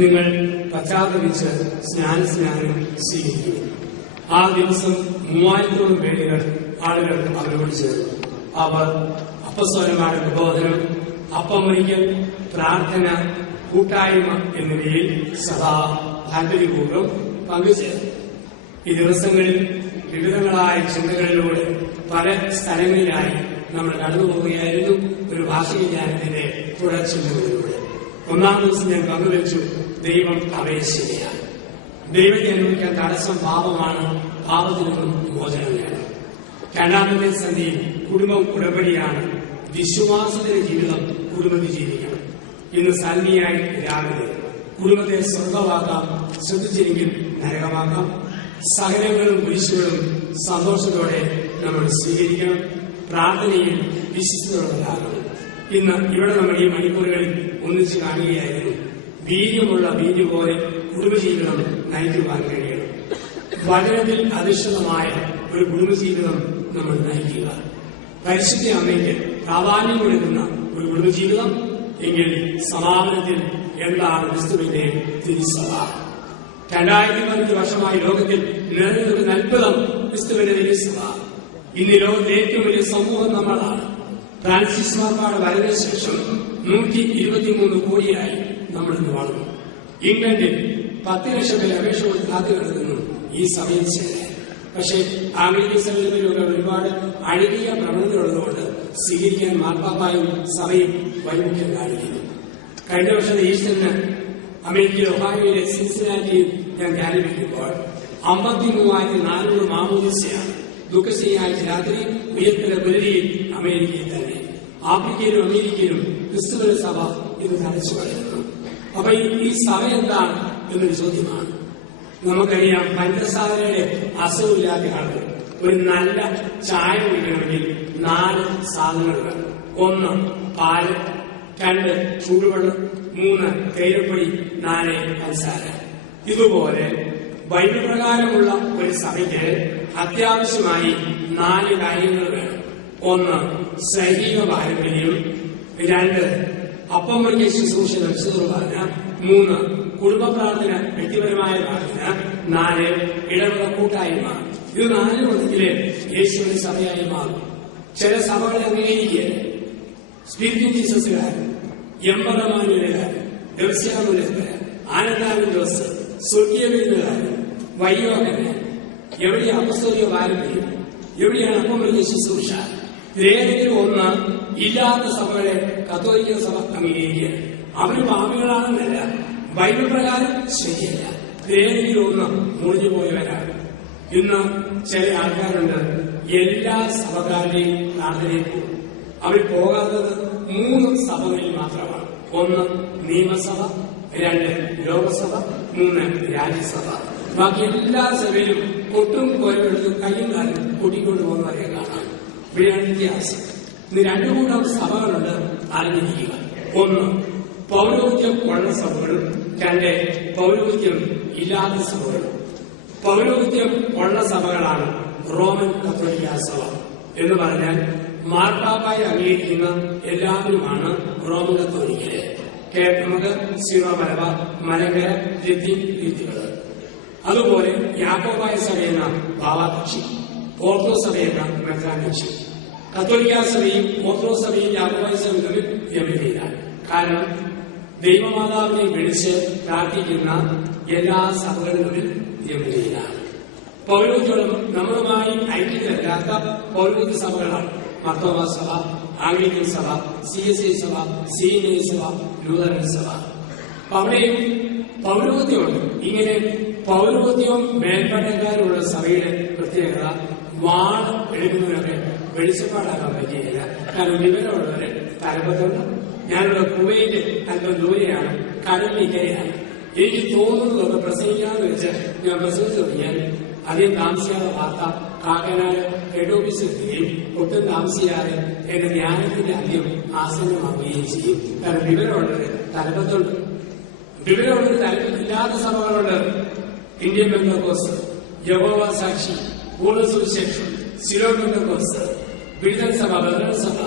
നിങ്ങൾ പശ്ചാത്തപിച്ച് സ്നാനം സ്വീകരിക്കും. ആ ദിവസം 3000 ആളുകൾ അവരോട് ചേർന്നു. അവർ അപ്പസ്തലന്മാരുടെ പ്രബോധനം, അപ്പം വയ്ക്കൽ, പ്രാർത്ഥന, കൂട്ടായ്മ എന്നിവയിൽ സദാ താല്പര്യപൂർവ്വം പങ്കുചേർന്നു. ഈ ദിവസങ്ങളിൽ വിവിധങ്ങളായ ചിന്തകളിലൂടെ പല സ്ഥലങ്ങളിലായി നമ്മൾ കടന്നുപോവുകയായിരുന്നു. ഒരു ഭാഷവിജ്ഞാനത്തിന്റെ തുടർച്ചിന്തകളിലൂടെ 1-ാം ദിവസം ഞാൻ പങ്കുവച്ചു, ദൈവം അപേക്ഷയാണ്. ദൈവത്തെ അനുഭവിക്കാൻ തടസ്സം പാപമാണ്. പാപത്തിൽ നിന്നും മോചനം നേടണം. 2-ാമത്തെ സന്ധിയിൽ കുടുംബം ഉടമ്പടിയാണ്. വിശ്വാസത്തിന്റെ ജീവിതം കുടുംബത്തിൽ ജീവിക്കണം. ഇന്ന് സന്ധിയായി രാവിലെ കുടുംബത്തെ സ്വർഗമാക്കാം, ശ്രദ്ധിച്ചില്ലെങ്കിൽ നരകമാക്കാം. സഹനങ്ങളും കുരിശുകളും സന്തോഷത്തോടെ നമ്മൾ സ്വീകരിക്കണം. പ്രാർത്ഥനയിൽ വിശ്വസ്തയോടെയാകണം. ഇന്ന് ഇവിടെ നമ്മൾ ഈ മണിക്കൂറുകളിൽ ഒന്നിച്ച് കാണുകയായിരുന്നു. വീര്യമുള്ള വീഞ്ഞു പോലെ കുടുംബജീവിതം നയിക്കുവാൻ കഴിയണം. വചനത്തിൽ അധിഷ്ഠിതമായ ഒരു കുടുംബജീവിതം നമ്മൾ നയിക്കുക. പരിശുദ്ധ അമ്മയ്ക്ക് പ്രാധാന്യം കൊടുക്കുന്ന ഒരു കുടുംബജീവിതം എങ്കിൽ സമാപനത്തിൽ എന്താണ് ക്രിസ്തുവിന്റെ തിരുസഭ? 2015 വർഷമായി ലോകത്തിൽ നിറഞ്ഞു നിൽക്കുന്ന അത്ഭുതം ക്രിസ്തുവിന്റെ തിരുസഭ. ഇന്ന് ലോകത്തിലെ ഏറ്റവും വലിയ സമൂഹം നമ്മളാണ്. ഫ്രാൻസിസ് മാർപ്പാട് വരവിന് ശേഷം 123 കോടിയായി നമ്മൾ ഇന്ന് വളർന്നു. ഇംഗ്ലണ്ടിൽ 10 ലക്ഷം പേര് അപേക്ഷ കൊടുത്ത് കാത്തു കിടക്കുന്നു ഈ സഭയിൽ ചേരാൻ. പക്ഷേ അമേരിക്കൻ സഭയിലൊക്കെ ഒരുപാട് അഴുകിയ പ്രവണതയുള്ളതുകൊണ്ട് സ്വീകരിക്കാൻ മാർപ്പാപ്പായും സഭയും വൈമുഖ്യം കാണിക്കുന്നു. കഴിഞ്ഞ വർഷത്തെ ഈസ്റ്ററിന് അമേരിക്കയിലെ ഒഹായോയിലെ സിൻസിനാറ്റിയിൽ ഞാൻ ധ്യാനിപ്പിക്കുമ്പോൾ 53,400 മാമോദിസയാണ്. ദുഃഖശനിയാഴ്ച രാത്രി ഉയർത്തല പുലരിയിൽ അമേരിക്കയിൽ തന്നെ. ആഫ്രിക്കയിലും അമേരിക്കയിലും ക്രിസ്തുവിന്റെ സഭ ഇത് തടച്ചു കളയുന്നു. അപ്പൊ ഈ സഭ എന്താണ് എന്നൊരു ചോദ്യമാണ്. നമുക്കറിയാം, പഞ്ചസാരയുടെ അസുഖമില്ലാത്ത ആളുകൾ ഒരു നല്ല ചായ കുടിക്കണമെങ്കിൽ 4 സാധനങ്ങൾ വേണം. 1 പാല്, 2 ചൂടുവെള്ളം, 3 തേയിലപ്പൊടി, 4 പഞ്ചസാര. ഇതുപോലെ ബൈബിൾ പ്രകാരമുള്ള ഒരു സഭയ്ക്ക് അത്യാവശ്യമായി 4 കാര്യങ്ങൾ വേണം. 1 സൈനിക പാരമ്പര്യം, 2 അപ്പം വയ്ക്കിയ ശുശ്രൂഷ പറഞ്ഞ, 3 കുടുംബ പ്രാർത്ഥന, വ്യക്തിപരമായ പ്രാർത്ഥന, 4 ഇടവക കൂട്ടായ്മ. ഇത് 4 ഉണ്ടെങ്കിലേ യേശുവിന്റെ സഭയായി മാറും. ചില സഭകളെ അംഗീകരിക്കുക. സ്പിരിറ്റ് ജീസസുകാരൻ, എമ്പറമാനുകാരൻ, ദിവസ്യാമുലക്കാരൻ, ആനന്ദാനന്ദ ദിവസ്, സ്വർഗീയ വിരുന്നുകാരൻ, വൈയോഗന്. എവിടെയാണ് അപ്പസ്തോലിക പാരമ്പര്യം? എവിടെയാണ് അപ്പം വലിയ ശുശ്രൂഷ? ഏതെങ്കിലും ഒന്ന് ഇല്ലാത്ത സഭകളെ കത്തോലിക്ക സഭ അംഗീകരിക്കുക. അവര് പാപികളാണെന്നല്ല, ബൈബിൾ പ്രകാരം ശരിയല്ല. ഏതെങ്കിലും ഒന്ന് മുറിഞ്ഞു പോയവരാണ്. ഇന്ന് ചില ആൾക്കാരുണ്ട്, എല്ലാ സഭക്കാരുടെയും പ്രാർത്ഥനയിൽ പോകും. അവർ പോകാത്തത് 3 സഭകളിൽ മാത്രമാണ്. 1 നിയമസഭ, 2 ലോകസഭ, 3 രാജ്യസഭ. ബാക്കി എല്ലാ സഭയിലും കൊട്ടും കോരമെടുത്തും കയ്യും കാലും കൂട്ടിക്കൊണ്ട് പോകുന്നവരെ കാണാം. ഇവിടെയാണ് വ്യത്യാസം. ഇന്ന് രണ്ടു കൂട്ടം സഭകളുണ്ട്, അറിഞ്ഞിരിക്കുക. ഒന്ന്, പൗരോഹിത്യം ഉള്ള സഭകളും, രണ്ട്, പൗരോഹിത്യം ഇല്ലാത്ത സഭകളും. പൗരോഹിത്യം ഉള്ള സഭകളാണ് റോമൻ കത്തോലിക്ക സഭ എന്ന് പറഞ്ഞാൽ മാർപ്പാപ്പായി അംഗീകരിക്കുന്ന എല്ലാവരുമാണ് റോമൻ കത്തോലിക്കര്. നമുക്ക് സീറോ മലബാർ, മലങ്കര, ലത്തീൻ രീതികള്. അതുപോലെ യാക്കോബായ സഭയെന്ന ഭാവാകക്ഷി, ഓർത്തഡോക്സ് സഭയെന്ന മെത്രാകക്ഷി. കത്തോലിക്ക സഭയും ഓർത്തഡോക്സ് സഭയും യാക്കോബായ സഭയും തമ്മിൽ രമ്യതയിലാണ്. കാരണം ദൈവമാതാവിനെ വിളിച്ച് പ്രാർത്ഥിക്കുന്ന എല്ലാ സഭകളിലും രമ്യതയിലാണ്. പൗരോഹിത്യം നമ്മളുമായി ഐക്യത്തിലല്ലാത്ത പൗരോഹിത്യ സഭകളാണ് മർത്തോമ സഭ, ആംഗ്ലിക്കൻ സഭ, CSI സഭ, CNA സഭ, ലൂതറൻ സഭ. അവിടെയും പൗരോഹിത്യമുണ്ട്. ഇങ്ങനെ പൗരോഹിത്യവും മേൽപ്പട്ടക്കാരുള്ള സഭയുടെ പ്രത്യേകത വാണ് എടുക്കുന്നവരൊക്കെ വെളിച്ചപ്പാടാക്കാൻ പറ്റിയില്ല. കാരണം വിവരമുള്ളവരെ തലപ്പത്തുണ്ട്. ഞാനിവിടെ കുവൈറ്റ് അല്പം ദൂരെയാണ്, കടലിനിക്കരയാണ്. എനിക്ക് തോന്നുന്നതൊക്കെ പ്രസംഗിക്കാന്ന് വെച്ച് ഞാൻ പ്രസംഗിച്ചു തുടങ്ങിയാൽ അധികം താമസിയാതെ വാർത്ത കാക്കനാട് ഹെഡ് ഓഫീസിൽ എത്തുകയും ഒട്ടും താമസിയാതെ എന്റെ ജ്ഞാനത്തിന്റെ അന്ത്യം ആസന്നമാവുകയും ചെയ്യും. കാരണം വിവരമുള്ളവര് തലപ്പത്തുണ്ട്. വിവരമുള്ളവര് തലപ്പത്തില്ലാത്ത സഭകളുണ്ട്. ഇന്ത്യൻ പെന്തക്കോസ്ത്, യഹോവ സാക്ഷി, പൂർണ്ണ സുവിശേഷം, സിലോൺ പെന്തക്കോസ്ത്, വിടുതൽ സഭ, ബദൽ സഭ,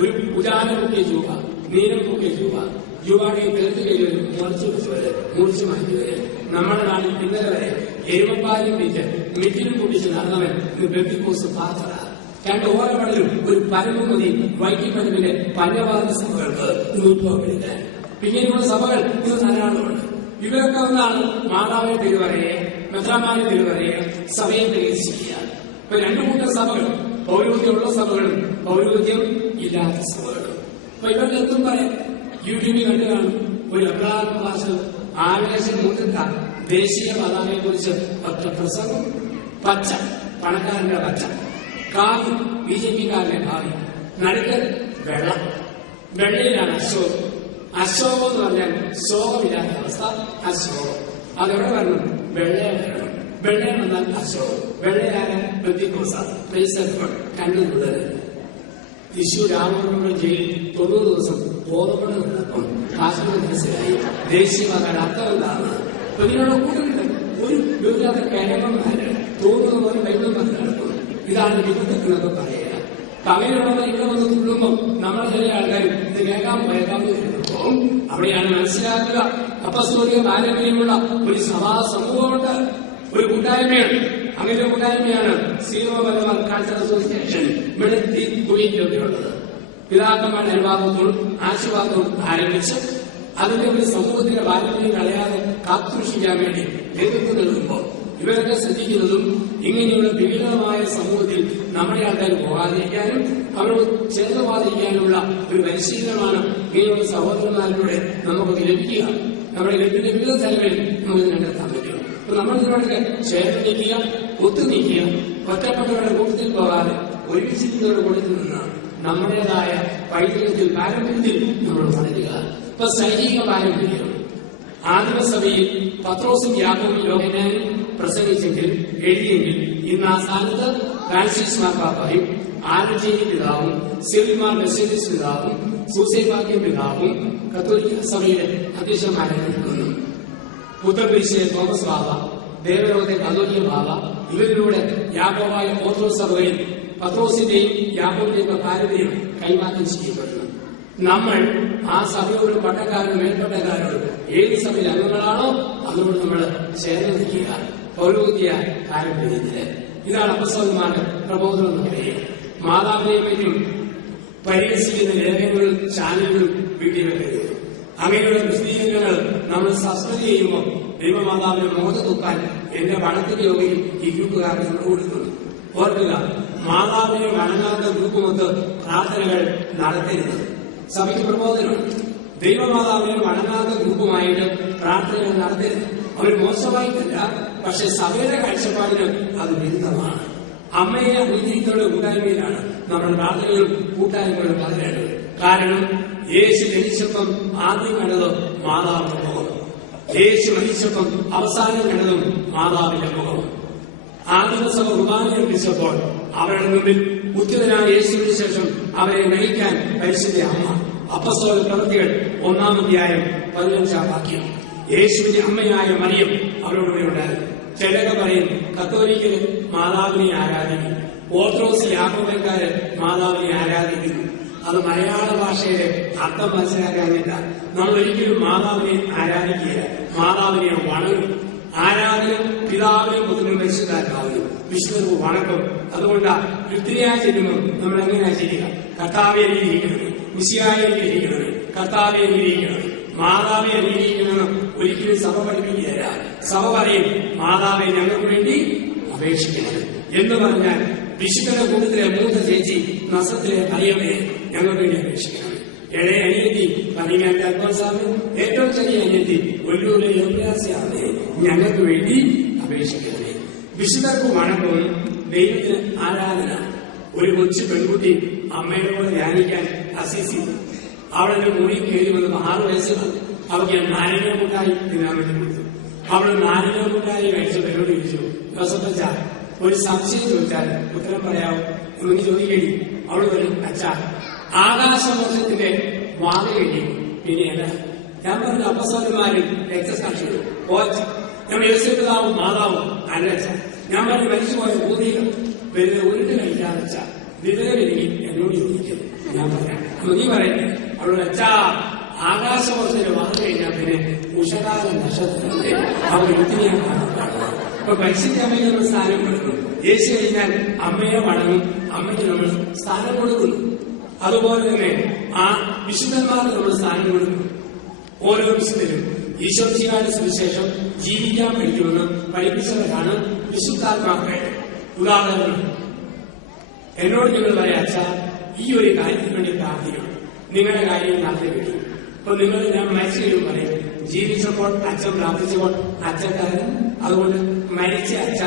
ഒരു ഉദാഹരണ മുഖ്യ രൂപ, നീലം മുഖ്യ രൂപ, യുവാടെ തെളിഞ്ഞു കഴിവരും മുറിച്ചു വെച്ചവര്, മുറിച്ചു മാറ്റിയവര്. നമ്മുടെ നാട്ടിൽ ഇന്നലെ വരെ എരുമപ്പാലും വിറ്റ് മിറ്റിലും കുടിച്ച് നടന്നവൻ ബെന്തിക്കോസ്ത് പാത്ര. രണ്ട് ഓരവടലും ഒരു പരമ്പ് മതി വൈകിപ്പരമ്പിലെ പഞ്ചവാദ സഭകൾക്ക് ഉത്ഭവപ്പെടുത്താൻ. പിന്നീടുള്ള സഭകൾ ഇത് ധാരാളമുണ്ട്. ഇവരൊക്കെ ഒന്നാണ് മാതാവിനെ തിരുവരയെ, മെത്രാമാരെ തിരുവരയെ, സഭയെ തിരിച്ചിരിക്കുക. ഇപ്പൊ രണ്ടു കൂട്ടം സഭകൾ, പൗരോഹിത്യമുള്ള സഭകളും പൗരോഹിത്യം ഇല്ലാത്ത സഭകളും. അപ്പൊ ഇവർക്ക് എന്തും പറയാം. യൂട്യൂബിൽ കണ്ടു കാണും ഒരു അബ്രഹാം ഭാഷ ആവേശം മുതിർത്ത ദേശീയ പതാകയെ കുറിച്ച് ഒറ്റ പ്രസംഗം. പച്ച, പണക്കാരന്റെ പച്ച. കാവി, BJP-കാരന്റെ കാവി. നടുക്കൽ വെള്ളം. വെള്ളയിലാണ് അശോകം. അശോകം എന്ന് പറഞ്ഞാൽ ശോകമില്ലാത്ത അവസ്ഥ. അശോകം അതെവിടെ വരണം? വെള്ളയെ വരണം. വെള്ളയം വന്നാൽ അശോകം. വെള്ളയായ ബന്ധിക്കോസ കണ്ണുള്ളത്. തൃശൂർ രാമപുരം ജയിലിൽ 90 ദിവസം ബോധപ്പെട്ട് നിന്നപ്പം കാശ്മീർ മനസ്സിലായി ദേശീയവാദയുടെ അർത്ഥം എന്താണ്. ഇതിനുള്ള കൂടുതലുണ്ട്. ഒരു വിവിധ കേരളന്മാര് തോന്നുന്ന പോലെ ബൈബിൾ പറഞ്ഞ് നടക്കും. ഇതാണ് വിപത്തെന്നൊക്കെ പറയുക. അപ്പൊ അങ്ങനെയുള്ളവർ ഇവിടെ വന്ന് തുള്ളുമ്പോൾ നമ്മുടെ ചില ആൾക്കാരും ഇത് കേൾക്കാമെന്ന് കേൾക്കുമ്പോൾ അവിടെയാണ് മനസ്സിലാക്കുക. അപ്പസ്തോലിക പാരമ്പര്യമുള്ള ഒരു സഭാ സമൂഹമുണ്ട്, ഒരു കൂട്ടായ്മയാണ്. അങ്ങനെ ഒരു കൂട്ടായ്മയാണ് സീറോ മലബാർ കൾച്ചറൽ അസോസിയേഷൻ ഇവിടെ കുവൈറ്റിലൊക്കെയുള്ളത്. പിതാക്കന്മാരുടെ അനുവാദത്തോടും ആശീർവാദത്തോടും ആരംഭിച്ച് അതിന്റെ ഒരു സമൂഹത്തിന്റെ പാരമ്പര്യം കളയാതെ കാത്തുസൂക്ഷിക്കാൻ വേണ്ടി നേതൃത്വം നൽകുമ്പോൾ ഇവരൊക്കെ ശ്രദ്ധിക്കുന്നതും ഇങ്ങനെയുള്ള വിവിധമായ സമൂഹത്തിൽ നമ്മുടെ ആൾക്കാർ പോകാതിരിക്കാനും അവരോട് ചേർന്ന് പോകാതിരിക്കാനുള്ള ഒരു പരിശീലനമാണ് ഇങ്ങനെയുള്ള സഹോദരന്മാരിലൂടെ നമുക്ക് ലഭിക്കുക. നമ്മുടെ ലഭിക്കുന്ന വിവിധ സ്ഥലങ്ങളിൽ നമുക്ക് കണ്ടെത്താൻ പറ്റും. അപ്പൊ നമ്മൾ ഇതിനോടൊക്കെ ചേർന്ന് നിൽക്കുക, ഒത്തു നിൽക്കുക, ഒറ്റപ്പെട്ടവരുടെ കൂട്ടത്തിൽ പോകാതെ ഒരുമിച്ചിരിക്കുന്നവരുടെ കൂട്ടത്തിൽ നിന്ന് നമ്മുടേതായ പൈതൃകത്തിൽ പാരമ്പര്യത്തിൽ നമ്മൾ വളരുക. ഇപ്പൊ സൈനിക പാരമ്പര്യം ആദിമസഭയിൽ പത്രോസും യാക്കോബും യോഹന്നാനും പ്രസംഗിച്ചെങ്കിൽ എഴുതിയെങ്കിൽ ഇന്ന് ആ സ്ഥാനത്ത് ഫ്രാൻസിസ് മാർപ്പാപ്പയും ആലഞ്ചേരി പിതാവും സിറിൽമാർ മെർസേഡിസ് പിതാവും സൂസൈപാക്യം പിതാവും കത്തോലിക്ക സഭയുടെ അധ്യക്ഷന്മാരെ നിൽക്കുന്നു. പുത്രപരിശയ തോമസ് ബാബ, ദേവരോധ കത്തോലിക്ക ബാബ, ഇവരിലൂടെ യാക്കോബായ ഓർത്തഡോക്സ് സഭയിൽ പത്രോസിന്റെയും യാക്കോബിന്റെയും പാരമ്പര്യം കൈമാറ്റം ചെയ്യപ്പെടുന്നു. നമ്മൾ ആ സഭയോടും പട്ടക്കാരോടും മേൽപ്പട്ടക്കാരോടും ഏത് സഭയിൽ അംഗങ്ങളാണോ അതുകൊണ്ട് നമ്മൾ ചേർന്ന് നിൽക്കുക. പൗരോഹിത്യ പാരമ്പര്യത്തില് ഇതാണ് അപ്പസ്തലന്മാരുടെ പ്രബോധനം എന്ന് പറയുക. മാതാവിനെ പറ്റിയും പരിഹസിക്കുന്ന ലേഖനങ്ങളും ചാനലുകളും വീട്ടിൽ വെക്കരുത്. അങ്ങനെയുള്ള പ്രസിദ്ധീകരണങ്ങൾ നമ്മൾ സബ്സ്ക്രൈബ് ചെയ്യുമ്പോൾ ദൈവമാതാവിനെ മോഹം തൂക്കാൻ എന്റെ പണത്തിന്റെ യോഗയിൽ ഈ ഗ്രൂപ്പുകാർക്ക് നമ്മൾ കൊടുക്കുന്നു. ഓർക്കുക, മാതാവിനെ വണങ്ങാത്ത ഗ്രൂപ്പുമൊത്ത് പ്രാർത്ഥനകൾ നടത്തരുത്. സഭയ്ക്ക് പ്രബോധനമാണ്. ദൈവമാതാവിനെ വണങ്ങാത്ത ഗ്രൂപ്പുമായിട്ട് പ്രാർത്ഥനകൾ നടത്തരുത്. അവർ മോശമായിട്ടല്ല, പക്ഷെ സഭയുടെ കാഴ്ചപ്പാടിന് അത് വിരുദ്ധമാണ്. അമ്മയെ അംഗീകരിക്കുന്ന കൂട്ടായ്മയിലാണ് നമ്മുടെ പ്രാർത്ഥനകളും കൂട്ടായ്മകളും പകരേണ്ടത്. കാരണം യേശു ജനിച്ചപ്പം ആദ്യം കണ്ടത് മാതാവിന്റെ മുഖം. യേശു മരിച്ചപ്പം അവസാനം കണ്ടതും മാതാവിന്റെ മുഖം. ആ ദിവസം കുർബാന അർപ്പിച്ചപ്പോൾ അവരുടെ മുമ്പിൽ ഉത്തിതനായ യേശുവിന് ശേഷം അവരെ നയിക്കാൻ പരിശുദ്ധ അമ്മ. അപ്പസ്തോല പ്രവൃത്തികൾ 1-ാം അധ്യായം 15-ാം വാക്യം. യേശുവിന്റെ അമ്മയായ മറിയം അവരോടുകൂടെ ഉണ്ടായിരുന്നു. ചിലർ പറയും കത്തോലിക്കര് മാതാവിനെ ആരാധിക്കും, ഓർത്തഡോക്സ് യാക്കോബക്കാര് മാതാവിനെ ആരാധിക്കുന്നു. അത് മലയാള ഭാഷയുടെ അർത്ഥം മനസ്സിലാക്കാനില്ല. നമ്മൾ ഒരിക്കലും മാതാവിനെ ആരാധിക്കുകയില്ല, മാതാവിനെ വണങ്ങും. ആരാധന പിതാവിനും പുത്രനും പരിശുദ്ധാത്മാവിനും വിശുദ്ധർക്ക് വണക്കം. അതുകൊണ്ട് കൃത്യമായ ചെല്ലുമ്പോൾ നമ്മൾ എങ്ങനെയാ ചെയ്യുക? കർത്താവെ അനുഗ്രഹിക്കണമേ, മിശിഹായെ അനുഗ്രഹിക്കണമേ, കർത്താവെ അനുഗ്രഹിക്കണമേ, മാതാവെ അനുഗ്രഹിക്കണമെന്ന് ഒരിക്കലും സഭ പഠിപ്പിക്കുകയല്ല. സഭ പറയും മാതാവെ ഞങ്ങൾക്ക് വേണ്ടി അപേക്ഷിക്കണം എന്ന് പറഞ്ഞാൽ വിശുദ്ധന്റെ കൂട്ടത്തിലെ മൂത്ത ചേച്ചി നസത്തിലെ മറിയമ്മയെ ഞങ്ങൾക്ക് വേണ്ടി അപേക്ഷിക്കണം. ഇളയ അനിയത്തി പതിനാന്റെ അൽഫോൻസാമി, ഏറ്റവും ചെറിയ അനിയത്തി ഒല്ലൂരിലെ യോഗ്യാസയാമെ ഞങ്ങൾക്ക് വേണ്ടി അപേക്ഷിക്കണമേ. വിശുദ്ധർക്ക് വണക്കവും ദൈവത്തിന് ആരാധന. ഒരു കൊച്ചു പെൺകുട്ടി അമ്മയുടെ കൂടെ ധ്യാനിക്കാൻ അസീസി അവളുടെ മുറി കയറി വന്നപ്പോൾ 6 വയസ്സുകൾ അവർക്ക് നാരങ്ങ മുട്ടായി തിന്നാൻ വേണ്ടി കൊടുത്തു. അവൾ നാരങ്ങ മുട്ടായി കഴിച്ചപ്പോൾ എന്നോട് ചോദിച്ചു, ജോസഫച്ച ഒരു സംശയം ചോദിച്ചാൽ ഉത്തരം പറയാമോ എന്ന് ചോദിക്കേണ്ടി. അവൾ വരും, അച്ഛാ ആകാശമോക്ഷത്തിന്റെ വാത കഴിഞ്ഞു പിന്നെയല്ല. ഞാൻ പറഞ്ഞ അപ്പസ്തലന്മാരും രക്തസാക്ഷികളും ഞാൻ യേശുപിതാവും മാതാവും അല്ല അച്ഛ. ഞാൻ പറഞ്ഞ് മരിച്ചുപോയ ഭൂതികൾ വരുന്ന ഉരുട്ട് കഴിക്കാന്ന് വെച്ചാ വിവരമെനിക്ക് എന്നോട് ചോദിക്കുന്നു. ഞാൻ പറയാം, നീ പറയട്ടെ. അവളോട് അച്ഛാ ആകാശമോക്ഷത്തിന്റെ വാത കഴിഞ്ഞാൽ പിന്നെ ഉഷകാല നക്ഷത്രത്തിന്റെ അവർ യുദ്ധനെയാണ് കാണുന്നത്. അപ്പൊ പരിശുദ്ധ അമ്മയ്ക്ക് നമ്മൾ സ്ഥാനം കൊടുക്കുന്നു. യേശു കഴിഞ്ഞാൽ അമ്മയെ വണങ്ങും, അമ്മയ്ക്ക് നമ്മൾ സ്ഥാനം കൊടുക്കുന്നു. അതുപോലെ തന്നെ ആ വിശുദ്ധന്മാർക്ക് നമ്മൾ സ്ഥാനം കൊടുക്കുന്നു. ഓരോ വിശുദ്ധരും ഈശോമിശിഹായുടെ സുവിശേഷം ജീവിക്കാൻ പഠിക്കുമെന്ന് പഠിപ്പിച്ചവരാണ് വിശുദ്ധാത്മാക്കൾ. ഉദാഹരണം, എന്നോട് നിങ്ങൾ പറയാം, അച്ഛാ ഈ ഒരു കാര്യത്തിന് വേണ്ടി പ്രാർത്ഥിക്കണം, നിങ്ങളുടെ കാര്യം പ്രാർത്ഥിക്കണം. അപ്പൊ നിങ്ങൾ ഞാൻ മരിച്ചു കഴിയും പറയും, ജീവിച്ചപ്പോൾ അച്ഛൻ പ്രാർത്ഥിച്ചപ്പോൾ അച്ഛക്കാരൻ, അതുകൊണ്ട് മരിച്ച അച്ഛ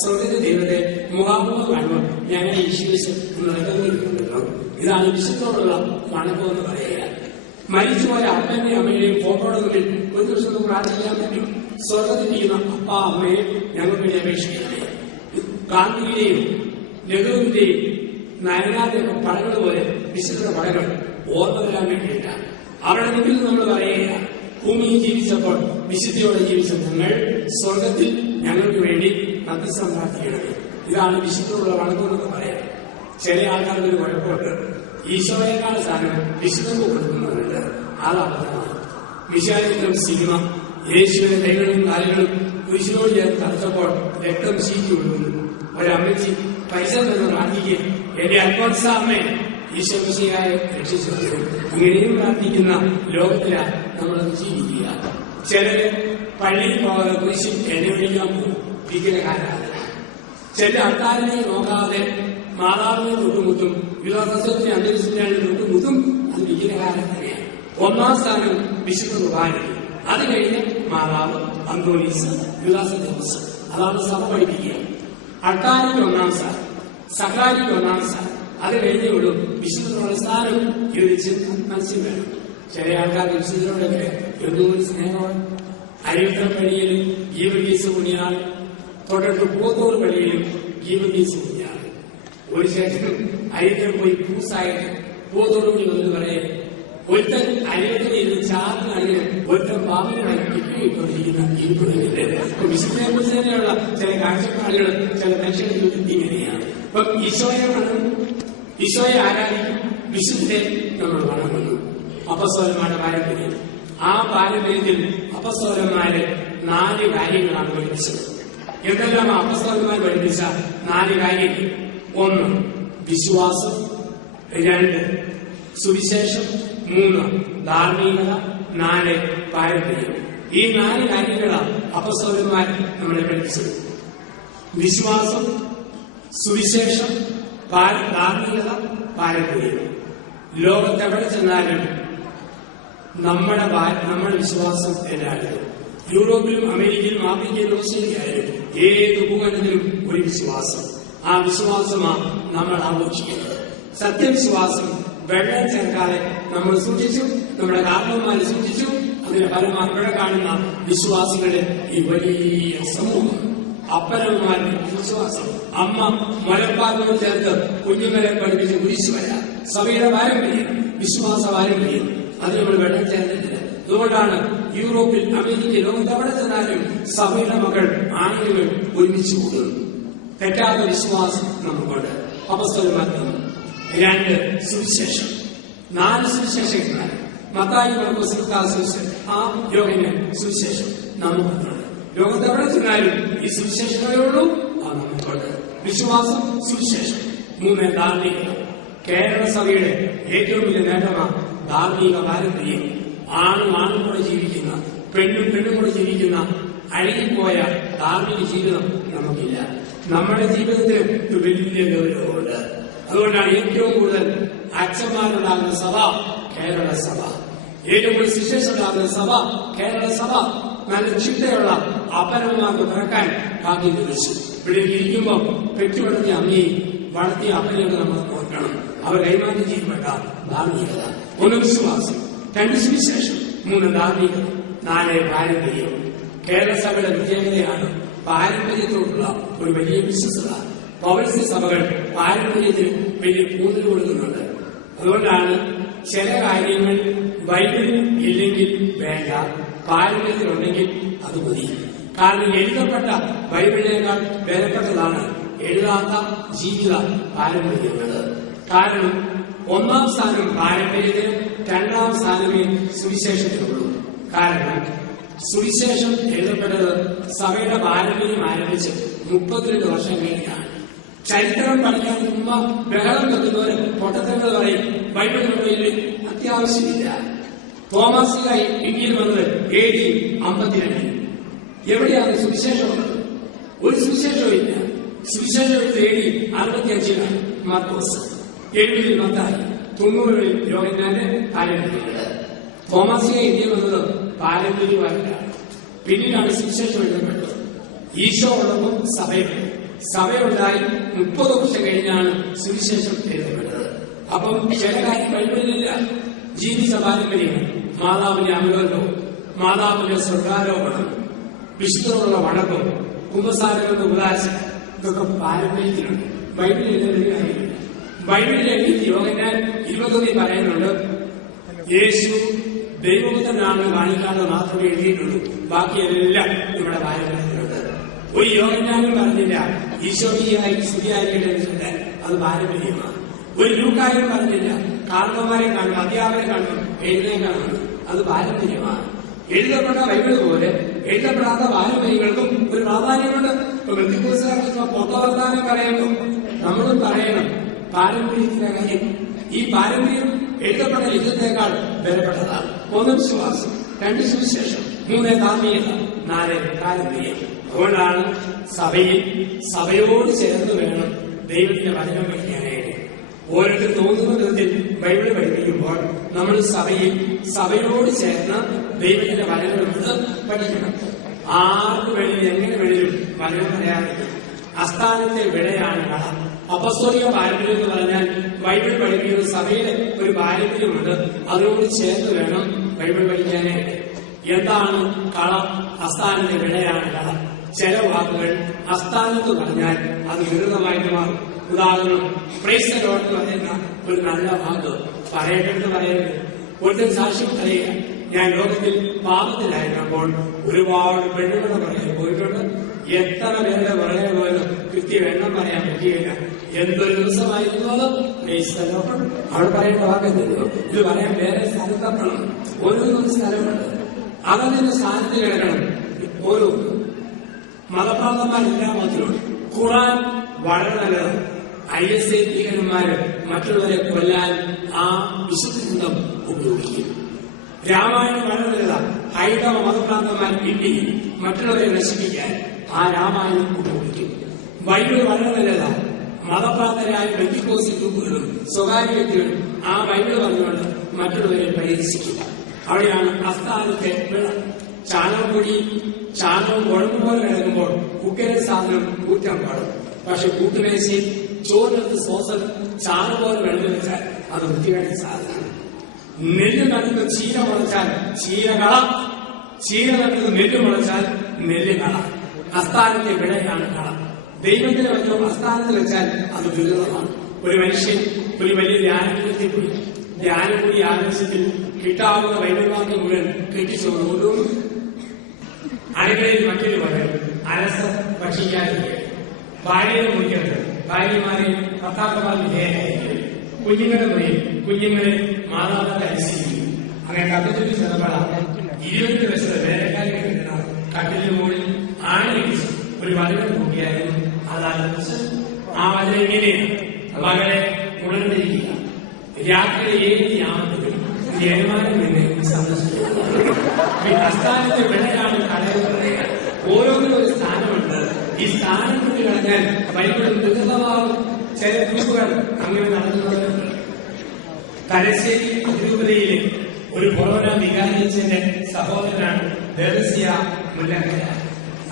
സ്വർഗത്തെ ദൈവത്തെ മുഖാമുഖം കാണുമ്പോൾ ഞങ്ങൾ ഈശ്വരിച്ച് നടന്നിരിക്കുന്നുണ്ടല്ലോ. ഇതാണ് വിശുദ്ധോടുള്ള വണക്കം എന്ന് പറയുക. മരിച്ചുപോയ അപ്പന്റെയും അമ്മയുടെയും ഫോട്ടോയുടെ മുന്നിൽ ഒരു ദിവസം പ്രാർത്ഥിക്കാൻ പറ്റും. സ്വർഗത്തിരിക്കുന്ന അപ്പ അമ്മയെ ഞങ്ങൾക്ക് വേണ്ടി അപേക്ഷിക്കണമേ. ഗാന്ധിയുടെയും നെഹ്റുവിന്റെയും നയനാന്റെയും പടങ്ങൾ പോലെ വിശുദ്ധ പടകൾ ഓർമ്മ വരാൻ വേണ്ടിയില്ല. അവരുടെ മുന്നിൽ നമ്മൾ പറയുക, ഭൂമിയിൽ ജീവിച്ചപ്പോൾ വിശുദ്ധിയോടെ ജീവിച്ച ഞങ്ങൾ സ്വർഗത്തിൽ ഞങ്ങൾക്ക് വേണ്ടി മധ്യസ്ഥം പ്രാർത്ഥിക്കണമേ. ഇതാണ് വിശുദ്ധമുള്ള വണക്കമെന്ന് പറയാം. ചില ആൾക്കാർക്ക് ഒരു കുഴപ്പമുണ്ട്, ഈശോയേക്കാൾ സ്ഥാനം വിശുദ്ധർക്ക് കൊടുക്കുന്നുണ്ട്. അതാണ് വിശാലിത്വം സിനിമ. യേശുവിന്റെ കൈകളും കാലുകളും കുരിശിനോട് ചേർത്ത് തറച്ചപ്പോൾ രക്തം ശീറ്റി കൊടുക്കുന്നു. ഒരമ്മച്ചി പൈസ നിന്ന് പ്രാർത്ഥിക്കുക, എന്റെ അൽഫോൻസ അമ്മേ ഈശോ മിശിഹായെ രക്ഷിച്ചു. ഇങ്ങനെയും പ്രാർത്ഥിക്കുന്ന ലോകത്തിലാണ് നമ്മൾ ജീവിക്കുക. ചിലര് പള്ളിയിൽ പോകാതെ കുരിശിൽ എന്നെ വിളിക്കാൻ പോകും, വിഗ്രഹാരാധന. ചില അത്താരിനെ നോക്കാതെ മാതാവിനെ തൊട്ടുമുട്ടും, വിശ്വാസത്തിന്റെ അന്തരീക്ഷത്തിനാണ് തൊട്ടുമുട്ടും. അത് വിഗ്രഹാരാധനയാണ്. 1-ാം സ്ഥാനം വിശുദ്ധ കുർബാന, അത് കഴിഞ്ഞ് മാതാവ്, അന്തോണീസ്, വിലാസ ദിവസം. അതാണ് സഭ പഠിപ്പിക്കുക. അൾത്താരിക്ക് 1-ാം സ്ഥാനം, സഹാരിക്ക് 1-ാം സ്ഥാനം, അത് കഴിഞ്ഞേ ഉള്ളൂ വിശുദ്ധ സ്ഥാനം. യോജിച്ച് മനസ്സിൽ വേണം. ചില ആൾക്കാർക്ക് വിശുദ്ധരോടൊക്കെ എന്തുകൊണ്ട് സ്നേഹമാണ്. അരിയുത്തം പള്ളിയിൽ ഗീവർഗീസ് കുഞ്ഞാൾ, തൊട്ടടുത്ത് പൂത്തോർ പള്ളിയിലും ഗീവർഗീസ് കുഞ്ഞാൾ. ഒരു ശേഷം അരിയത്തം പോയി പൂസായിട്ട് പൂത്തോട് കൂടി വന്ന് പറയേ, ഒരുത്തൻ അരിയത്തിന് ഇരുന്ന് ചാർന്ന് അണിന് ഒരുത്തൻ പാമ്പിനായി കിട്ടിക്കൊണ്ടിരിക്കുന്ന ഇരിപ്പിടുന്നില്ലേ. വിശുദ്ധനെ കുറിച്ച് തന്നെയുള്ള ചില കാഴ്ചപ്പാടുകൾ ചില മനുഷ്യരുടെ ജീവിതത്തിൽ ഇങ്ങനെയാണ്. അപ്പം ഈശോയെ ആരാധിക്കും, വിശുദ്ധരെ നമ്മൾ വണങ്ങുന്നു. അപ്പസ്തോലന്മാരുടെ പാരമ്പര്യം, ആ പാരമ്പര്യത്തിൽ അപ്പസ്തോലന്മാര് 4 കാര്യങ്ങളാണ് പഠിപ്പിച്ചത്. എന്തെല്ലാം അപ്പസ്തോലന്മാർ പഠിപ്പിച്ച 4 കാര്യങ്ങൾ? 1 വിശ്വാസം, 2 സുവിശേഷം, 3 ധാർമ്മികത, 4 പാരമ്പര്യം. ഈ 4 കാര്യങ്ങളാണ് അപ്പസ്തോലന്മാർ നമ്മളെ പഠിപ്പിച്ചത്. വിശ്വാസം, സുവിശേഷം, ധാർമ്മികത, പാരമ്പര്യം. ലോകത്തെവിടെ ചെന്നാലും നമ്മുടെ വിശ്വാസം എല്ലായിടത്തും, യൂറോപ്പിലും അമേരിക്കയിലും ആഫ്രിക്കയിലും ഓസ്ട്രേലിയയിലും ഏത് ഭൂഖണ്ഡത്തിലും ഒരു വിശ്വാസം. ആ വിശ്വാസമാണ് നമ്മൾ ആഘോഷിക്കുന്നത്. സത്യവിശ്വാസം വെള്ളം ചേർക്കാതെ നമ്മൾ സൂക്ഷിച്ചു, നമ്മുടെ കാരണവന്മാരെ സൂക്ഷിച്ചു, അത് ഇതിന്റെ ഫലമായി ഇവിടെ കാണുന്ന വിശ്വാസികളുടെ ഈ വലിയ സമൂഹം, അപ്പനന്മാരുടെ വിശ്വാസം, അമ്മ മുലപ്പാലിനോട് ചേർത്ത് കുഞ്ഞുങ്ങളെ പഠിപ്പിച്ച് കുരിശു വരാം, സഭയുടെ പാരമ്പര്യം, വിശ്വാസ പാരമ്പര്യം, അത് നമ്മൾ വെള്ളം ചേർന്നിട്ടില്ല. അതുകൊണ്ടാണ് യൂറോപ്പിൽ, അമേരിക്കയിൽ, ലോകത്ത് എവിടെ ചെന്നാലും സഭയുടെ മക്കൾ ആയിരങ്ങൾ ഒരുമിച്ച് കൂടുന്നു. തെറ്റാത്ത വിശ്വാസം നമുക്കുണ്ട്. അപ്പോസ്തലന്മാർക്ക് 2 സുവിശേഷം, 4 സുവിശേഷങ്ങൾ, മത്തായി, മാർക്കോസ്, ലൂക്കാ സുവിശേഷം, ആ യോഹന്നാൻ സുവിശേഷം നമുക്കുണ്ട്. ലോകത്ത് എവിടെ ചെന്നാലും ഈ സുവിശേഷങ്ങളേ ഉള്ളൂ. ആ നമുക്കുണ്ട് വിശ്വാസം, സുവിശേഷം. 3 ധാർമ്മികത. കേരള സഭയുടെ ഏറ്റവും വലിയ നേട്ടമാണ് ധാർമ്മിക പാരമ്പര്യം. ആണും കൂടെ ജീവിക്കുന്ന, പെണ്ണും കൂടെ ജീവിക്കുന്ന അഴുകിപ്പോയ ധാർമ്മിക ജീവിതം നമുക്കില്ല. നമ്മുടെ ജീവിതത്തിന് ഒരു വലിയ ഗൗരവമുണ്ട്. അതുകൊണ്ടാണ് ഏറ്റവും കൂടുതൽ അച്ഛന്മാരുണ്ടാകുന്ന സഭ കേരള സഭ, ഏറ്റവും കൂടുതൽ ശിഷ്യരുണ്ടാകുന്ന സഭ കേരള സഭ. നല്ല ചിട്ടയുള്ള അപ്പനന്മാർക്ക് പിറക്കാൻ ഭാഗ്യം ലഭിച്ചു. ഇവിടെ ഇരിക്കുമ്പോൾ പെറ്റുവളർത്തിയ അമ്മയും വളർത്തിയ അപ്പനെയൊക്കെ നമ്മൾ ഓർക്കണം. അവർ കൈമാറ്റം ചെയ്യപ്പെട്ട ധാർമ്മികത. 1 വിശ്വാസം, 2 സുവിശേഷം, 3 ധാർമ്മികത, 4 പാരമ്പര്യം. കേരള സഭയുടെ പ്രത്യേകതയാണ് പാരമ്പര്യത്തോടുള്ള ഒരു വലിയ വിശ്വസത. പൗരസ്ത്യ സഭകൾ പാരമ്പര്യത്തിന് വലിയ ഊന്നൽ കൊടുക്കുന്നുണ്ട്. അതുകൊണ്ടാണ് ചില കാര്യങ്ങൾ ബൈബിളിൽ ഇല്ലെങ്കിൽ വേണ്ട, പാരമ്പര്യത്തിലുണ്ടെങ്കിൽ അത് മതി. കാരണം എഴുതപ്പെട്ട ബൈബിളിനേക്കാൾ വിലപ്പെട്ടതാണ് എഴുതാത്ത ജീവിത പാരമ്പര്യങ്ങൾ. കാരണം 1-ാം സ്ഥാനം പാരമ്പര്യത്തിന്, 2-ാം സ്ഥാനമേ സുവിശേഷത്തിനുള്ളൂ. കാരണം സുവിശേഷം എഴുതപ്പെട്ടത് സഭയുടെ പാരമ്പര്യം ആരംഭിച്ച് 32 വർഷം കഴിഞ്ഞാണ്. ചരിത്രം പഠിക്കാൻ മുമ്പ് ബഹളം വെക്കുന്നവർ പൊട്ടത്തങ്ങൾ പറയും, ബൈബിളിൽ അത്യാവശ്യമില്ല. തോമസ് ഇന്ത്യയിൽ വന്നത് AD 52. എവിടെയാണ് സുവിശേഷമുള്ളത്? ഒരു സുവിശേഷവും ഇല്ല. സുവിശേഷം AD 65 മാർക്കോസ്, 70 മത്തായി, 90 യോഹന്നാന്റെ പാരമ്പര്യങ്ങൾ. തോമസ് ഇന്ത്യയിൽ വന്നത് പാരമ്പര്യമായിട്ടാണ്. പിന്നീടാണ് സുവിശേഷം എഴുതപ്പെട്ടത്. ഈശോ ഉള്ളപ്പോൾ സഭയുണ്ട്. സഭയുണ്ടായി 30 വർഷം കഴിഞ്ഞാണ് സുവിശേഷം എഴുതപ്പെട്ടത്. അപ്പം ചില കാര്യം ബൈബിളിലില്ല. ജീവിച്ച പാരമ്പര്യങ്ങൾ, മാതാവിന്റെ അമലോകവും മാതാവിന്റെ സ്വർഗാരോപണം, വിശുദ്ധമുള്ള വണക്കം, കുമ്പസാരങ്ങളുടെ ഉപദാശം, ഇതൊക്കെ പാരമ്പര്യത്തിലുണ്ട്. ബൈബിളിൽ എഴുതുന്ന കാര്യമില്ല. ബൈബിളിലെ യോഹന്നാൻ 21 പറയുന്നുണ്ട്, യേശു ദൈവപുത്രനാണെന്ന് കാണിക്കാതെ മാത്രമേ എഴുതിയിട്ടുള്ളൂ, ബാക്കിയെല്ലാം നമ്മുടെ പാരമ്പര്യത്തിലുണ്ട്. ഒരു യോഹന്നാനും പറഞ്ഞില്ല ഈശോയായി സ്തുതിയായിരിക്കട്ടെ, അത് പാരമ്പര്യമാണ്. ഒരു ലൂക്കായും പറഞ്ഞില്ല കാരണവന്മാരെ കാണും, അധ്യാപകരെ കാണും, എഴുന്നേക്കാണ്, അത് പാരമ്പര്യമാണ്. എഴുതപ്പെട്ട ബൈബിള് പോലെ എഴുതപ്പെടാത്ത പാരമ്പര്യങ്ങൾക്കും ഒരു പ്രാധാന്യമുണ്ട്. പൊത്തവർത്താനം പറയുമ്പോൾ നമ്മളും പറയണം പാരമ്പര്യത്തിന്റെ കാര്യം. ഈ പാരമ്പര്യം എഴുതപ്പെട്ട ലിഖിതത്തെക്കാൾ വിലപ്പെട്ടതാണ്. 1 വിശ്വാസം, 2 സുവിശേഷം, 3 ധാർമ്മികത, 4 പാരമ്പര്യം. അതുകൊണ്ടാണ് സഭയോട് ചേർന്ന് വേണം ദൈവത്തിന്റെ വചനം പഠിക്കാനായിട്ട്. ഓരോരുത്തർ തോന്നുന്ന വിധത്തിൽ ബൈബിള് പഠിപ്പിക്കുമ്പോൾ നമ്മൾ സഭയോട് ചേർന്ന് ദൈവത്തിന്റെ വചനം പഠിക്കണം. ആർക്ക് വേണമെങ്കിലും എങ്ങനെ വേണമെങ്കിലും വചനം പറയാറില്ല. അസ്ഥാനത്തെ വിളയാണ് കള. അപ്പസ്തോലിക പാരമ്പര്യം എന്ന് പറഞ്ഞാൽ ബൈബിൾ പഠിപ്പിക്കുന്ന സഭയുടെ ഒരു പാരമ്പര്യമുണ്ട്. അതിനോട് ചേർന്ന് വേണം ബൈബിൾ പഠിക്കാനായിട്ട്. എന്താണ് കള? അസ്ഥാനത്തെ വിളയാണ് കള. ചില വാക്കുകൾ അസ്ഥാനത്ത് പറഞ്ഞാൽ അത് വികൃതമായിട്ട് മാറും. ഉദാഹരണം, പ്രൈസ് ദി ലോർഡ് എന്ന് പറയുന്ന ഒരു നല്ല വാക്ക് പറയട്ടെന്ന് പറയുന്നത്. ഒട്ടും സാക്ഷ്യം പറയുക, ഞാൻ ലോകത്തിൽ പാപത്തിലായിരുന്നപ്പോൾ ഒരുപാട് പെണ്ണുങ്ങളുടെ പുറകെ പോയിട്ടുണ്ട്. എത്ര പേരുടെ പുറകെ പോയത് കൃത്യം എണ്ണം പറയാൻ പറ്റുകയില്ല. എന്തൊരു ദിവസമായിരുന്നു അത്. പ്രൈസ് ദി ലോർഡ് അവിടെ പറയേണ്ട വാക്കെന്തെല്ലോ ഇത് പറയാൻ വേറെ സ്ഥലത്തെത്തണം. ഓരോന്നും സ്ഥലമുണ്ട്, അതതിന്റെ സ്ഥാനത്ത് കിടക്കണം. ഓരോ മതപ്രാന്തന്മാരെല്ലാം മതത്തിലുണ്ട്. ഖുർആൻ വളരെ നല്ലതാണ്. ISI ഭീകരന്മാര് മറ്റുള്ളവരെ കൊല്ലാൻ ആ വിശുദ്ധ ഗ്രന്ഥം ഉപയോഗിക്കും. രാമായണം വളരെ നല്ലതാണ്. ഹൈന്ദവ മതപ്രാന്തന്മാർ ഇന്ത്യയിൽ മറ്റുള്ളവരെ നശിപ്പിക്കാൻ ആ രാമായണം ഉപയോഗിക്കും. ബൈബിൾ വളരെ നല്ലതാണ്. മതപ്രാന്തരായ ബെന്തിക്കോസ് ഗ്രൂപ്പുകളും സ്വകാര്യ വ്യക്തികളും ആ ബൈബിൾ പറഞ്ഞുകൊണ്ട് മറ്റുള്ളവരെ പരിഹസിക്കില്ല. അവിടെയാണ് അസ്ഥാനത്തെ വിള. ചാണകവും കുഴമ്പ് പോലെ കിടക്കുമ്പോൾ കുക്കരെ സാധനം കൂറ്റാൻ പാടും. പക്ഷെ കൂട്ടുമേശയിൽ ചോറിനകത്ത് സോസൽ ചാറ് പോലെ വെള്ളം വെച്ചാൽ അത് വൃത്തികേട്ട സാധനമാണ്. നെല്ല് നടുക്ക് ചീര മുളച്ചാൽ ചീരകള, ചീര നടുക്ക് നെല്ല് മുളച്ചാൽ നെല്ല് കള. അസ്ഥാനത്തെ വിളയാണ് കള. ദൈവത്തിന്റെ വചനം അസ്ഥാനത്ത് വെച്ചാൽ അത് ദുരിതമാണ്. ഒരു മനുഷ്യൻ ഒരു വലിയ ധ്യാനത്തിൽ പോയി. ധ്യാനം കൂടി ആവേശത്തിൽ കിട്ടാവുന്ന വൈദ്യവാക്യം മുഴുവൻ കെട്ടിച്ചോടുകൊണ്ടു അടുക്കളയിൽ മറ്റൊരു പറയും അലസ ഭക്ഷിക്കാതിരിക്കുക, ഭാര്യയെ മുറിക്കരുത്, ഭാര്യമാരെ ഭർത്താക്കന്മാർ വിധേയരായിരിക്കും, കുഞ്ഞുങ്ങളെ പറയും, കുഞ്ഞുങ്ങളെ മാതാപിതാക്കൾ അനുസരിക്കും. അങ്ങനെ കത്തിച്ചൊരു ചെറുപ്പളാണ് 20 വയസ്സുള്ള വേലക്കാരി കട്ടിലിന് മുകളിൽ ആണിടിച്ച് ഒരു വചനം കൂട്ടിയായിരുന്നു. അതനുസരിച്ച് ആ വചനം ഇങ്ങനെയാണ്: മകളെ ഉണർന്നിരിക്കുക, രാത്രി 7 യാമത്തിലും യജമാനൻ നിന്നെ സന്ദർശിക്കുക. അസ്ഥാനത്തെ വിളയാണ് കളയുന്നത്. ഓരോന്നിനും ഒരു സ്ഥാനമുണ്ട്. ഈ സ്ഥാനം കൊണ്ട് കളഞ്ഞാൽ ബൈബിളിൽ ദുരിതമാവും. ചില ഗ്രൂപ്പുകൾ അങ്ങനെ നടത്തുന്നവരുണ്ട്. തലശ്ശേരി അതിരൂപതയിലെ ഒരു കൊറോന വികാരിച്ചതിന്റെ സഹോദരനാണ് ദേവസ്യ മുല്ലക്കര.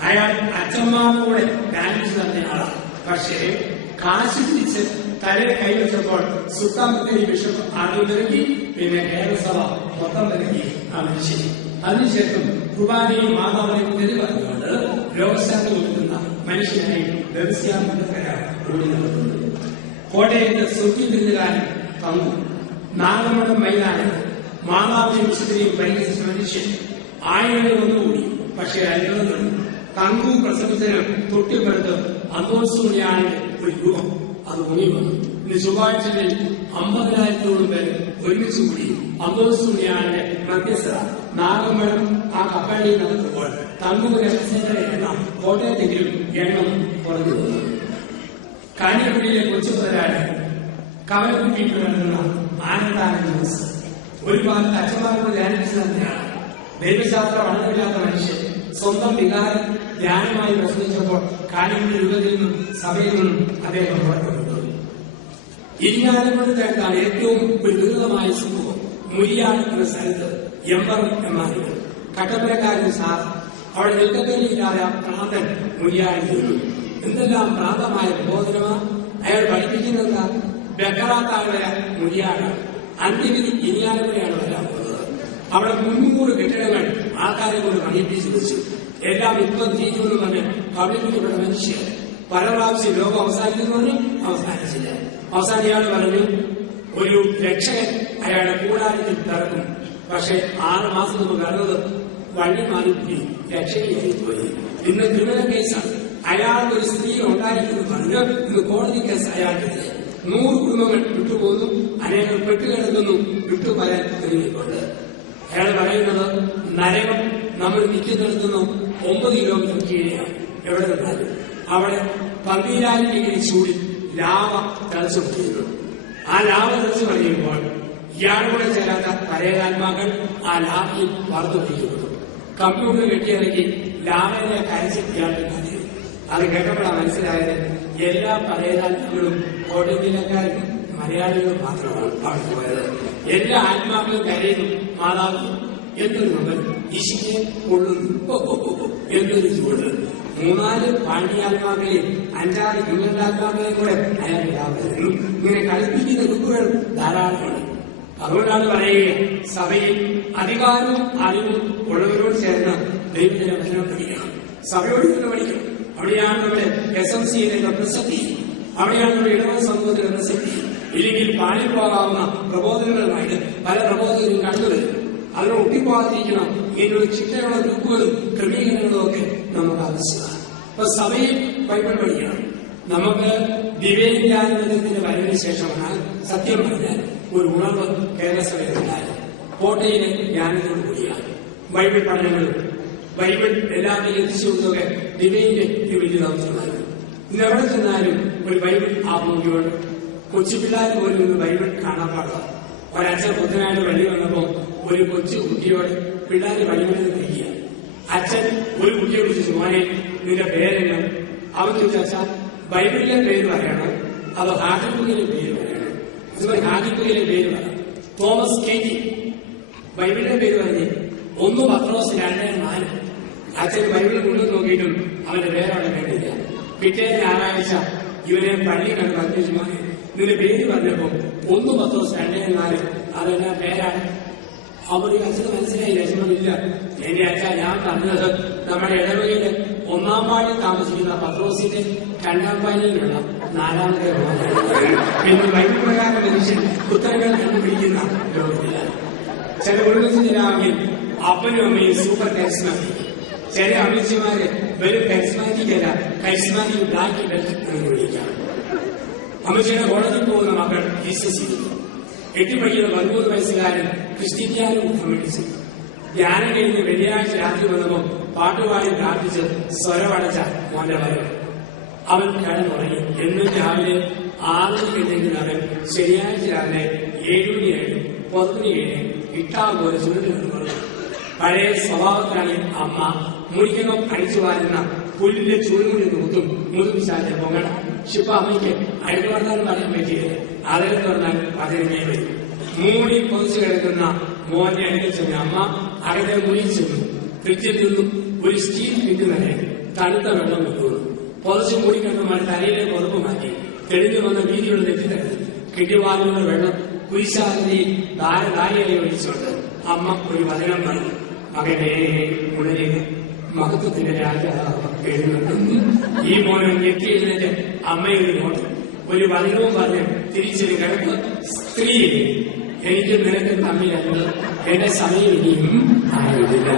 അയാൾ അച്ഛന്മാരുടെ ഡാൻസ് നടത്തിയയാളാണ്. പക്ഷേ കാശ് പിടിച്ച് തലയിൽ കൈവച്ചപ്പോൾ സുൽത്താൻ ബത്തേരി ബിഷപ്പ് ആദ്യം തിരക്കി, പിന്നെ കേരളസഭ മൊത്തം തിരക്കി ആ മനുഷ്യൻ. അതിനുശേഷം കുർബാനയും മാതാവിനെയും തെരുവറിഞ്ഞുകൊണ്ട് രോഗശാന്തി കൊടുക്കുന്ന മനുഷ്യനായി ദേവസ്യ മുല്ലക്കര ഓടി നടത്തുന്നു. കോട്ടയത്ത് സുഖിതിരുന്നുകാരൻ തന്നു. നാഗമഠം മൈതാനം മാതാവിനെയും വിശുദ്ധനെയും പരിഹരിച്ച മനുഷ്യൻ ആയിരങ്ങൾ ഒന്നുകൂടി. പക്ഷേ അത്ഭുതം തങ്കു പ്രസവിച്ചതിന് തൊട്ടിപ്പുറത്ത് അന്തോത്സവയാണ് ഒരു രൂപം. അത് മുങ്ങി വന്നു. ഇന്ന് ചൊവ്വാഴ്ചകളിൽ 50,000-ഓളം പേര് ഒരുമിച്ച് കൂടി അന്തോത്സവയാണ് മധ്യസ്ഥത നാഗമഠം ആ കപ്പലിൽ നടത്തുമ്പോൾ തങ്കുവിന്റെ രഹസ്യങ്ങളുടെ എണ്ണം കോട്ടയത്തെങ്കിലും എണ്ണം കുറഞ്ഞു വന്നു. കാഞ്ഞിരപ്പള്ളിയിലെ കൊച്ചുമുതലാളി കവലക്കുട്ടിയിട്ട് നടത്തുന്ന ആനന്ദാനന്ദ ദിവസം ഒരു ഭാഗത്ത് അച്ഛന്മാരോട് ധ്യാനിച്ചു തന്നെയാണ്. ദൈവശാസ്ത്ര പഠനമില്ലാത്ത മനുഷ്യൻ സ്വന്തം വികാരം ധ്യാനമായി പ്രസംഗിച്ചപ്പോൾ കാഞ്ഞിരപ്പള്ളി രൂപത്തിൽ നിന്നും സഭയിൽ നിന്നും അദ്ദേഹം പുറത്തുകൊണ്ടു. ഇരിങ്ങാലക്കുടത്താണ് ഏറ്റവും ഒരു ദുരിതമായ സംഭവം. മുരിയാട് എന്ന സ്ഥലത്ത് എംമാരുകൾ കട്ടപ്പനക്കാരൻ സാർ അവിടെ നിൽക്കത്തേലില്ലാതെ പ്രാന്തൻ മുരിയാട് തീർന്നു. എന്തെല്ലാം പ്രാന്തമായ പ്രബോധനമാണ് അയാൾ പഠിപ്പിക്കുന്നത്. ബക്കറാത്താളുടെ മുരിയാട് അന്ത്യവിധി ഇരിങ്ങാലക്കുടയാണ് വരാൻ പോകുന്നത്. അവിടെ 300 കെട്ടിടങ്ങൾ ആൾക്കാരെ കൊണ്ട് പണിയിപ്പിച്ചു വെച്ചു. എല്ലാം ഇപ്പം തീരുമെന്ന് പറഞ്ഞ് കവിളിക്കപ്പെട്ട മനുഷ്യർ പല പ്രാവശ്യം ലോകം അവസാനിക്കുന്നവന് അവസാനിച്ചില്ല. അവസാനം ഇയാൾ പറഞ്ഞു ഒരു രക്ഷകൻ അയാളുടെ കൂടാരത്തിൽ പിറക്കും. പക്ഷെ 6 മാസം മുമ്പ് വരുന്നത് വഴി മാറി രക്ഷകയായി പോയി. ഇന്ന് ക്രിമിനൽ കേസാണ്. അയാൾക്ക് ഒരു സ്ത്രീ ഉണ്ടായിരിക്കുന്നു പറഞ്ഞു ഇന്ന് കോടതി കേസ് അയാൾക്കെതിരെ 100 കുടുംബങ്ങൾ വിട്ടുപോകുന്നു. അനേകം പെട്ടുകിടക്കുന്നു വിട്ടുപരാൻ ഒരുങ്ങിക്കൊണ്ട്. അയാൾ പറയുന്നത് നരകം നമ്മൾ നിൽക്കുന്നിടത്തുനിന്ന് 9 കിലോമീറ്റർ കീഴെയാണ്. എവിടെ നിന്നാലും അവിടെ 12,000 ഡിഗ്രി ചൂടിൽ ലാവ തിളച്ചുകൊണ്ടിരുന്നു. ആ ലാവ തിളച്ചു കഴിയുമ്പോൾ ഇയാളുകൂടെ ചേരാത്ത പരേതാത്മാക്കൾ ആ ലാവയിൽ വാർത്തുപിടിക്കപ്പെട്ടു. കമ്പ്യൂട്ടർ കെട്ടിയിറക്കി ലാവയിലെ കരച്ചിൽ ഇയാളുടെ കാര്യം. അത് കേട്ടപ്പോഴാണ് മനസ്സിലായത് എല്ലാ പരേതാത്മാക്കളും കോട്ടയം ജില്ലക്കാരും മലയാളികളും മാത്രമാണ് അവിടെ പോയത്. എല്ലാ ആത്മാക്കളും കരയുന്നു. മാതാവ് എന്തൊരു നമ്മൾ ഈശോയെ കൊള്ളുന്നു, എന്തൊരു ചൂട്. 3-4 പാണ്ഡ്യാത്മാക്കളെയും 5-6 കുഞ്ഞാത്മാക്കളെയും കൂടെ അയാൾ ഇടാവുന്നു. ഇങ്ങനെ കളിപ്പിക്കുന്ന ഗ്രൂപ്പുകൾ ധാരാളമാണ്. അതുകൊണ്ടാണ് പറയുക സഭയിൽ അധികാരവും അറിവും ഉള്ളവരോട് ചേർന്ന് ദൈവത്തിന്റെ വചനം പഠിക്കണം. സഭയോട് തന്നെ പഠിക്കണം. അവിടെയാണ് നമ്മുടെ SMCയിലെ പ്രസക്തി. അവിടെയാണ് നമ്മുടെ ഇടവക സമൂഹത്തിന്റെ പ്രസക്തി. ഇല്ലെങ്കിൽ പാളിൽ പോകാവുന്ന പ്രബോധനങ്ങളുമായിട്ട് പല പ്രബോധകരും കണ്ടുവരും. അതിനെ ഒട്ടിപ്പോകാതിരിക്കണം. ഇങ്ങനെയുള്ള ചിട്ടയുള്ള ഗ്രൂപ്പുകളും ക്രമീകരണങ്ങളും ഒക്കെ നമുക്ക് ആവശ്യമാണ്. അപ്പൊ സഭയിൽ ബൈബിൾ പഠിക്കണം. നമുക്ക് ദിവ്യജ്ഞാനത്തിന്റെ വരവിന് ശേഷമാണ് സത്യം പറഞ്ഞാൽ ഒരു ഉണർവ് കേരള സഭയിലുണ്ടായത്. കോട്ടയിലെ ജ്ഞാനത്തോടു കൂടിയാണ് ബൈബിൾ പഠനങ്ങളും ബൈബിൾ എല്ലാവരെയും എത്തിച്ചു കൊടുത്തൊക്കെ ദിവ്യന്റെ വലിയ ദൗത്യമായിരുന്നു. ഇന്ന് എവിടെ ചെന്നാലും ഒരു ബൈബിൾ ആത്മീയമുണ്ട്. കൊച്ചുപിള്ളേർ പോലും ഇന്ന് ബൈബിൾ കാണാൻ പാടില്ല. ഒരച്ഛൻ ബുദ്ധനായിട്ട് വഴി വന്നപ്പോ ഒരു കൊച്ചു കുട്ടിയോട് പിള്ളേർ വഴിമെന്ന് കഴിക്കുക. അച്ഛൻ ഒരു കുട്ടിയെ വിളിച്ചു, മോനെ നിന്റെ പേരെല്ലാം. അവൻ ചോദിച്ചു, അച്ഛാ ബൈബിളിലെ പേര് പറയണം അതോ ഹാദിപ്പുകയിലെ പേര് പറയണം? ഹാദിപ്പുകയിലെ പേര് പറയാം. തോമസ് കേറ്റി ബൈബിളിലെ പേര് പറഞ്ഞ് 1 പത്രോസ് 2:4. അച്ഛൻ ബൈബിളിൽ കൊണ്ടു നോക്കിയിട്ടും അവന്റെ പേരവിടെ കേട്ടില്ല. പിറ്റേ ഞായറാഴ്ച ഇവനെ പള്ളി കണ്ട് അന്വേഷിച്ചു, നിന്റെ പേര് പറഞ്ഞപ്പോ 1 പത്രോസ് 2:4 അതെന്നാ പേരാണ്? അവർക്ക് അച്ഛന് മനസ്സിലായി വിഷമമില്ല. എന്റെ അച്ഛ ഞാൻ പറഞ്ഞത് നമ്മുടെ ഇടവകയില് 1-ാം വാർഡിൽ താമസിക്കുന്ന പത്രോസിന്റെ 2-ാം വാർഡിലുള്ള 4-ാമത്തെ പിന്നെ വൈദ്യുപ്രകാരം മനുഷ്യൻ ഉത്തരങ്ങൾ കണ്ടുപിടിക്കുന്ന ലോകത്തിലാണ്. ചില കുടുംബത്തിലാണെങ്കിൽ അപ്പനും അമ്മയും സൂപ്പർ കരിസ്മാറ്റിക്, ചില അമ്മച്ചിമാര് വെറും കരിസ്മാറ്റിക് അല്ല, കരിസ്മാറ്റിക് ബ്ലാക്ക് ബെൽറ്റ് എന്ന് വിളിക്കാം. അമ്മച്ചിയുടെ കോളേജിൽ പോകുന്ന മക്കൾ വിശ്വസിക്കുന്നു. 8 പഠിക്കുന്ന 13 വയസ്സുകാരൻ ക്രിസ്ത്യൻ കമ്മിറ്റിച്ചു. ധ്യാനം കഴിഞ്ഞ് വെള്ളിയാഴ്ച രാത്രി വന്നപ്പോൾ പാട്ടുപാടി പ്രാർത്ഥിച്ച് സ്വരമടച്ച മോന്റെ വരവ്. അവൻ കിടന്നുറങ്ങി. എന്നും രാവിലെ 6 മണിക്കെങ്കിലും അവൻ ശനിയാഴ്ച രാവിലെ 7 മണിയായിട്ടും 10 മണിയേഴും ഇട്ടാവ് പോലെ ചുരുട്ടി നിന്നു. പഴയ സ്വഭാവത്തിലാണ് അമ്മ മുടിക്കണം അടിച്ചു വാരുന്ന പുല്ലിന്റെ ചുരുമുടി നൂത്തും മുതുപിശാന്റെ പൊങ്ങണം. ഇപ്പൊ അമ്മയ്ക്ക് അയൽ വർത്താനം പറയാൻ പറ്റിയത് അതിൽ പറഞ്ഞാൽ 15 വരും. മൂടി പൊതിച്ചു കിടക്കുന്ന മോന്റെ അടുത്ത് ചെന്ന് അമ്മ അകലെ മുഴിച്ചെന്നു. ഫ്രിഡ്ജിൽ നിന്നും ഒരു സ്റ്റീൽ കിട്ടുന്നവരെ തണുത്ത വെള്ളം കൊണ്ടുവന്നു. പൊതിച്ച് മൂടിക്കിടന്ന തലയിലെ പുറപ്പ് മാറ്റി തെളിഞ്ഞു വന്ന വീതിയുള്ള നെറ്റിത്തരത്തിൽ കിട്ടിവാങ്ങുന്ന വെള്ളം കുരിശാലിനെ ധാരധാരയായി ഒഴിച്ചുകൊണ്ട് അമ്മ ഒരു വചനം പറഞ്ഞു. മകനെ ഉണരുക, മഹത്വത്തിന്റെ രാജാവ് എഴുന്നേൽക്കുന്നു. ഈ മോനം ഞെട്ടി എഴുന്നേറ്റ് അമ്മയൊരു നോട്ടം, ഒരു വചനവും പറഞ്ഞ് തിരിച്ചൊരു കിടപ്പ്. സ്ത്രീ, എനിക്ക് നിനക്ക് തമ്മിലല്ല, എന്റെ സമയം ഇനിയും ആയിട്ടില്ല.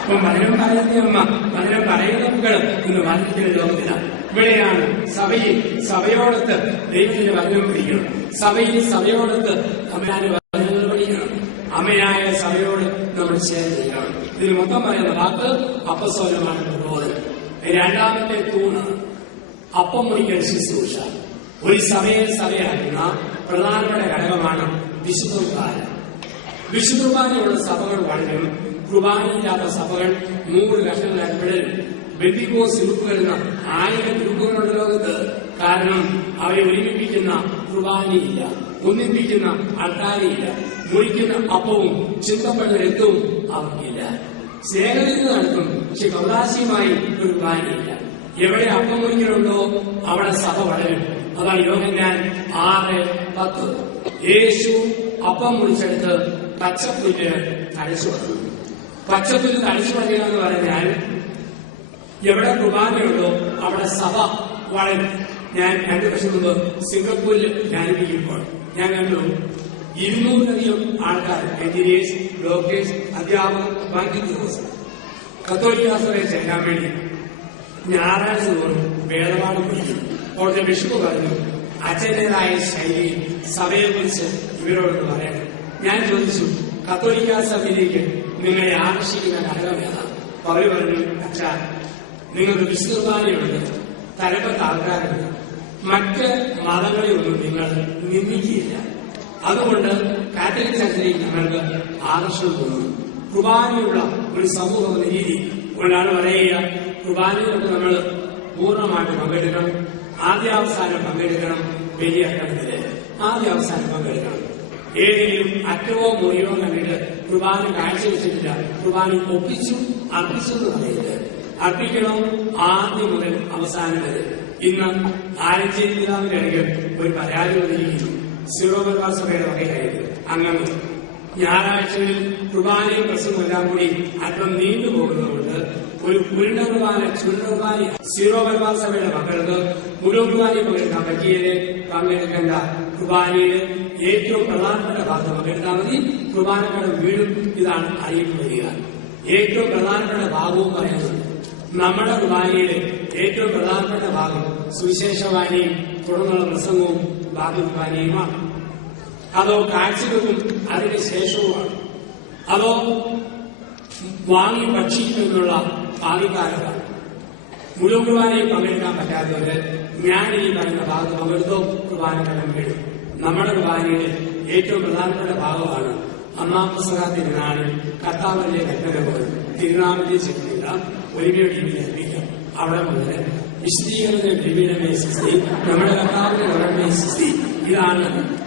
അപ്പൊ വചനം പറയുന്ന അമ്മ, വചനം പറയുന്ന മക്കൾ ഇന്ന് വചനത്തിന്റെ ലോകത്തിലാണ്. ഇവിടെയാണ് സഭയിൽ സഭയോടൊത്ത് ദൈവത്തിന്റെ വചനം പിടിക്കണം. സഭയിൽ സഭയോടൊത്ത് അമ്മയായ വചനങ്ങൾ പഠിക്കണം. അമ്മയായ സഭയോട് നമ്മൾ ചേർന്നിരിക്കണം. ഇതിന് മൊത്തം പറയുന്ന വാക്ക് അപ്പസ്തോലമായ പ്രബോധനം. 2-ാമത്തെ തൂണ് അപ്പം മുറിക്കൽ ശുശ്രൂഷ. ഒരു സഭയെ സഭയാക്കുന്ന പ്രധാനപ്പെട്ട ഘടകമാണ് വിശുദ്ധ കുർബാന. വിശുദ്ധ കുർബാനയുള്ള സഭകൾ വളരും. കുർബാനയില്ലാത്ത സഭകൾ 3 കഷണങ്ങളായി പിഴരും. ബെന്തിക്കോസ് ഗ്രൂപ്പുകൾ എന്ന 1000 ഗ്രൂപ്പുകളുണ്ട് ലോകത്ത്. കാരണം അവരെ ഒരുമിപ്പിക്കുന്ന കുർബാനയില്ല, ഒന്നിപ്പിക്കുന്ന അൾത്താരയില്ല, മുറിക്കുന്ന അപ്പവും ചിന്തപ്പെടുന്ന രക്തവും അവർക്കില്ല. സ്നേഹത്തിന് നടത്തും, പക്ഷെ കൗതാശികമായി ഒരു കുർബാനയില്ല. എവിടെ അപ്പം മുറിക്കലുണ്ടോ അവിടെ സഭ വളരും. അതാണ് യോഹന്നാൻ 6:10. യേശു അപ്പം മുറിച്ചെടുത്ത് പച്ചപ്പുല്ല് തഴച്ചു പറഞ്ഞു. പച്ചപ്പുല്ല് തഴച്ചു പറയുക എന്ന് പറഞ്ഞാൽ എവിടെ കുർബാനയുണ്ടോ അവിടെ സഭ വളരും. ഞാൻ 2 വർഷം മുമ്പ് സിംഗപ്പൂരിൽ ധ്യാനിപ്പിക്കുമ്പോൾ ഞാൻ കണ്ടു 200-ലധികം ആൾക്കാർ, എഞ്ചിനീയേഴ്സ്, ഡോക്ടേഴ്സ്, അധ്യാപകർ, ബാങ്കിങ് കത്തോലിക്കാ സഭയെ ചേരാൻ വേണ്ടി ഞായറാഴ്ച തോറും വേദപാഠം പഠിക്കും. അവിടുത്തെ ബിഷപ്പ് പറഞ്ഞു, അച്ഛൻ്റെതായ ശൈലിയിൽ സഭയെക്കുറിച്ച് ഇവരോടൊന്ന് പറയണം. ഞാൻ ചോദിച്ചു, കത്തോലിക്കാ സഭയിലേക്ക് നിങ്ങളെ ആകർഷിക്കുന്ന ഘടകം ഏതാണ്? അവർ പറഞ്ഞു, അച്ഛാ, നിങ്ങൾക്ക് വിശുദ്ധ കുർബാനയുണ്ട്, തലപ്പത്ത് ആൾക്കാരുണ്ട്, മറ്റ് മതങ്ങളെയൊന്നും നിങ്ങൾ നിന്ദിക്കുകയില്ല. അതുകൊണ്ട് കാത്തലിക് ചർച്ചിലേക്ക് ഞങ്ങൾക്ക് ആകർഷണം തോന്നുന്നു. കുർബാനയുള്ള ഒരു സമൂഹം എന്ന രീതി കൊണ്ടാണ് പറയുക. കുർബാനയിലൊക്കെ നമ്മൾ പൂർണ്ണമായിട്ട് പങ്കെടുക്കണം, ആദ്യാവസാനം പങ്കെടുക്കണം. വലിയ അക്കണത്തില് ആദ്യാവസാനം പങ്കെടുക്കണം. ഏതെങ്കിലും അറ്റവോ മുറിയോ കണ്ടിട്ട് കുർബാന കാഴ്ചവെച്ചിട്ടില്ല, കുർബാന ഒപ്പിച്ചു അർപ്പിച്ചു എന്ന് പറയരുത്. അർപ്പിക്കണം ആദ്യം മുതൽ അവസാനം വരെ. ഇന്ന് ആലഞ്ചേരി പിതാവിന്റെ അടുക്കൽ ഒരു പരാതി വന്നിരിക്കുന്നു. സീറോ മലബാർ സഭയുടെ വകയായിരുന്നു അംഗങ്ങൾ. ഞായറാഴ്ചകളിൽ കുർബാനയും പ്രസംഗവും എല്ലാം കൂടി അല്പം നീണ്ടുപോകുന്നതുകൊണ്ട് ഒരു ഉരുണ്ട കുർബാന, ചുരുണ്ട കുർബാന സീറോ മലബാർ സഭയുടെ മക്കൾക്ക് മുഴുവൻ കുർബാനയിൽ പങ്കെടുക്കാൻ പറ്റിയത് പങ്കെടുക്കേണ്ട. കുർബാനയിൽ ഏറ്റവും പ്രധാനപ്പെട്ട ഭാഗത്ത് പങ്കെടുത്താൽ മതി, കുർബാനക്കടം വീടും. ഇതാണ് അറിയിപ്പ് വരിക. ഏറ്റവും പ്രധാനപ്പെട്ട ഭാഗവും പറയുന്നത് നമ്മുടെ കുർബാനയിലെ ഏറ്റവും പ്രധാനപ്പെട്ട ഭാഗം സുവിശേഷവാണിയും തുടർന്നുള്ള പ്രസംഗവും ബാക്കി കുർബാനയുമാണ്. അതോ കാഴ്ചകൾക്കും അതിന് ശേഷവുമാണ്? അതോ വാങ്ങി ഭക്ഷിക്കുമെന്നുള്ള ഭാവികാലമാണ്? മുഴുവൻ കുർബാനയിൽ പങ്കെടുക്കാൻ പറ്റാത്തവര് ഞാൻ ഈ പറയുന്ന ഭാഗത്ത് പങ്കെടുത്തോ കുർബാനക്കടം വീടും. നമ്മുടെ കുർബാനയുടെ ഏറ്റവും പ്രധാനപ്പെട്ട ഭാഗമാണ് ഒന്നാം പ്രസംഗ തിരുനാളിൽ കർത്താവിന്റെ കൽപ്പന പോലെ തിരുനാമത്തെ ചെല്ലുക, ഒരുമയോടെ അർപ്പിക്കാം. അവിടെ മുതൽ വിശദീകരണ ദേവിയുടെ സൃഷ്ടി, നമ്മുടെ കർത്താവിന്റെ ഉടമയെ സൃഷ്ടി. ഇതാണ്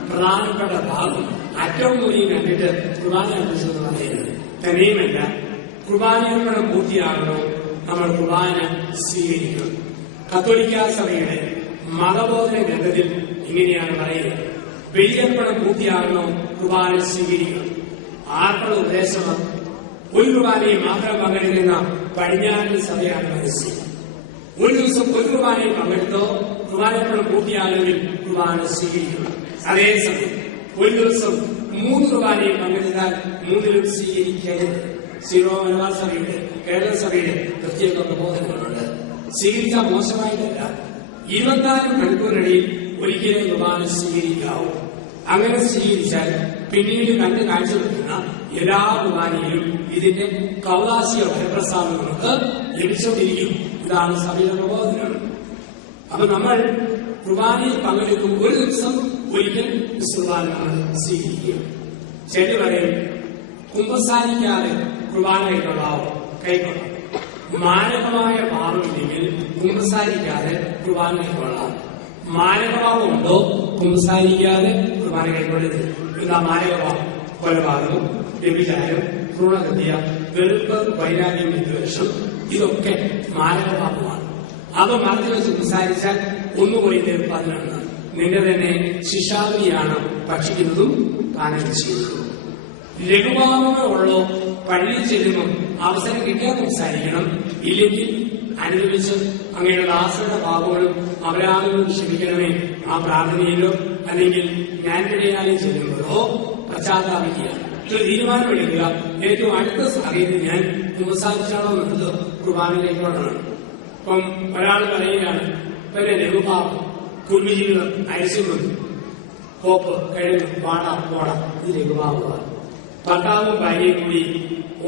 പ്രധാനപ്പെട്ട ഭാഗം. അറ്റവും മുറിയും കണ്ടിട്ട് കുർബാന അർപ്പിച്ചെന്ന് പറയുന്നത് തന്നെയുമല്ല. കുർബാനയുടെ പൂർത്തിയാകണോ നമ്മൾ കുർബാന സ്വീകരിക്കണം. കത്തോലിക്കാ സഭയുടെ മതബോധന ഗ്രന്ഥത്തിൽ ഇങ്ങനെയാണ് പറയുന്നത്, ബലിയർപ്പണം പൂർത്തിയാകണോ കുർബാന സ്വീകരിക്കണം. ആർക്കുള്ള ഉപദേശമാണ്? ഒരു കുർബാനയിൽ മാത്രം പങ്കെടുക്കുന്ന പടിഞ്ഞാറൻ സഭയാണ് മനസ്സിൽ. ഒരു ദിവസം ഒരു കുർബാനയിൽ പങ്കെടുത്തോ കുർബാനപ്പണം പൂർത്തിയാണെങ്കിൽ കുർബാന സ്വീകരിക്കണം. അതേസമയം ഒരു ദിവസം 3 കുർബാനയിൽ പങ്കെടുത്താൽ 3ലും സ്വീകരിക്കരുത്. സീറോ മലബാർ സഭയുടെ കേരള സഭയുടെ പ്രത്യേക പ്രബോധനങ്ങളുണ്ട്. സ്വീകരിക്കാൻ മോശമായിട്ടല്ല, 24 മണിക്കൂറിനിടയിൽ ഒരിക്കലും കുർബാന സ്വീകരിക്കാവൂ. അങ്ങനെ സ്വീകരിച്ചാൽ പിന്നീട് കണ്ട് കാഴ്ചവെക്കുന്ന എല്ലാ കുർബാനയിലും ഇതിന്റെ കൗലാസിക ഫലപ്രസാദം നമുക്ക് ലഭിച്ചുകൊണ്ടിരിക്കും. ഇതാണ് സഭയുടെ പ്രബോധനം. അപ്പൊ നമ്മൾ കുർബാനയിൽ പങ്കെടുക്കും ഒരു ദിവസം ഒരിക്കൽ കുർബാന സ്വീകരിക്കുക. ചിലർ പറയും കുമ്പസാരിക്കാതെ കുർബാന കൈക്കൊള്ളാം. മാരകമായ പാപമില്ലെങ്കിൽ കുമ്പസാരിക്കാതെ കുർബാന കൈക്കൊള്ളാം. മാരകഭാവമുണ്ടോ കുമ്പസാരിക്കാതെ കുർബാന കൈക്കൊള്ളരുത്. എന്താ മാരകഭാവം? കൊലപാതകം, വ്യഭിചാരം, ഭ്രൂണഹത്യ, വെറുപ്പ്, വൈരാഗ്യം, വിദ്വേഷം, ഇതൊക്കെ മാരകഭാവമാണ്. അത് മറച്ചു വെച്ച് കുമ്പസാരിച്ചാൽ ഒന്നുപോയി 11 നിന്റെ തന്നെ ശിക്ഷാവിധിയാണ് ഭക്ഷിക്കുന്നതും പാനം ചെയ്യുന്നതും. ലഘുഭാവമുള്ളോ പള്ളിയിൽ ചെല്ലുമ്പോൾ അവസരം കിട്ടിയാൽ സംസാരിക്കണം. ഇല്ലെങ്കിൽ അനുഭവിച്ച് അങ്ങയുടെ ദാസരുടെ പാപങ്ങളും അപരാധങ്ങളും ക്ഷമിക്കണമേ ആ പ്രാർത്ഥനയിലോ അല്ലെങ്കിൽ ജ്ഞാനത്തിടയാലും ചെല്ലുമ്പോഴോ പശ്ചാത്താപിക്കുക. ഒരു തീരുമാനമെടുക്കുക. ഏറ്റവും അടുത്ത സാഹചര്യം ഞാൻ കുമ്പസാരിച്ചാണോ എന്നത് കുർബാനയിലേക്കോടാണ്. ഇപ്പം ഒരാൾ പറയുകയാണ് പിന്നെ ലഘുഭാവം, കുടുംബജീവിതം, അരിശുകളും, കോപ്പ്, കിഴങ്ങ്, പാട, പോട, ഇത് ലഘുഭാവമാണ്. ഭർത്താവും ഭാര്യയും കൂടി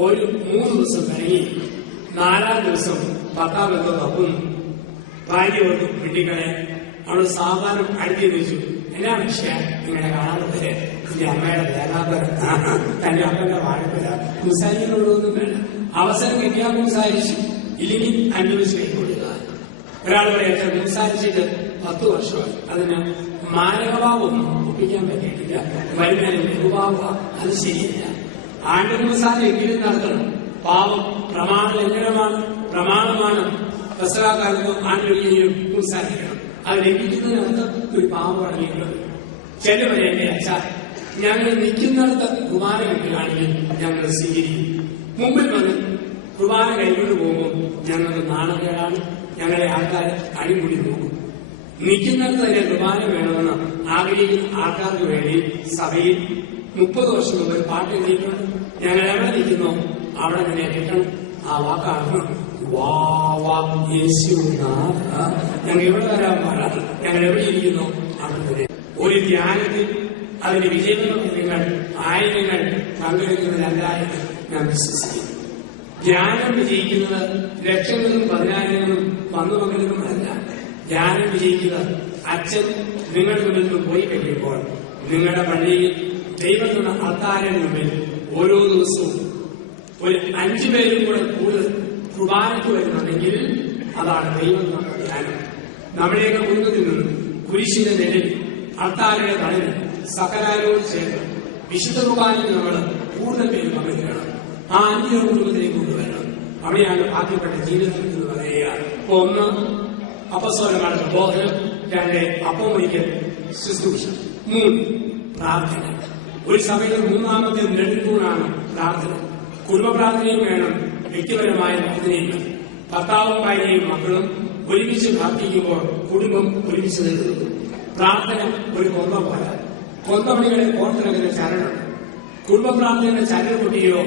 ഒരു 3 ദിവസം കഴിഞ്ഞ് 4ാം ദിവസം ഭർത്താവ് എന്തോ തപ്പും. ഭാര്യ കൊണ്ട് വീട്ടിക്കളെ അവൾ സാധാരണ അടുത്തി വെച്ചു. എന്നാ വിഷയം നിങ്ങളെ കാണാതെ എന്റെ അമ്മയുടെ വേദാന്തരം, തന്റെ അപ്പന്റെ വാഴപ്പുര, സംസാരിക്കുന്നതൊന്നും വേണ്ട. അവസരം കിട്ടിയാൽ സംസാരിച്ചു, ഇല്ലെങ്കിൽ അനുഭവിച്ച് കൈക്കൊള്ളുക. ഒരാൾ പറയാ സംസാരിച്ചിട്ട് 10 വർഷമായി, അതിന് മാനവഭാവമൊന്നും ഒപ്പിക്കാൻ പറ്റിയിട്ടില്ല, വരുമാനം ലഘുഭാവ, അത് ശരിയല്ല. ആണ്ടുകുമ്പസാരം എങ്കിലും നടത്തണം. പാവം പ്രമാണ ലംഘനമാണ്, പ്രമാണമാണ്. ദസറാകാലത്ത് ആണ്ടൊഴിയും കുമ്പസാരിക്കണം. അത് ലംഘിക്കുന്നതിനകത്ത് ഒരു പാവം അടങ്ങിയിട്ടുള്ളത്. ചിലവരെ എന്റെ അച്ഛ ഞങ്ങൾ നിൽക്കുന്നിടത്ത് കുർബാന കിട്ടുകയാണെങ്കിൽ ഞങ്ങൾ സ്വീകരിക്കും. മുമ്പിൽ വന്ന് കുർബാന കൈകൊണ്ട് പോകുമ്പോൾ ഞങ്ങൾക്ക് നാണക്കേടാണ്. ഞങ്ങളെ ആൾക്കാർ അടിമുടി നോക്കും. നിൽക്കുന്നിടത്ത് തന്നെ കുർബാന വേണമെന്ന് ആഗ്രഹിക്കുന്ന ആൾക്കാർക്ക് വേണ്ടി സഭയിൽ 30 വർഷം മുമ്പ് ഒരു പാട്ട് എഴുതിയിട്ടുണ്ട്. ഞങ്ങൾ എവിടെ നിൽക്കുന്നോ അവിടെ തന്നെ കിട്ടണം. ആ വാക്കാണ് ഞങ്ങൾ എവിടെ വരാൻ പാടാണ്. ഞങ്ങൾ എവിടെ ഇരിക്കുന്നോ അവിടെ തന്നെ. ഒരു ധ്യാനത്തിൽ അതിന്റെ വിജയങ്ങൾ ആയിരങ്ങൾ പങ്കെടുക്കുന്നതല്ല എന്ന് ഞാൻ വിശ്വസിക്കുന്നു. ധ്യാനം വിജയിക്കുന്നത് ലക്ഷങ്ങളും 10,000ങ്ങളും വന്നു പങ്കെടുക്കുന്നതല്ല. ധ്യാനം വിജയിക്കുന്നത് അച്ഛൻ നിങ്ങളുടെ മുന്നിൽ നിന്ന് പോയി കഴിയുമ്പോൾ നിങ്ങളുടെ പള്ളിയിൽ ദൈവത്തിന്റെ അൾത്താരന് മുമ്പിൽ ഓരോ ദിവസവും ഒരു 5 പേരും കൂടെ കൂടുതൽ കുർബാനയ്ക്ക് വരുന്നുണ്ടെങ്കിൽ അതാണ് ദൈവം നമ്മുടെ ധ്യാനം. നമ്മുടെയൊക്കെ കുടുംബത്തിൽ നിന്ന് കുരിശിന്റെ നിലയിൽ അൾത്താരയുടെ തടവിൽ സകലാരോട് ചേർന്ന് വിശുദ്ധ കുർബാനയ്ക്ക് നമ്മൾ കൂടുതൽ പേര് പങ്കെടുക്കണം. ആ 5 കുടുംബത്തിലേക്ക് കൊണ്ടുവരണം. അവിടെയാണ് ഭാഗ്യപ്പെട്ട ജീവിതം എന്ന് പറയുക. 1 അപ്പസ്തോലന്മാരുടെ ബോധനം, 2 അപ്പം വയ്ക്കൽ ശുശ്രൂഷ, 3 പ്രാർത്ഥന. ഒരു സഭയുടെ 3ാമത്തെ നെടുത്തൂണാണ് പ്രാർത്ഥന. കുടുംബ പ്രാർത്ഥനയും വേണം, വ്യക്തിപരമായ പ്രാർത്ഥനയും വേണം. ഭർത്താവും ഭാര്യയും മക്കളും ഒരുമിച്ച് പ്രാർത്ഥിക്കുമ്പോൾ കുടുംബം ഒരുമിച്ച് നിൽക്കുന്നു. പ്രാർത്ഥന ഒരു കൊന്ത പോലെ. കൊന്തമണികളെ കോർത്തിറങ്ങുന്ന ചരണം. കുടുംബ പ്രാർത്ഥനയുടെ ചരണം പൊട്ടിയോ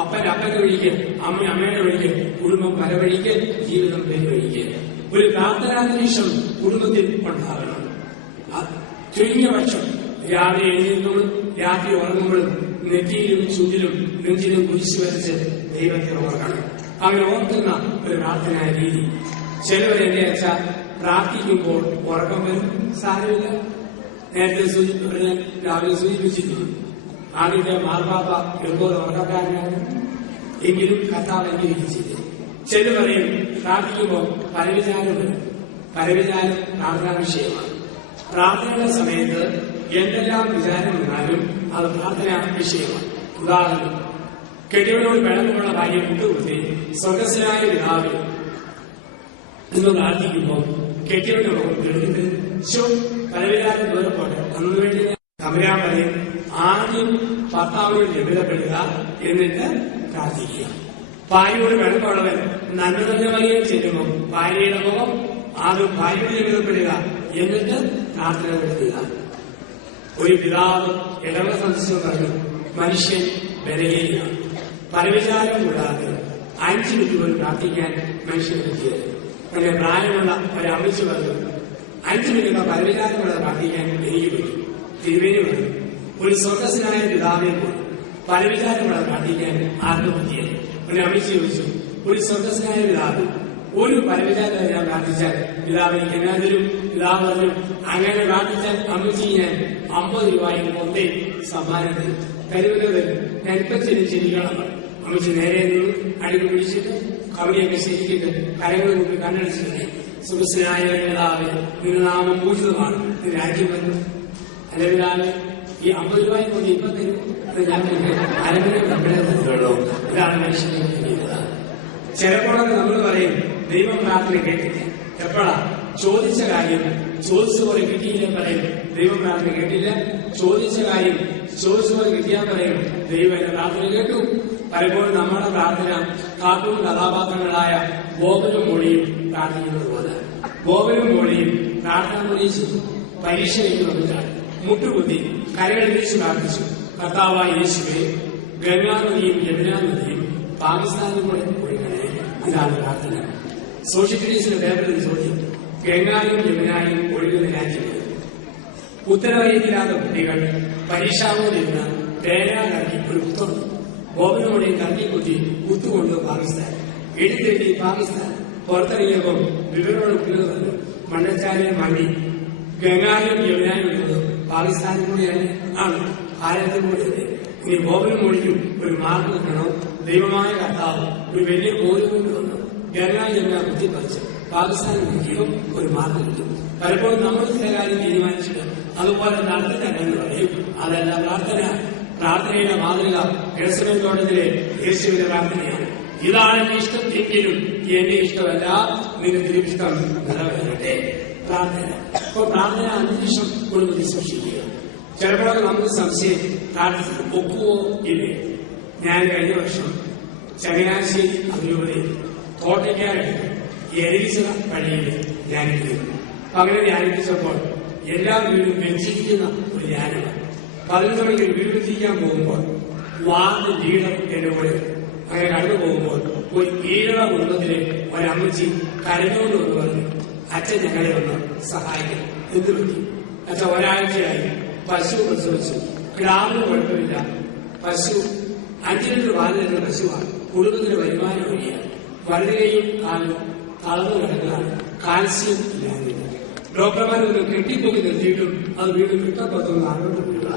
അപ്പന്റെ വഴിക്ക്, അമ്മയുടെ വഴിക്ക്, കുടുംബം പലവഴിക്ക്, ജീവിതം പേരുവഴിക്ക്. ഒരു പ്രാർത്ഥനാന്തരീക്ഷം കുടുംബത്തിൽ ഉണ്ടാകണം. ചുരുങ്ങിയ പക്ഷം രാവിലെ എഴുന്നേൽക്കുമ്പോഴും രാത്രി ഉറങ്ങുമ്പോഴും നെറ്റിയിലും ചുണ്ടിലും നെഞ്ചിലും കുരിശ് വരച്ച് ദൈവത്തെ ഓർക്കണം. അങ്ങനെ ഓർക്കുന്ന ഒരു പ്രാർത്ഥനാ രീതി. ചിലവർ എന്റെ അച്ഛ പ്രാർത്ഥിക്കുമ്പോൾ ഉറക്കം വരും, സാരമില്ല. നേരത്തെ രാവിലെ സൂചിപ്പിച്ചിരുന്നു. ആദ്യത്തെ മാർപ്പാപ്പ എന്തോരം ഉറക്കക്കാരനാണ്, എങ്കിലും കർത്താവ് അംഗീകരിച്ചില്ല. ചില പറയും പ്രാർത്ഥിക്കുമ്പോൾ പരവിചാരം വരും. പരവിചാരം പ്രാർത്ഥനാ വിഷയമാണ്. പ്രാർത്ഥനയുടെ സമയത്ത് എന്തെല്ലാം വിചാരം വന്നാലും അത് പ്രാർത്ഥനാ വിഷയമാണ്. ഉദാഹരണം, കെട്ടിയവനോട് വെള്ളമുള്ള ഭാര്യ മുട്ടുകുത്തി സ്വർഗസ്വനായ പിതാവ് എന്ന് പ്രാർത്ഥിക്കുമ്പോൾ കെട്ടിയവന്റെ മുഖത്ത് പരവിചാരം ദൂരപ്പോട്ടെ അന്ന് വേണ്ടി തമ്പുരാൻ പറയും ആദ്യം 10 ഭർത്താവിനോട് ലഭ്യതപ്പെടുക, എന്നിട്ട് പ്രാർത്ഥിക്കുക. ഭാര്യയോട് വെളുപ്പമുള്ളവൻ നന്മ നിറഞ്ഞ മറിയം ചെല്ലുമ്പോൾ ഭാര്യയുടെ മുഖം ആദ്യം ഭാര്യയോട് ലഭ്യതപ്പെടുക, എന്നിട്ട് പ്രാർത്ഥന നടത്തുക. ഒരു പിതാവ് ഇടവക സന്ദർശനം പറഞ്ഞു, മനുഷ്യൻ ബലഹീനമാണ്, പരവിചാരം കൂടാതെ 5 മിനിറ്റ് പോലും പ്രാർത്ഥിക്കാൻ മനുഷ്യന് പറ്റിയത്. അങ്ങനെ പ്രായമുള്ള ഒരമ്മച്ചി പറഞ്ഞു, 5 മിനിറ്റ് പരവിചാരം കൂടാതെ പ്രാർത്ഥിക്കാൻ എനിക്ക് പറ്റും. തിരുവേനി പറഞ്ഞു, ഒരു സ്വർഗസ്വനായ പിതാവിനെ പോലും പരവിചാരം കൂടാതെ പ്രാർത്ഥിക്കാൻ ആർക്കും പറ്റിയത്. ഒരു അമ്മച്ചി ചോദിച്ചു, ഒരു സ്വർഗസ്വനായ പിതാവ് ഒരു പരവിചാരം ഞാൻ പ്രാർത്ഥിച്ചാൽ പിതാവ് എനിക്ക് എന്നാ തരും? പിതാവ് പറഞ്ഞു, അങ്ങനെ പ്രാർത്ഥിച്ചാൽ അമ്മച്ചി ഞാൻ 50 രൂപയും കൊണ്ടേ സമ്മാനത്തിൽ കരുവരുത്. ഞാൻ ഇപ്പം ശരിക്കണം. അമ്മച്ചി നേരെ നിന്ന് അടുക്ക് പിടിച്ചിട്ട് കവടിയൊക്കെ ശരിക്കിട്ട് കരങ്ങൾ കൊണ്ട് കണ്ണടിച്ചിട്ട്, സുഖസ്വനായ പിതാവ് നിന്റെ നാമം പൂജിതമാണ്, രാജ്യം വന്നു. അല്ലെ പിതാവ് ഈ 50 രൂപയും കൊണ്ട് ഇപ്പം തരും. ഞാൻ അരവിനെ കമ്പളെ തരുള്ളൂ. ഇതാണ് മനുഷ്യനെ ചെയ്യുന്നത്. ചിലപ്പോഴൊക്കെ നമ്മൾ പറയും ദൈവം പ്രാർത്ഥന കേട്ടില്ല. എപ്പോഴാ? ചോദിച്ച കാര്യം ചോദിച്ച പോലെ കിട്ടിയില്ല പറയും ദൈവം പ്രാർത്ഥന കേട്ടില്ല. ചോദിച്ച കാര്യം ചോദിച്ച പോലെ കിട്ടിയാൽ പറയും ദൈവം എന്റെ പ്രാർത്ഥന കേട്ടു. പലപ്പോഴും നമ്മുടെ പ്രാർത്ഥന കാർട്ടൂൺ കഥാപാത്രങ്ങളായ ബോബനും മോളിയും പ്രാർത്ഥിക്കുന്നത് പോലെ. ബോബനും മോളിയും പ്രാർത്ഥന മുറിയിച്ചു. പരീക്ഷ വന്നിട്ടാണ് മുട്ടുകുത്തി കരകൾ വീശു പ്രാർത്ഥിച്ചു, കർത്താവായ യേശുവേ, ഗംഗാനദിയും യമുനാ നദിയും പാകിസ്ഥാനിൽ കൂടെ ഒഴുകണേ. ഇതാണ് പ്രാർത്ഥന. സോഷ്യൽ സ്റ്റഡീസിന്റെ പേപ്പറിൽ ചോദ്യം, ഗംഗായും യമുനായും ഒഴുകുന്ന രാജ്യങ്ങൾ. ഉത്തരവറിയത്തില്ലാത്ത കുട്ടികൾ പരീക്ഷാവോടിരുന്ന് പേന കറക്കി ഒരു കുത്തുണ്ട്. ബോബനോടെയും കറക്കിക്കുത്തി കുത്തുകൊണ്ട് പാകിസ്ഥാൻ, എഴുത്തെഴുതി പാകിസ്ഥാൻ. പുറത്തിറങ്ങിയപ്പോൾ വിവരമുള്ള കുട്ടികൾ പറഞ്ഞു, മണ്ണച്ചാലിനെ മണ്ണി ഗംഗായും യമുനായും ഒഴുകുന്നത് പാകിസ്ഥാനിൽ കൂടെയാണ് ആണ്, ഭാരതത്തിൽ കൂടെയല്ലേ. ഇനി ബോബനും മോളിക്കും ഒരു മാർക്ക് കിട്ടണോ? ദൈവമായ കർത്താവ് ഒരു വലിയ ബോധം കൊണ്ടുവന്നു ഗംഗാ യമുന കുത്തിപ്പറിച്ച് പാകിസ്ഥാനിൽ നിൽക്കുകയോ ഒരു മാർക്ക് കിട്ടും. പലപ്പോഴും നമ്മൾ ചില കാര്യം തീരുമാനിച്ചിട്ട് അതുപോലെ നടത്തിത്തന്നെന്ന് പറയും. അതല്ല പ്രാർത്ഥന. പ്രാർത്ഥനയുടെ മാതൃക എഴുസലേം തോട്ടത്തിലെ യേശുവിന്റെ പ്രാർത്ഥനയാണ്. ഇതാണ് എന്റെ ഇഷ്ടം എങ്കിലും എന്റെ ഇഷ്ടമല്ല, നിന്റെ തിരുവിഷ്ടം നിറവേറട്ടെ. പ്രാർത്ഥന. അപ്പൊ പ്രാർത്ഥന അന്തരീക്ഷം കുടുംബത്തിൽ സൂക്ഷിക്കുക. ചിലപ്പോഴൊക്കെ നമുക്ക് സംശയം, പ്രാർത്ഥിച്ച് ഒക്കുവോ ഇല്ലേ? ഞാൻ കഴിഞ്ഞ വർഷം ചങ്ങനാശ്ശേരി അതിരൂപതയിൽ തോട്ടയ്ക്കാരടുത്ത് എരീസിറ പള്ളിയിൽ ധ്യാനിക്കുന്നു. അങ്ങനെ ധ്യാനിപ്പിച്ചപ്പോൾ എല്ലാ വീടും വെച്ചിരിക്കുന്ന ഒരു ധ്യാനമാണ്. 11 മണിക്ക് വീട് വെച്ചിരിക്കാൻ പോകുമ്പോൾ വാർഡ് ലീഡർ എന്റെ കൂടെ അങ്ങനെ കടന്നു പോകുമ്പോൾ ഒരു ഈഴവ കുടുംബത്തിലെ ഒരമ്മച്ചി കരഞ്ഞുകൊണ്ട് വന്ന് പറഞ്ഞു, അച്ഛൻ ഞങ്ങളെ ഒന്ന് സഹായിക്കണം. എന്ത് പറ്റി? അച്ഛൻ ഒരാഴ്ചയായി പശു പ്രസവിച്ചു, കിടാവിന് കുഴപ്പമില്ല, പശു 5 ലിറ്റർ പാല് തരുന്ന പശുവാണ്, കുടുംബത്തിന് വരുമാനം വഴിയാണ്, വലതുകയും കാലും തളർന്നു കിടക്കുകയാണ്, കാൽസ്യം ഇല്ലാതില്ല. ഡോക്ടർമാരൊന്ന് കെട്ടിപ്പൊക്കി നിർത്തിയിട്ടും അത് വീണ്ടും കിട്ടപ്പുറത്തൊന്ന് അങ്ങോട്ട് പോവുക.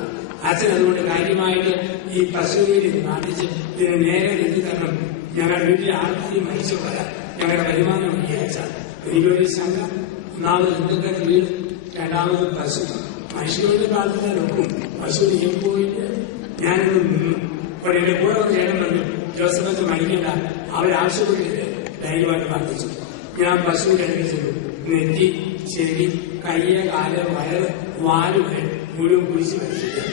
അച്ഛൻ അതുകൊണ്ട് കാര്യമായിട്ട് ഈ പശുവിനെ പ്രാർത്ഥിച്ച് ഇതിനെ നേരെ നിർത്തിത്തരണം. ഞങ്ങളുടെ വീട്ടിലെ ആൾക്കാരും മരിച്ചു പോരാ, ഞങ്ങളുടെ വരുമാനം വഴിയാച്ച. എനിക്കൊരു ശങ്ക, ഒന്നാമത് ഹിന്ദുക്കളുടെ വീട്, രണ്ടാമത് പശു. മനുഷ്യരുടെ പ്രാർത്ഥനയിലൊക്കും പശുവിന് ഞാൻ പോയില്ല. ഞാനത് നിന്നു. അപ്പോൾ എന്റെ കൂടെ വന്ന് ചേട്ടൻ പറഞ്ഞു, ജോസഫ് മരിക്കണ്ട, അവരാവശ്യപ്പെട്ടില്ലേ, ധൈര്യമായിട്ട് പ്രാർത്ഥിച്ചു. ഞാൻ പശുവിന്റെ അടുത്ത് ചെന്നു. നെറ്റി, ചെവി, കയ്യ, കാല്, വയറ്, വാലുകൾ മുഴുവൻ കുരിശ് വരച്ചിട്ട്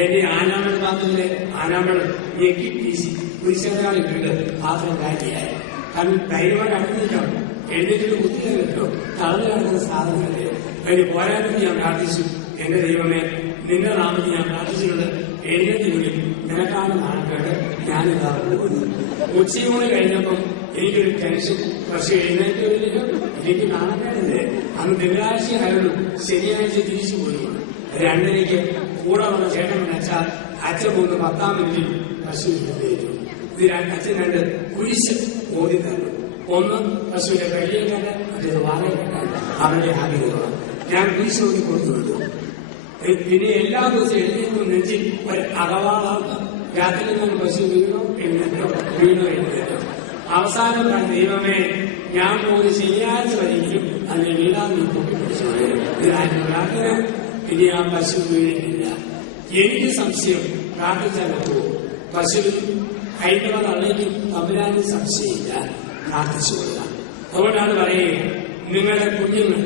എന്റെ ആനാമണ പാത്രത്തിലെ ആനാമണം ഞെക്കി വീശി കുരിശിട്ടിട്ട് പാത്രം കാര്യായി. കാരണം ധൈര്യമായിട്ട് അടുത്തിരിക്കണം. എഴുന്നേറ്റിട്ട് കുത്തിക്കാൻ കിട്ടോ, തളർന്നു കിടക്കുന്ന സാധനങ്ങളെ അതിന് പോരാട്ടത്തിൽ ഞാൻ പ്രാർത്ഥിച്ചു. എന്റെ ദൈവമേ, നിന്റെ നാമത്തിൽ ഞാൻ പ്രാർത്ഥിച്ചിട്ടുണ്ട്, എഴുന്നേറ്റില്ലെങ്കിൽ നിനക്കാണ് നാൾക്കേട്ട് ഞാനിതാ പോകുന്നു. ഉച്ചയൂണ് കഴിഞ്ഞപ്പം എനിക്കൊരു ടെൻഷൻ. പക്ഷെ എഴുന്നേറ്റില്ലല്ലോ, എനിക്ക് നാളെ അന്ന് തിങ്കളാഴ്ച ആയുള്ളൂ, ശനിയാഴ്ച തിരിച്ചു പോയി. 2:30 കൂടെ വന്ന ചേട്ടൻ വെച്ചാൽ അച്ഛൻ പോകുന്ന 10-ാം മിനിറ്റിൽ പശു എഴുന്നേറ്റു. ഇത് അച്ഛൻ 2 കുരിശ് ഓതി തന്നു. ഒന്ന് പശുവിന്റെ വെള്ളിയെ കണ്ട്, മറ്റേത് വാഴയെ കണ്ട് അവരുടെ ആഗ്രഹമാണ്. ഞാൻ കുരിശ് ഓതി കൊടുത്തു വിട്ടു. പിന്നെ എല്ലാ ദിവസവും എഴുന്നേറ്റും നെഞ്ചിൽ ഒരു അകവാളാണ്. രാത്രി നിന്ന് പശു വീണോ എഴുന്നേറ്റോ, വീണോ എഴുന്നേറ്റോ. അവസാനം ദൈവമേ, ഞാൻ പോകുന്ന ശനിയാഴ്ച വരെയും അതിനെ വീടാൻ പൊട്ടിപ്പിടിച്ചു. ഇതിനായിരുന്നു പ്രാർത്ഥന. ഇനി ആ പശു വീണിട്ടില്ല. എനിക്ക് സംശയം, പ്രാർത്ഥിച്ചാൽ പോകും. പശുവിനും ഹൈന്ദവ തള്ളയ്ക്കും തമ്പുരാനും സംശയമില്ല, പ്രാർത്ഥിച്ചു കൊടുക്കാം. അതുകൊണ്ടാണ് പറയുക, നിങ്ങളുടെ കുഞ്ഞുങ്ങൾ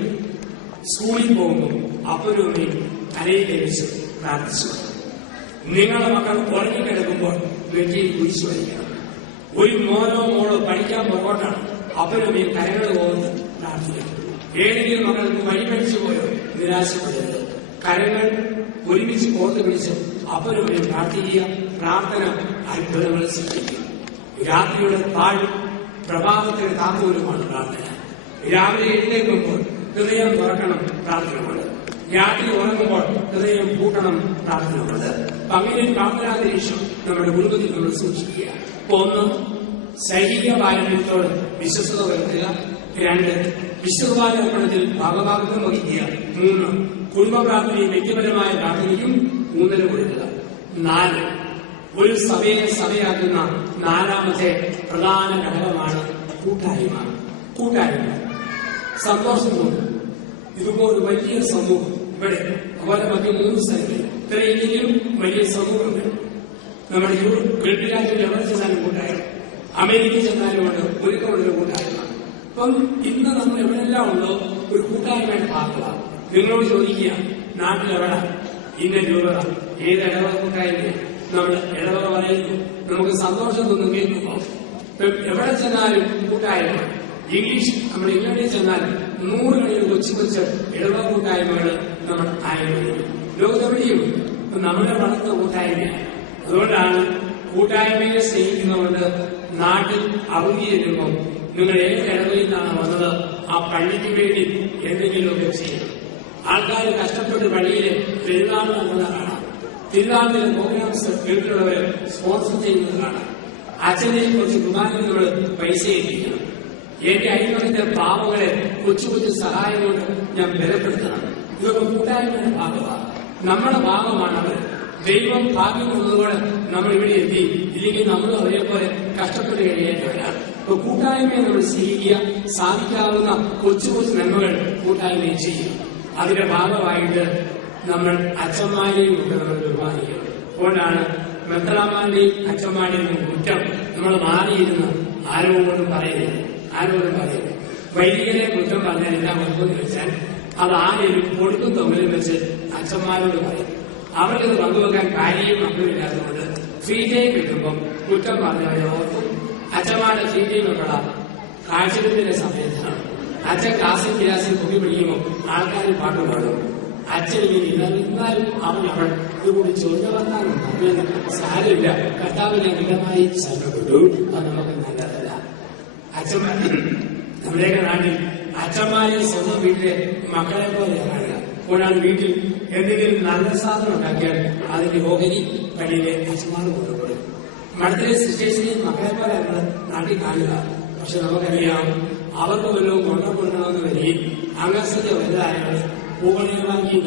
സ്കൂളിൽ പോകുമ്പോൾ അപ്പനും അമ്മയും തലയിൽ കഴിച്ച് പ്രാർത്ഥിച്ചു. നിങ്ങളുടെ മക്കൾ ഉറങ്ങിക്കിടക്കുമ്പോൾ നെറ്റിയിൽ കുരിശു വയ്ക്കണം. ഒരു മോനോ മോളോ പഠിക്കാൻ പുറകോട്ടാണ്, അപ്പനും ഈ കരങ്ങൾ പോകുന്നത് പ്രാർത്ഥിക്കണം. ഏതെങ്കിലും മക്കൾക്ക് വഴി പഠിച്ചു പോയോ നിരാശപ്പെടരുത്. കരങ്ങൾ ഒരുമിച്ച് കോർത്ത് പിടിച്ച് അപ്പനും പ്രാർത്ഥിക്കുക. പ്രാർത്ഥന അത്ഭുതങ്ങൾ സൃഷ്ടിക്കും. രാത്രിയുടെ താഴ് പ്രഭാതത്തിന് താക്കോലുമാണ് പ്രാർത്ഥന. രാവിലെ എഴുന്നേൽക്കുമ്പോൾ ഹൃദയം തുറക്കണം, പ്രാർത്ഥനയുണ്ട്. രാത്രി ഉറങ്ങുമ്പോൾ ഹൃദയം പൂട്ടണം, പ്രാർത്ഥനയുണ്ട്. അങ്ങനെ പ്രാർത്ഥനാന്തരീക്ഷം നമ്മുടെ കുടുംബത്തിൽ നമ്മൾ സൂക്ഷിക്കുക. ഒന്ന്, ശൈലിക പാരമ്പര്യത്തോട് വിശ്വസ്തത വരുത്തുക. 2, വിശുദ്ധപാലർപ്പണത്തിൽ ഭാഗഭാഗത്വം വഹിക്കുക. 3, കുടുംബ പ്രാർത്ഥനയും വ്യക്തിപരമായ പ്രാർത്ഥനയ്ക്കും ഊന്നൽ കൊടുക്കുക. 4, ഒരു സഭയെ സഭയാക്കുന്ന 4ാമത്തെ പ്രധാന ഘടകമാണ് കൂട്ടായ്മ. കൂട്ടായ്മ സന്തോഷം തോന്നും. ഇതുപോലെ വലിയ സമൂഹം ഇവിടെ അതുപോലെ മറ്റു 3 സ്ഥലങ്ങളിൽ ഇത്രയെങ്കിലും വലിയ സമൂഹമുണ്ട്. നമ്മുടെ ഗൾഫ് രാജ്യത്തിൽ എവിടെ ചെന്നാലും കൂട്ടായ്മ, അമേരിക്കയിൽ ചെന്നാലുമുണ്ട് ഒരുക്കമുള്ളൊരു കൂട്ടായ്മ. അപ്പം ഇന്ന് നമ്മൾ എവിടെല്ലാം ഉണ്ടോ ഒരു കൂട്ടായ്മയുടെ ഭാഗമാണ്. നിങ്ങളോട് ചോദിക്കുക, നാട്ടിലെവിടെ ഇന്ന രൂപത, ഏത് ഇടവക കൂട്ടായ്മയാണ് നമ്മൾ ഇടവക പറയുന്നു. നമുക്ക് സന്തോഷം തോന്നും കേൾക്കുമ്പോൾ. എവിടെ ചെന്നാലും കൂട്ടായ്മ. നമ്മൾ ഇംഗ്ലണ്ടിൽ ചെന്നാൽ 100 കണക്കിന് കൊച്ചു കൊച്ച് ഇടവക കൂട്ടായ്മകൾ നമ്മൾ ആയിരുന്നു. ലോകത്തെവിടെയും നമ്മുടെ വളർന്ന കൂട്ടായ്മയാണ്. അതുകൊണ്ടാണ് കൂട്ടായ്മയെ സ്നേഹിക്കുന്നതുകൊണ്ട് നാട്ടിൽ അവധി ചെല്ലുമ്പോൾ നിങ്ങൾ ഏത് ഇടവയിൽ നിന്നാണ് വന്നത് ആ പള്ളിക്ക് വേണ്ടി എന്തെങ്കിലുമൊക്കെ ചെയ്യണം. ആൾക്കാർ കഷ്ടപ്പെട്ട് പള്ളിയിലെ പെരുന്നാൾ നടന്നത് കാണാം. തിരുനാളിലെ പ്രോഗ്രാംസ് വീട്ടിലുള്ളവർ സ്പോൺസർ ചെയ്യുന്നത് കാണാം. അച്ഛനെ കുറച്ച് കുമാരന് നമ്മൾ പൈസ ഏൽപ്പിക്കണം. എന്റെ അഴിമതിന്റെ പാവങ്ങളെ കൊച്ചു കൊച്ചു സഹായം കൊണ്ട് ഞാൻ ബലപ്പെടുത്തണം. ഇതൊക്കെ കൂട്ടായ്മയുടെ ഭാഗമാണ്, നമ്മുടെ ഭാഗമാണ് അവർ. ദൈവം ഭാഗ്യം കൊണ്ടതുകൊണ്ട് നമ്മൾ ഇവിടെ എത്തി. ഇല്ലെങ്കിൽ നമ്മളും അതേപോലെ കഷ്ടപ്പെട്ട് കഴിയേണ്ടവരാണ്. അപ്പൊ കൂട്ടായ്മയെ നമ്മൾ സ്നേഹിക്കുക. സാധിക്കാവുന്ന കൊച്ചു കൊച്ചു നന്മകൾ കൂട്ടായ്മയും ചെയ്യും. അതിന്റെ ഭാഗമായിട്ട് നമ്മൾ അച്ഛന്മാരെയും ഒക്കെ നമ്മൾ ബഹുമാനിക്കണം. അതുകൊണ്ടാണ് മെത്രാന്മാരുടെയും അച്ഛന്മാരുടെയും കുറ്റം നമ്മൾ മാറിയിരുന്ന് ആരോടും പറയരുത്. വൈദികരെ കുറ്റം പറഞ്ഞാൽ എന്താ കുഴപ്പമെന്ന് വെച്ചാൽ അത് ആരെയും കൊടുക്കും തമ്മിലും വെച്ച് അച്ഛന്മാരോട് പറയും. അവർക്കത് പങ്കുവെക്കാൻ കാര്യവും മക്കളില്ലാത്തതുകൊണ്ട് ഫ്രീ ടൈം കിട്ടുമ്പം കുറ്റം പറഞ്ഞവരെ ഓർക്കും. അച്ഛന്മാരുടെ ഫ്രീ ടൈം വെക്കടാ കാഴ്ചത്തിന്റെ സമയത്താണ്. അച്ഛൻ ക്ലാസ്സിൽ ക്ലാസ്സിൽ പൊക്കി പിടിക്കുമ്പോൾ ആൾക്കാർ പാട്ട് പാടും. അച്ഛൻ ഇങ്ങനെ എന്നാലും അവൾ ഇതുകൂടി ചോദ്യം വർത്താനുണ്ട്. അങ്ങനെ സാരമില്ല, കർത്താവിനെ മിതമായി ശ്രമപ്പെട്ടു. അത് നമുക്ക് നല്ലതല്ല. അച്ഛന്മാർ നമ്മുടെയൊക്കെ നാട്ടിൽ അച്ഛന്മാരെ സ്വന്തം വീട്ടിലെ മക്കളെ പോലെ കാണുക. ഒരാൾ വീട്ടിൽ എന്തെങ്കിലും നല്ല സാധനം ഉണ്ടാക്കിയാൽ അതിന്റെ ഓഹരി പള്ളിയിലെ അച്ഛന്മാർ കൊണ്ടുപോകും. മഠത്തിലെ സിസ്റ്റേഴ്സിനെയും മക്കളെ പോലെ നമ്മൾ നാട്ടിൽ കാണുക. പക്ഷെ നമുക്കറിയാം അവർക്ക് വല്ലതും കൊണ്ടുകൊടുക്കണമെന്ന് വരികയും അംഗസ്ഥ വലുതായാൽ പൂവണികളാക്കി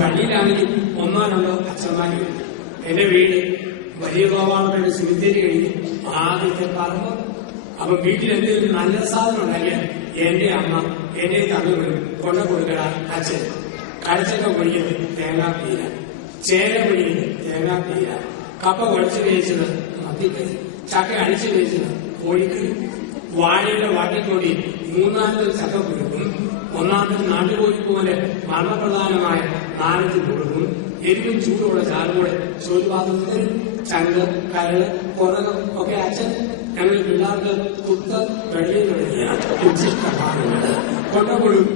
പള്ളിയിലാണെങ്കിൽ 1-2 അച്ഛന്മാരും. എന്റെ വീട് വലിയ ഗോപാലയുടെ സിമിത്തേരി കഴിഞ്ഞ് ആദ്യത്തെ പറമ്പ്. അപ്പൊ വീട്ടിൽ എന്തെങ്കിലും നല്ല സാധനം ഉണ്ടാക്കിയാൽ എന്റെ അമ്മ എന്റെ തമ്മിലും കൊണ്ട കൊടുക്കട അച്ഛൻ. കടച്ചക്ക പൊടിയത് തേങ്ങാപ്പീര, ചേര പൊടിയത് തേങ്ങാപ്പീര, കപ്പ കുഴച്ച് വേവിച്ചത് മത്തിക്കറി, ചക്ക അടിച്ചു വേവിച്ചത് കോഴിക്കറി, വാഴയുടെ വാട്ടിക്കൊടി 3-4 ചക്ക കൊടുക്കും. 1-ാമത്തെ നാട്ടുകോഴി പോലെ മർമ്മപ്രധാനമായ 4 കൊടുക്കും. എരിവും ചൂടോടെ ചാറുകൂടെ ചോദ്യപാത്രത്തിൽ ചങ്ക്, കരള്, കുറകം ഒക്കെ അച്ഛൻ ഞങ്ങൾ പിള്ളേർക്ക് കുത്ത് വെളിയിൽ തുടങ്ങിയ ഉച്ചിഷ്ടമാണ് കൊണ്ടപ്പോഴും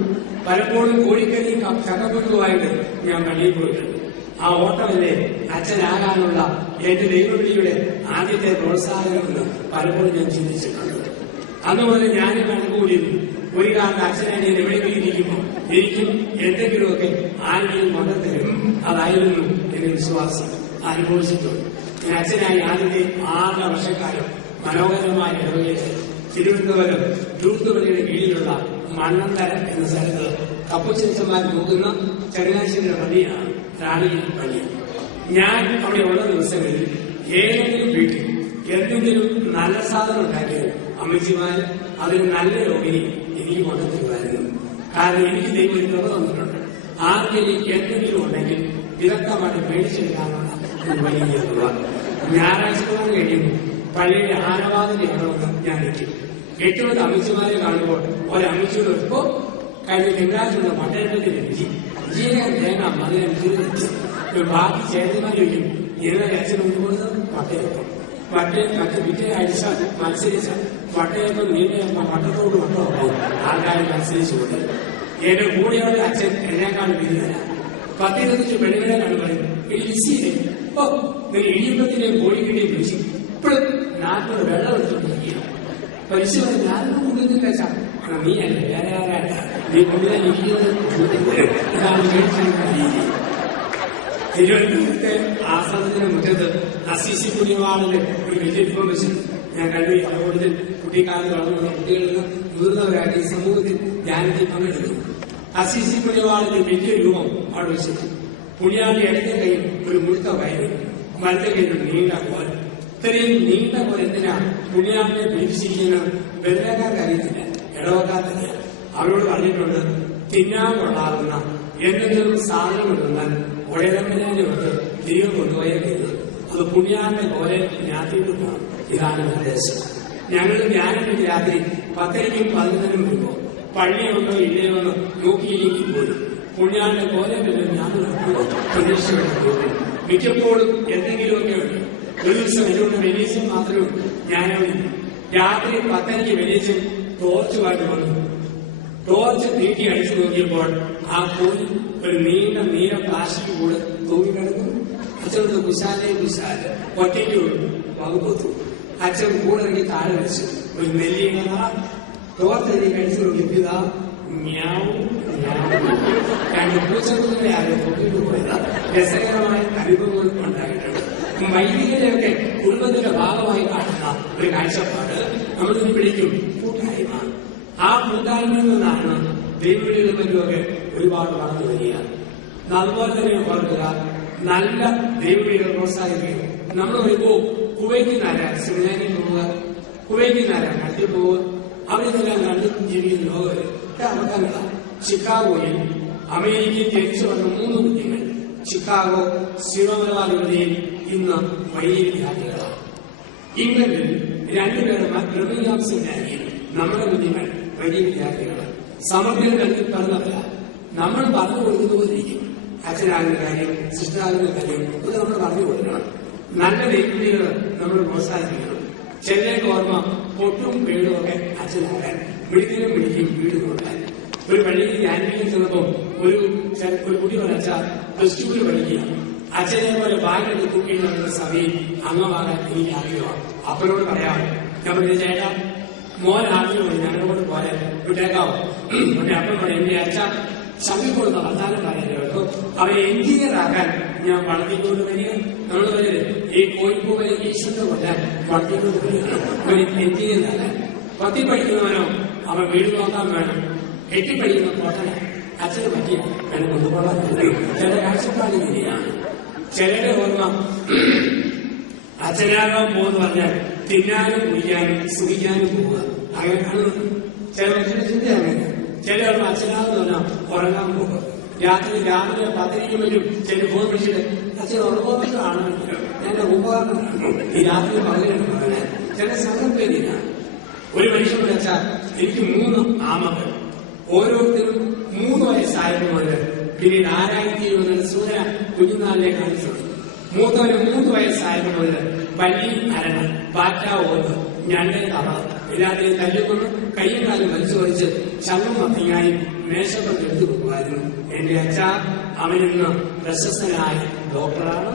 പലപ്പോഴും കോഴിക്കറിയും ചക്കപ്പുഴുവായിട്ട് ഞാൻ പള്ളിയിൽ പോയിട്ടുണ്ട്. ആ ഓട്ടമല്ലേ അച്ഛനാകാനുള്ള എന്റെ ദൈവവിളിയുടെ ആദ്യത്തെ പ്രോത്സാഹനമെന്ന് പലപ്പോഴും ഞാൻ ചിന്തിച്ചിട്ടുണ്ട്. അതുപോലെ ഞാനും കണക്കുകൂടിയിരുന്നു. ഒരു കാലത്ത് അച്ഛനെ എവിടെയെങ്കിലും ഇരിക്കുമ്പോൾ എനിക്കും എന്തെങ്കിലുമൊക്കെ ആരെങ്കിലും കൊണ്ടുതരും. അതായിരുന്നു എന്റെ വിശ്വാസം. അനുഭവിച്ചിട്ടുണ്ട്. ഞാൻ അച്ഛനായി ആദ്യത്തെ 6 വർഷക്കാലം മനോഹരമായ ഇടവകയിൽ തിരുവനന്തപുരം ദൂർത്തുപള്ളിയുടെ കീഴിലുള്ള മണ്ണന്തര എന്ന സ്ഥലത്ത് കപ്പുച്ചന്മാർ നോക്കുന്ന ചങ്ങനാശ്ശേരിയുടെ പള്ളിയാണ് റാണിയിൽ പള്ളി. ഞാൻ അവിടെ ഉള്ള ദിവസങ്ങളിൽ ഏതെങ്കിലും വീട്ടിൽ എന്തെങ്കിലും നല്ല സാധനം ഉണ്ടാക്കിയാൽ അമ്മച്ചിമാര് അതിന് നല്ല രോഗിനി എനിക്ക് കൊണ്ടുതരുമായിരുന്നു. കാരണം എനിക്ക് ദൈവം കൃപ തന്നിട്ടുണ്ട്. ആർക്കെങ്കിലും എന്തെങ്കിലും ഉണ്ടെങ്കിൽ വിദഗ്ധമായിട്ട് മേടിച്ചെടുക്കാനുള്ള വലിയ തുക. ഞായറാഴ്ച കഴിയുമ്പോൾ പള്ളിയുടെ ആനവാദിന്റെ ഇടവന്ന് ഞാൻ എത്തി. 8 അമ്മച്ചിമാരെ കാണുമ്പോൾ ഒരമ്മച്ചിയോട് ഇപ്പോ കഴിഞ്ഞ തിങ്കളാഴ്ചയുള്ള പട്ടയത്തിൽ എനിക്ക് ജീരകം തേങ്ങ അതിനനുസരിച്ച് ബാക്കി ചേട്ടന്മാർ ചോദിക്കും ഏതാ അച്ഛൻ കൊണ്ടുപോകുന്നത് വട്ടയപ്പം മറ്റ് പിറ്റേ ആഴ്ച മത്സരിച്ച വട്ടയപ്പം നീണ്ട വട്ടത്തോട് വട്ടമാകും ആൾക്കാർ മത്സരിച്ചുകൊണ്ട് എന്റെ കൂടെയുള്ള അച്ഛൻ എന്നെക്കാൾ വീതിയല്ല 10-15 പെണ്ണുങ്ങളെ കാണുമ്പോൾ ഈസിയില്ലേ ഓ ഇടിയപ്പത്തിനെയും കോഴിക്കിന്റെയും രുചി ഇപ്പോഴും നാട്ടിലൂടെ വെള്ളം എടുത്തുകൊണ്ടിരിക്കുകയാണ് പൈസ ഞാനൊന്നും കൊണ്ടുവന്നില്ല അച്ഛാ നീ അല്ലേ വേറെ ആരാല്ല നീ കൊണ്ടുവരാൻ ഇരിക്കുന്നത് ഇതാണ് രീതി. തിരുവനന്തപുരത്തെ ആശ്രമത്തിന് മുറ്റത്ത് അസീസി പുണ്യവാളിന്റെ ഒരു വലിയ രൂപം വെച്ചിട്ടുണ്ട്. ഞാൻ കണ്ടു അതുകൊണ്ട് കുട്ടിക്കാലത്ത് വളർന്നുള്ള കുട്ടികളിൽ നിന്ന് മുതിർന്നവരായിട്ട് ഈ സമൂഹത്തിൽ ധ്യാനത്തിൽ പങ്കെടുക്കുന്നു. അസീസി പുണ്യവാളിന്റെ വലിയ രൂപം അവിടെ വെച്ചിട്ടുണ്ട്. പുണ്യാളി ഇടത്തെ കയ്യിൽ ഒരു മുഴുത്ത വയറ്, വലത്തെ കയ്യിൽ ഒരു നീണ്ട കോൽ. ഇത്രയും നീണ്ട കോൽ എന്തിനാണ് പുണ്യാളിനെ പിടിച്ചിരിക്കുന്നത്? വെറുതെക്കാർക്ക് അറിയത്തില്ല, ഇടവക്കാർക്കറിയാം. അവരോട് പറഞ്ഞിട്ടുണ്ട് തിന്നാൻ കൊള്ളാവുന്ന എന്തെങ്കിലും സാധനം കൊണ്ടുവന്നാൽ ഒഴയമ്മനെ കൊണ്ട് ദൈവം കൊണ്ടുപോയത് അത് പുണ്യാന്റെ പോലെ ഞാത്തിയിട്ട് പോകണം. ഇതാണ് നിർദ്ദേശം. ഞങ്ങൾ ധ്യാനത്തിന് രാത്രി 10-നും 11-നും വരുമ്പോൾ പള്ളിയുണ്ടോ ഇല്ലയോ എന്ന് നോക്കിയില്ലെങ്കിൽ പോലും പുണ്യാന്റെ പോലെ പിന്നെ ഞാൻ പ്രതീക്ഷയോടെ പോകും. മിക്കപ്പോഴും എന്തെങ്കിലുമൊക്കെ ഉണ്ട്. ഒരു ദിവസം എന്നോട് വെലീസും മാത്രമേ ഉള്ളൂ. ഞാനവിടെ രാത്രി 10-ന് വെലീസും ടോർച്ചുമായിട്ട് വന്നു. ടോർച്ച് നീട്ടി അടിച്ചു നോക്കിയപ്പോൾ ആ കോഴി ഒരു നീല പ്ലാസ്റ്റിക് കൂടെ തൂങ്ങിക്കിടക്കുന്നു. അച്ഛനൊന്ന് കുശാലയും ഒറ്റയ്ക്ക് വകുപ്പൊത്തു. അച്ഛൻ കൂടെ ഇറങ്ങി താഴെ വെച്ചു. ഒരു നെല്ലിയ ടോർച്ച് എഴുതി കഴിച്ചു നോക്കിയതാ മ്യാവും 2 പൂച്ചക്കുഞ്ഞിനെ ആരോ തൊട്ടിട്ട് പോയതാ. രസകരമായ അനുഭവങ്ങൾ ഉണ്ടായിട്ടുണ്ട്. വൈദികരെയൊക്കെ കുടുംബത്തിന്റെ ഭാഗമായി കാണുന്ന ഒരു കാഴ്ചപ്പാട് നമ്മളിന്ന് വിളിക്കും കൂട്ടായ്മ. ആ കൂട്ടായ്മയിൽ നിന്നാണ് ദൈവവിളികളുമൊക്കെ ഒരുപാട് വളർന്നു വരികയാണ്. അതുപോലെ തന്നെ ഓർക്കുക, നല്ല ദൈവവിളികൾ പ്രോത്സാഹിപ്പിക്കുക. നമ്മൾ വരുമ്പോ കുവൈറ്റിനാരാ സെമിനാരിൽ പോവുക, കുവൈറ്റിനാരാ നാട്ടിൽ പോവുക, അവരിതെല്ലാം കണ്ട് ജീവിക്കുന്ന ലോകം അബദ്ധങ്ങളാണ്. ചിക്കാഗോയിൽ അമേരിക്കയിൽ ജനിച്ചു വന്ന 3 കുഞ്ഞുങ്ങൾ ചിക്കാഗോ ശിവമലബാറുകളിൽ ഇന്ന് വൈദിക വിദ്യാർത്ഥികളാണ്. ഇംഗ്ലണ്ടിൽ 2 പേർ ബ്രഹ്മിംഗ്ഹാം സെമിനാരിയിൽ നമ്മുടെ കുഞ്ഞുങ്ങൾ വൈദിക വിദ്യാർത്ഥികളാണ്. സമഗ്രത നൽകി പറഞ്ഞതല്ല, നമ്മൾ പറഞ്ഞു കൊടുക്കുന്നതിരിക്കും. അച്ഛനാകുന്ന കാര്യം, സിസ്റ്ററാകുന്ന കാര്യം ഇത് നമ്മൾ പറഞ്ഞു കൊടുക്കണം. നല്ല ദൈവവിളികൾ നമ്മൾ പ്രോത്സാഹിപ്പിക്കണം. ചെന്നൈക്ക് ഓർമ്മ പൊട്ടും വീടും ഒക്കെ അച്ഛനാകാൻ വിളിക്കും വീട് കൊടുക്കാൻ. ഒരു പള്ളിയിൽ ധ്യാനിക്കാൻ ചെന്നപ്പോൾ ഒരു കുട്ടി പറഞ്ഞ +2 പഠിക്കുക. അച്ഛനെ പോലെ ബാഗെടുത്ത് തൂക്കി നടക്കുന്ന സഭയിൽ അംഗമാകാൻ എനിക്ക് ആഗ്രഹമാണ്. അപ്പനോട് പറയാം, ഞാൻ പറഞ്ഞ ചേട്ടാ മോൻ ആഗ്രഹമുണ്ട്, ഞങ്ങളോട് പോലെ വിട്ടേക്കാവോ? പിന്നെ അപ്പം പറയാം, എന്റെ അച്ഛ സഭയിൽ കൊടുത്ത വർത്താനം പറയുന്നത് അവരെ എഞ്ചിനീയർ ആക്കാൻ ഞാൻ വളർത്തിക്കൊണ്ട് വരിക. നമ്മൾ പറയുന്നത് ഈ കോഴിപ്പൂവരെ ഈശ്വരനെ കൊല്ലാൻ വളർത്തിക്കൊണ്ട് വരിക എഞ്ചിനീയർ ആകാൻ. 10 പഠിക്കുന്നവനോ അവൻ വീട് നോക്കാൻ വേണം. 8 പഠിക്കുന്ന പോട്ടനെ അച്ഛന് പറ്റിയ വേണം കൊണ്ടുപോകാൻ. ചില കാഴ്ചപ്പാട് ഇങ്ങനെയാണ്. ചിലരുടെ ഓർമ്മ അച്ഛനാകാൻ പോകുന്ന പറഞ്ഞാൽ തിന്നാനും കുടിക്കാനും സുഖിക്കാനും പോവുക. അങ്ങനെ കാണുന്നു. ചില മനുഷ്യരുടെ ചിന്ത അങ്ങനെ. ചിലർ അച്ഛനാകുന്ന പറഞ്ഞാൽ ഉറങ്ങാൻ പോകുക. രാവിലെ 10-ന് വരും. ചില ഫോൺ വിളിച്ചിട്ട് അച്ഛൻ ഉറങ്ങുന്നതാണ് എന്റെ ഉപകരണമാണ് ഈ രാത്രി പകലെടുക്കുന്നത്. ചില സങ്കല്പേതിനാണ്. ഒരു മനുഷ്യൻ വെച്ചാൽ എനിക്ക് 3 ആമകൾ, ഓരോരുത്തരും 3 വയസ്സായപ്പോൾ മുതൽ പിന്നീട് 2020 സൂര്യ കുഞ്ഞുനാളിലെ കാണിച്ചുള്ളൂ. മൂത്തവന് 3 വയസ്സായപ്പോൾ മുതൽ പല്ലി അരണ, പാറ്റ, ഓർവ്, ഞണ്ട്, തവ എല്ലാത്തിനെയും തല്ലിക്കൊണ്ട് കയ്യും കാലും വലിച്ചു വലിച്ച് ചങ്ങം മത്തിയായി മേശപ്പുറത്ത് എടുത്തു പോകുമായിരുന്നു. എന്റെ അച്ഛ അവനിന്ന് പ്രശസ്തനായ ഡോക്ടറാണ്.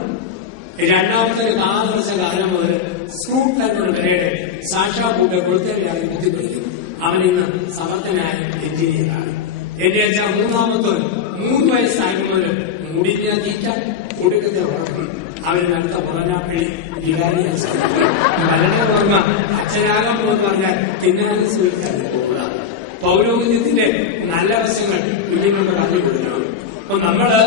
2ാമത്തെ 4 വർഷകാലം മുതൽ സ്ക്രൂട്ട് തങ്ങളുടെ വരെയുടെ സാക്ഷാപൂട്ട് കൊടുത്തവരായി ബുദ്ധിപ്പെടുത്തുന്നു. അവനിന്ന് സമർത്ഥനായ എഞ്ചിനീയറാണ്. എന്റെ അച്ഛ 3ാമത്തവൻ 3 വയസ്സായപ്പോൾ മുതൽ മുടിഞ്ഞ തീറ്റ ഒടുക്കത്തെ ഉറക്കണം. അവന് അടുത്ത പുറനാപ്പിളി വികാരി വളരെ ഓർമ്മ അച്ഛനാകാൻ പോകുന്ന പറഞ്ഞാൽ തിന്നാനും സ്വീകരിക്കാൻ പോവുക. പൗരോഹിത്യത്തിന്റെ നല്ല വശങ്ങൾ കുഞ്ഞുങ്ങൾക്ക് പറഞ്ഞു കൊടുക്കണം. അപ്പൊ നമ്മള്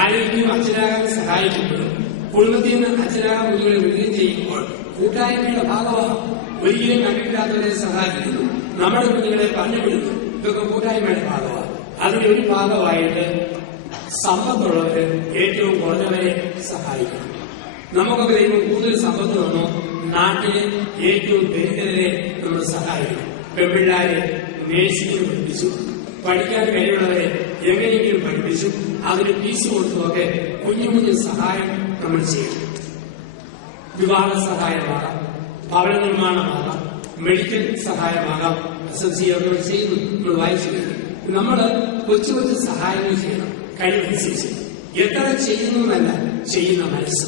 ആരെങ്കിലും അച്ഛനാകാൻ സഹായിക്കുമ്പോഴും കുടുംബത്തിൽ നിന്ന് അച്ഛനാകാൻ കുഞ്ഞുങ്ങളെ വിടുകയും ചെയ്യുമ്പോൾ കൂട്ടായ്മയുടെ ഭാഗമാണ്. ഒരിക്കലും കണ്ടിട്ടില്ലാത്തവരെ സഹായിക്കുന്നു, നമ്മുടെ കുഞ്ഞുങ്ങളെ പറഞ്ഞു വിടുന്നു. ഇതൊക്കെ കൂട്ടായ്മയുടെ ഭാഗമാണ്. അതിന്റെ ഒരു ഭാഗമായിട്ട് സമ്പത്തുള്ളവര് ഏറ്റവും കുറഞ്ഞവരെ സഹായിക്കണം. നമുക്കൊക്കെ ദൈവം കൂടുതൽ സമ്പത്ത് തന്നോ നാട്ടിലെ ഏറ്റവും ദരിദ്രരെ നമ്മൾ സഹായിക്കണം. പെൺപിള്ളാരെ നേഴ്സിംഗിന് പഠിപ്പിച്ചു, പഠിക്കാൻ കഴിവുള്ളവരെ എങ്ങനെയെങ്കിലും പഠിപ്പിച്ചു അതിന് ഫീസ് കൊടുത്തുമൊക്കെ കുഞ്ഞു കുഞ്ഞു സഹായം നമ്മൾ ചെയ്യണം. വിവാഹ സഹായമാകാം, ഭവന നിർമ്മാണമാകാം, മെഡിക്കൽ സഹായമാകാം. SSC ഒക്കെ ചെയ്യുന്നു, നമ്മൾ വായിച്ചു കഴിഞ്ഞു. നമ്മൾ കൊച്ചു കൊച്ചു സഹായങ്ങൾ ചെയ്യണം കഴിവനുസരിച്ച്. എത്ര ചെയ്യുന്നു എന്നല്ല, ചെയ്യുന്ന മനസ്സ്.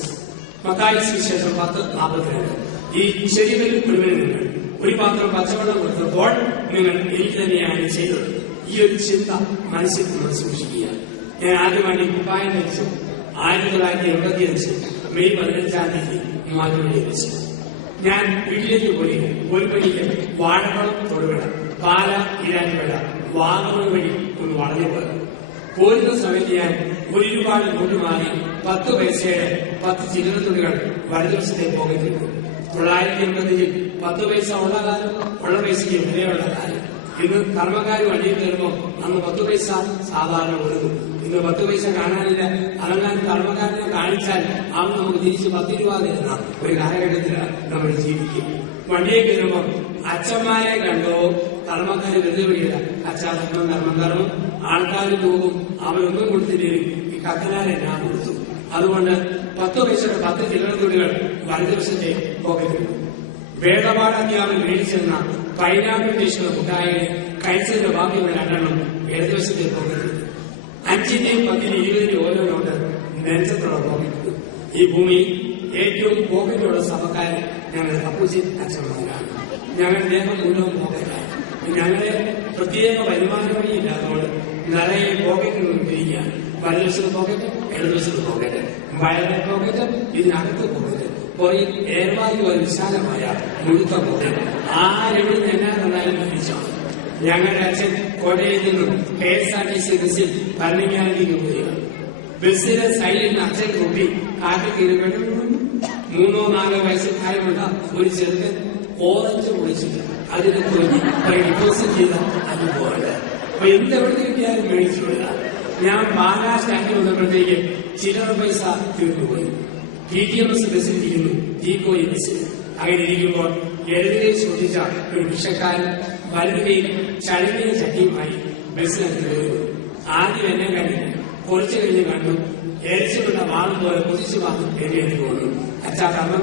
മത്തായി സുവിശേഷം 10:42 ഈ ശരീരത്തിൽ ഒരുവനുണ്ട് ഒരു പാത്രം പച്ചവെള്ളം കൊടുത്തപ്പോൾ നിങ്ങൾ എനിക്ക് തന്നെയാണ് ചെയ്തത്. ഈ ഒരു ചിന്ത മനസ്സിൽ നമ്മൾ സൂക്ഷിക്കുക. ഞാൻ ആദ്യമായിട്ട് കുപ്പായം ധരിച്ചു 1985 മെയ് 15 മാതൃകയിൽ വെച്ചു. ഞാൻ വീട്ടിലേക്ക് പോയി ഒരു മണിക്ക് വാഴക്കുളം തൊടുപുഴ, പാല ഇരാനിപ്പുഴ, വാഗമൺ വഴി ഒന്ന് വളഞ്ഞു പോയി. പോരുന്ന സമയത്ത് ഞാൻ ഒരുപാട് നോട്ട് മാറി 10 പൈസയുടെ 10 ചില്ലറ തുണികൾ വലതുവശത്തെ പോകത്തിട്ടു. 980 10 പൈസ ഉള്ള കാലം, ഉള്ള പൈസയ്ക്ക് വിലയുള്ള കാലം. ഇന്ന് കർമ്മക്കാർ വണ്ടിയിൽ കയറുമ്പോൾ അന്ന് 10 പൈസ സാധാരണ ഒഴുകും. ഇന്ന് 10 പൈസ കാണാനില്ല. അതെല്ലാം കർമ്മക്കാരനെ കാണിച്ചാൽ അവൻ നമുക്ക് തിരിച്ച് 10 രൂപ തരുന്ന ഒരു കാലഘട്ടത്തിലാണ് നമ്മൾ ജീവിക്കുക. വണ്ടിയിൽ കയറുമ്പോൾ അച്ഛന്മാരെ കണ്ടോ കർമ്മക്കാര് വെറുതെ വിടില്ല. അച്ഛാധർമ്മം ആൾക്കാർ പോകും, അവരൊന്നും കൊടുത്തില്ലെങ്കിൽ ഈ കത്തനാരെ ഞാൻ കൊടുത്തു. അതുകൊണ്ട് 10 പൈസയുടെ 10 ചില്ലറ തുണികൾ വലതുവശത്തെ പോകത്തിട്ടു. വേദപാഠാധ്യാപൻ മേടിച്ചെന്ന പൈനാപ്പിൾ ടേസ്റ്റുള്ള മുട്ടായി കഴിച്ചതിന്റെ ബാക്കിയുള്ള 2 ഇടതുവശത്തെ പോകത്തിട്ടു. 5-ന്റെയും 10-ന്റെയും 20-ന്റെയും ഓരോ നോട്ട് നെഞ്ചത്തുള്ള പോകത്തിട്ടു. ഈ ഭൂമിയിൽ ഏറ്റവും പോക്കറ്റുള്ള സഭക്കാരൻ ഞങ്ങളുടെ അപ്പൂച്ചൻ അച്ഛന്മാരാണ്. ഞങ്ങളുടെ ദേഹം മുഴുവൻ പോക്കറ്റാണ്. ഞങ്ങളെ പ്രത്യേക വരുമാന വഴിയില്ലാത്തതുകൊണ്ട് നിറയെ പോക്കറ്റിൽ നിന്ന് തിരിക്കുകയാണ്. വലതുവശത്ത് പോക്കറ്റ്, ഇടതുവശത്ത് പോക്കറ്റ്, വയറിലെ പോക്കറ്റ്, ഇതിനകത്ത് പോക്കറ്റ്, പുറയിൽ ഏർവായു ഒരു വിശാലമായ മുഴുത്ത പോക്കറ്റ്. ആരെവിടെ എന്നാ തന്നാലും തിരിച്ചാണ്. ഞങ്ങളുടെ അച്ഛൻ കോട്ടയിൽ നിന്നും KSRTC ബസ്സിൽ ഭരണങ്ങാനത്തേക്ക് പോവുകയാണ്. ബസ്സിലെ സൈഡിൽ നിന്ന് അച്ഛൻ കൂട്ടി കാറ്റ് കീഴും 3-4 വയസ്സ് പ്രായമുള്ള ഒരു ചെറുക്കൻ ഓറഞ്ച് പൊളിച്ചിട്ട് അതിനെ ഡിപ്പോസിറ്റ് ചെയ്ത അനുഭവമുണ്ട്. അപ്പൊ എന്തെവിടെ കിട്ടിയാലും മേടിച്ചു വിടുക. ഞാൻ പാലാ സ്റ്റാൻഡിൽ വന്നപ്പോഴത്തേക്ക് ചില്ലറ പൈസ തീർന്നുപോയി. TTMS ബസ്സിലിരിക്കുന്നു, തീക്കോയി ബസ്സിൽ. അങ്ങനെ ഇരിക്കുമ്പോൾ ഇടതുകൈ ശ്രദ്ധിച്ച ഒരു ഭിക്ഷക്കാരൻ വലതുകൈയിൽ ചളിങ്ങിയ ചട്ടിയുമായി ബസ്സിനകത്ത് കയറുന്നു. ആദ്യം എന്നെ കണ്ടില്ല, കുറച്ചു കഴിഞ്ഞ് കണ്ടു. എരിച്ചുകൊണ്ട വാളും പോലെ കുതിച്ചു വാങ്ങി എഴുതി പോകുന്നു. അച്ഛാ കർമ്മം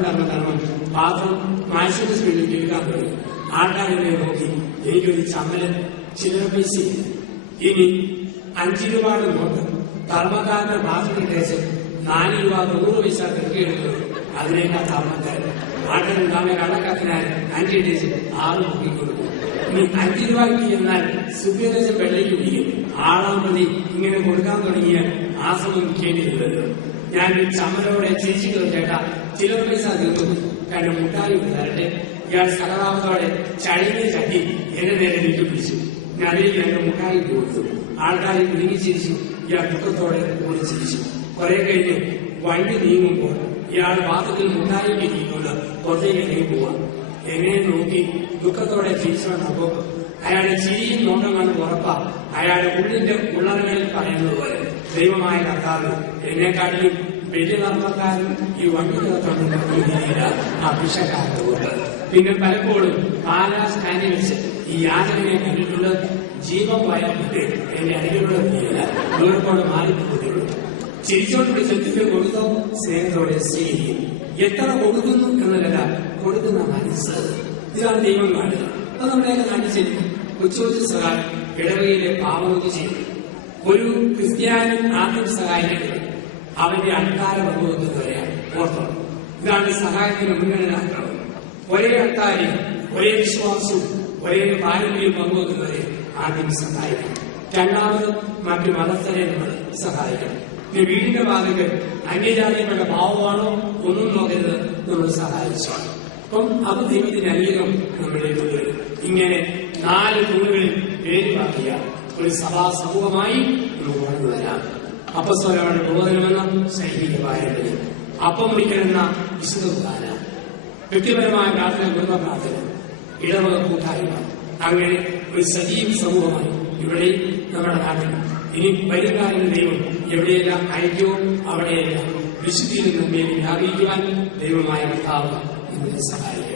പാത്രം മാനസിക സ്പീഡിൽ കേൾക്കാൻ തുടങ്ങി. ആൾക്കാരെ നോക്കി. എനിക്കൊരു ചമ്മലൻ ചില്ലറ പൈസയില്ല. ഇനി 5 രൂപയുടെ നോട്ട് കർമ്മക്കാരന്റെ പാത്രത്തിൽ തേച്ച് 4 രൂപ 90 പൈസ തിരക്കിയെടുക്കുന്നത്. അതിനേക്കാൾ കർമ്മക്കാരൻ ആട്ടനുണ്ടാവുന്ന കടക്കാരനായ 5 ടേച്ച് 6 നോക്കിക്കൊടുക്കും. ഇനി 5 രൂപയ്ക്ക് എന്നാൽ സുഖ്യദേശം വെള്ളയ്ക്ക് പിടിക്കും. ആളാം പ്രതി ഇങ്ങനെ കൊടുക്കാൻ തുടങ്ങിയാൽ ആ സമയം വിൽക്കേണ്ടിയിരുന്നത്. ഞാൻ ചമ്മലോടെ ചിരിച്ചു ചേട്ടാ ചില്ലറ പൈസ തീർന്നു, 2 മുട്ടായി തരട്ടെ. ഇയാൾ സഹതാപത്തോടെ ചളിയെ ചട്ടി എന്നെ നേരെ വീട്ടിൽ പിടിച്ചു. ഞാൻ അതിലേക്ക് 2 മുട്ടായി കൊടുത്തു. ആൾക്കാരെ കുടുങ്ങിച്ചിരിച്ചു. ഇയാൾ ദുഃഖത്തോടെ ഓടിച്ചിരിച്ചു. കുറെ കഴിഞ്ഞ് വണ്ടി നീങ്ങുമ്പോൾ ഇയാൾ വാദത്തിൽ മുട്ടായി നീങ്ങിക്കൊണ്ട് പുറത്തേക്ക് ഇറങ്ങി പോവാം. എങ്ങനെ നോക്കി ദുഃഖത്തോടെ ചിരിച്ചുകൊണ്ടപ്പോ അയാളുടെ ചിരിയും നോട്ടം കണ്ട് ഉറപ്പാ അയാളുടെ ഉള്ളിന്റെ ഉള്ളറകളിൽ പറയുന്നത് പോലെ ദൈവമായ കർത്താവ് എന്നെക്കാട്ടിലും വലിയ കർമ്മക്കാരൻ ഈ വണ്ടിക്കകത്തുണ്ടെന്ന രീതിയില ആ ഭിക്ഷക്കാരന്റെ കൊണ്ട്. പിന്നെ പലപ്പോഴും പാലാ സ്റ്റാൻഡിൽ വെച്ച് ഈ യാചകനെ കണ്ടിട്ടുള്ള ജീവൻ വയറിട്ട് എന്റെ അരികിലുള്ള രീതിയില ദൂരത്തോടെ മാറിപ്പോകുന്നുള്ളൂ. ചിരിച്ചോണ്ട് വിളിച്ചെത്തിക്ക് കൊടുത്തോ സ്നേഹത്തോടെ സ്നേഹിക്കും. എത്ര കൊടുക്കുന്നു എന്നല്ല, കൊടുക്കുന്ന മനസ്സ്. ഇതാണ് ദൈവം കാണുക. അത് നമ്മളെയൊക്കെ കാണിച്ചിരിക്കും. കൊച്ചു കൊച്ചു സഹായം ഇടവകയിലെ പാവങ്ങൾക്ക് ചെയ്യും. ഒരു ക്രിസ്ത്യാനി ആദ്യം സഹായിക്കുന്നത് അവന്റെ അൾത്താര പങ്കുവെക്കുന്നവരെയാണ്. ഓർത്തോളം ഇതാണ് സഹായത്തിന് മുൻഗണനാക്രമം. ഒരേ അൾത്താരി, ഒരേ വിശ്വാസവും ഒരേ പാരമ്പര്യം പങ്കുവെക്കുന്നവരെ ആദ്യം സഹായിക്കണം. രണ്ടാമത് മറ്റു മതസ്ഥരെ നമ്മൾ സഹായിക്കണം. ഈ വീടിന്റെ വാതിൽ അന്യജാതികളുടെ ഭാവമാണോ ഒന്നും നോക്കരുത്, നമ്മൾ സഹായിച്ചാണ്. അപ്പം അത് ദൈവത്തിന്റെ അനുഗ്രഹം നമ്മളിലേക്ക് വരും. ഇങ്ങനെ 4 തൂണുകളിൽ പേരുവാക്കിയ ഒരു സഭാ സമൂഹമായി നമുക്ക് വളർന്നുവരാം. അപ്പസ്തോലരുടെ പ്രബോധനമെന്ന സൈനിക പാരമ്പര്യം, അപ്പം മുറിക്കണമെന്ന വിശുദ്ധ കുർബാന, വ്യക്തിപരമായ പ്രാർത്ഥന, കുടുംബ പ്രാർത്ഥന, ഇടവക കൂട്ടായ്മ, അങ്ങനെ ഒരു സജീവ സമൂഹമായി ഇവിടെ നമ്മുടെ നാട്ടിൽ ഇനി വരും കാലങ്ങളിൽ ദൈവം എവിടെയെല്ലാം അയക്കോ അവിടെയെല്ലാം വിശുദ്ധിയിൽ നമ്മെ വ്യാപിക്കുവാൻ ദൈവമായ കർത്താവ് നമ്മളെ സഹായിക്കും.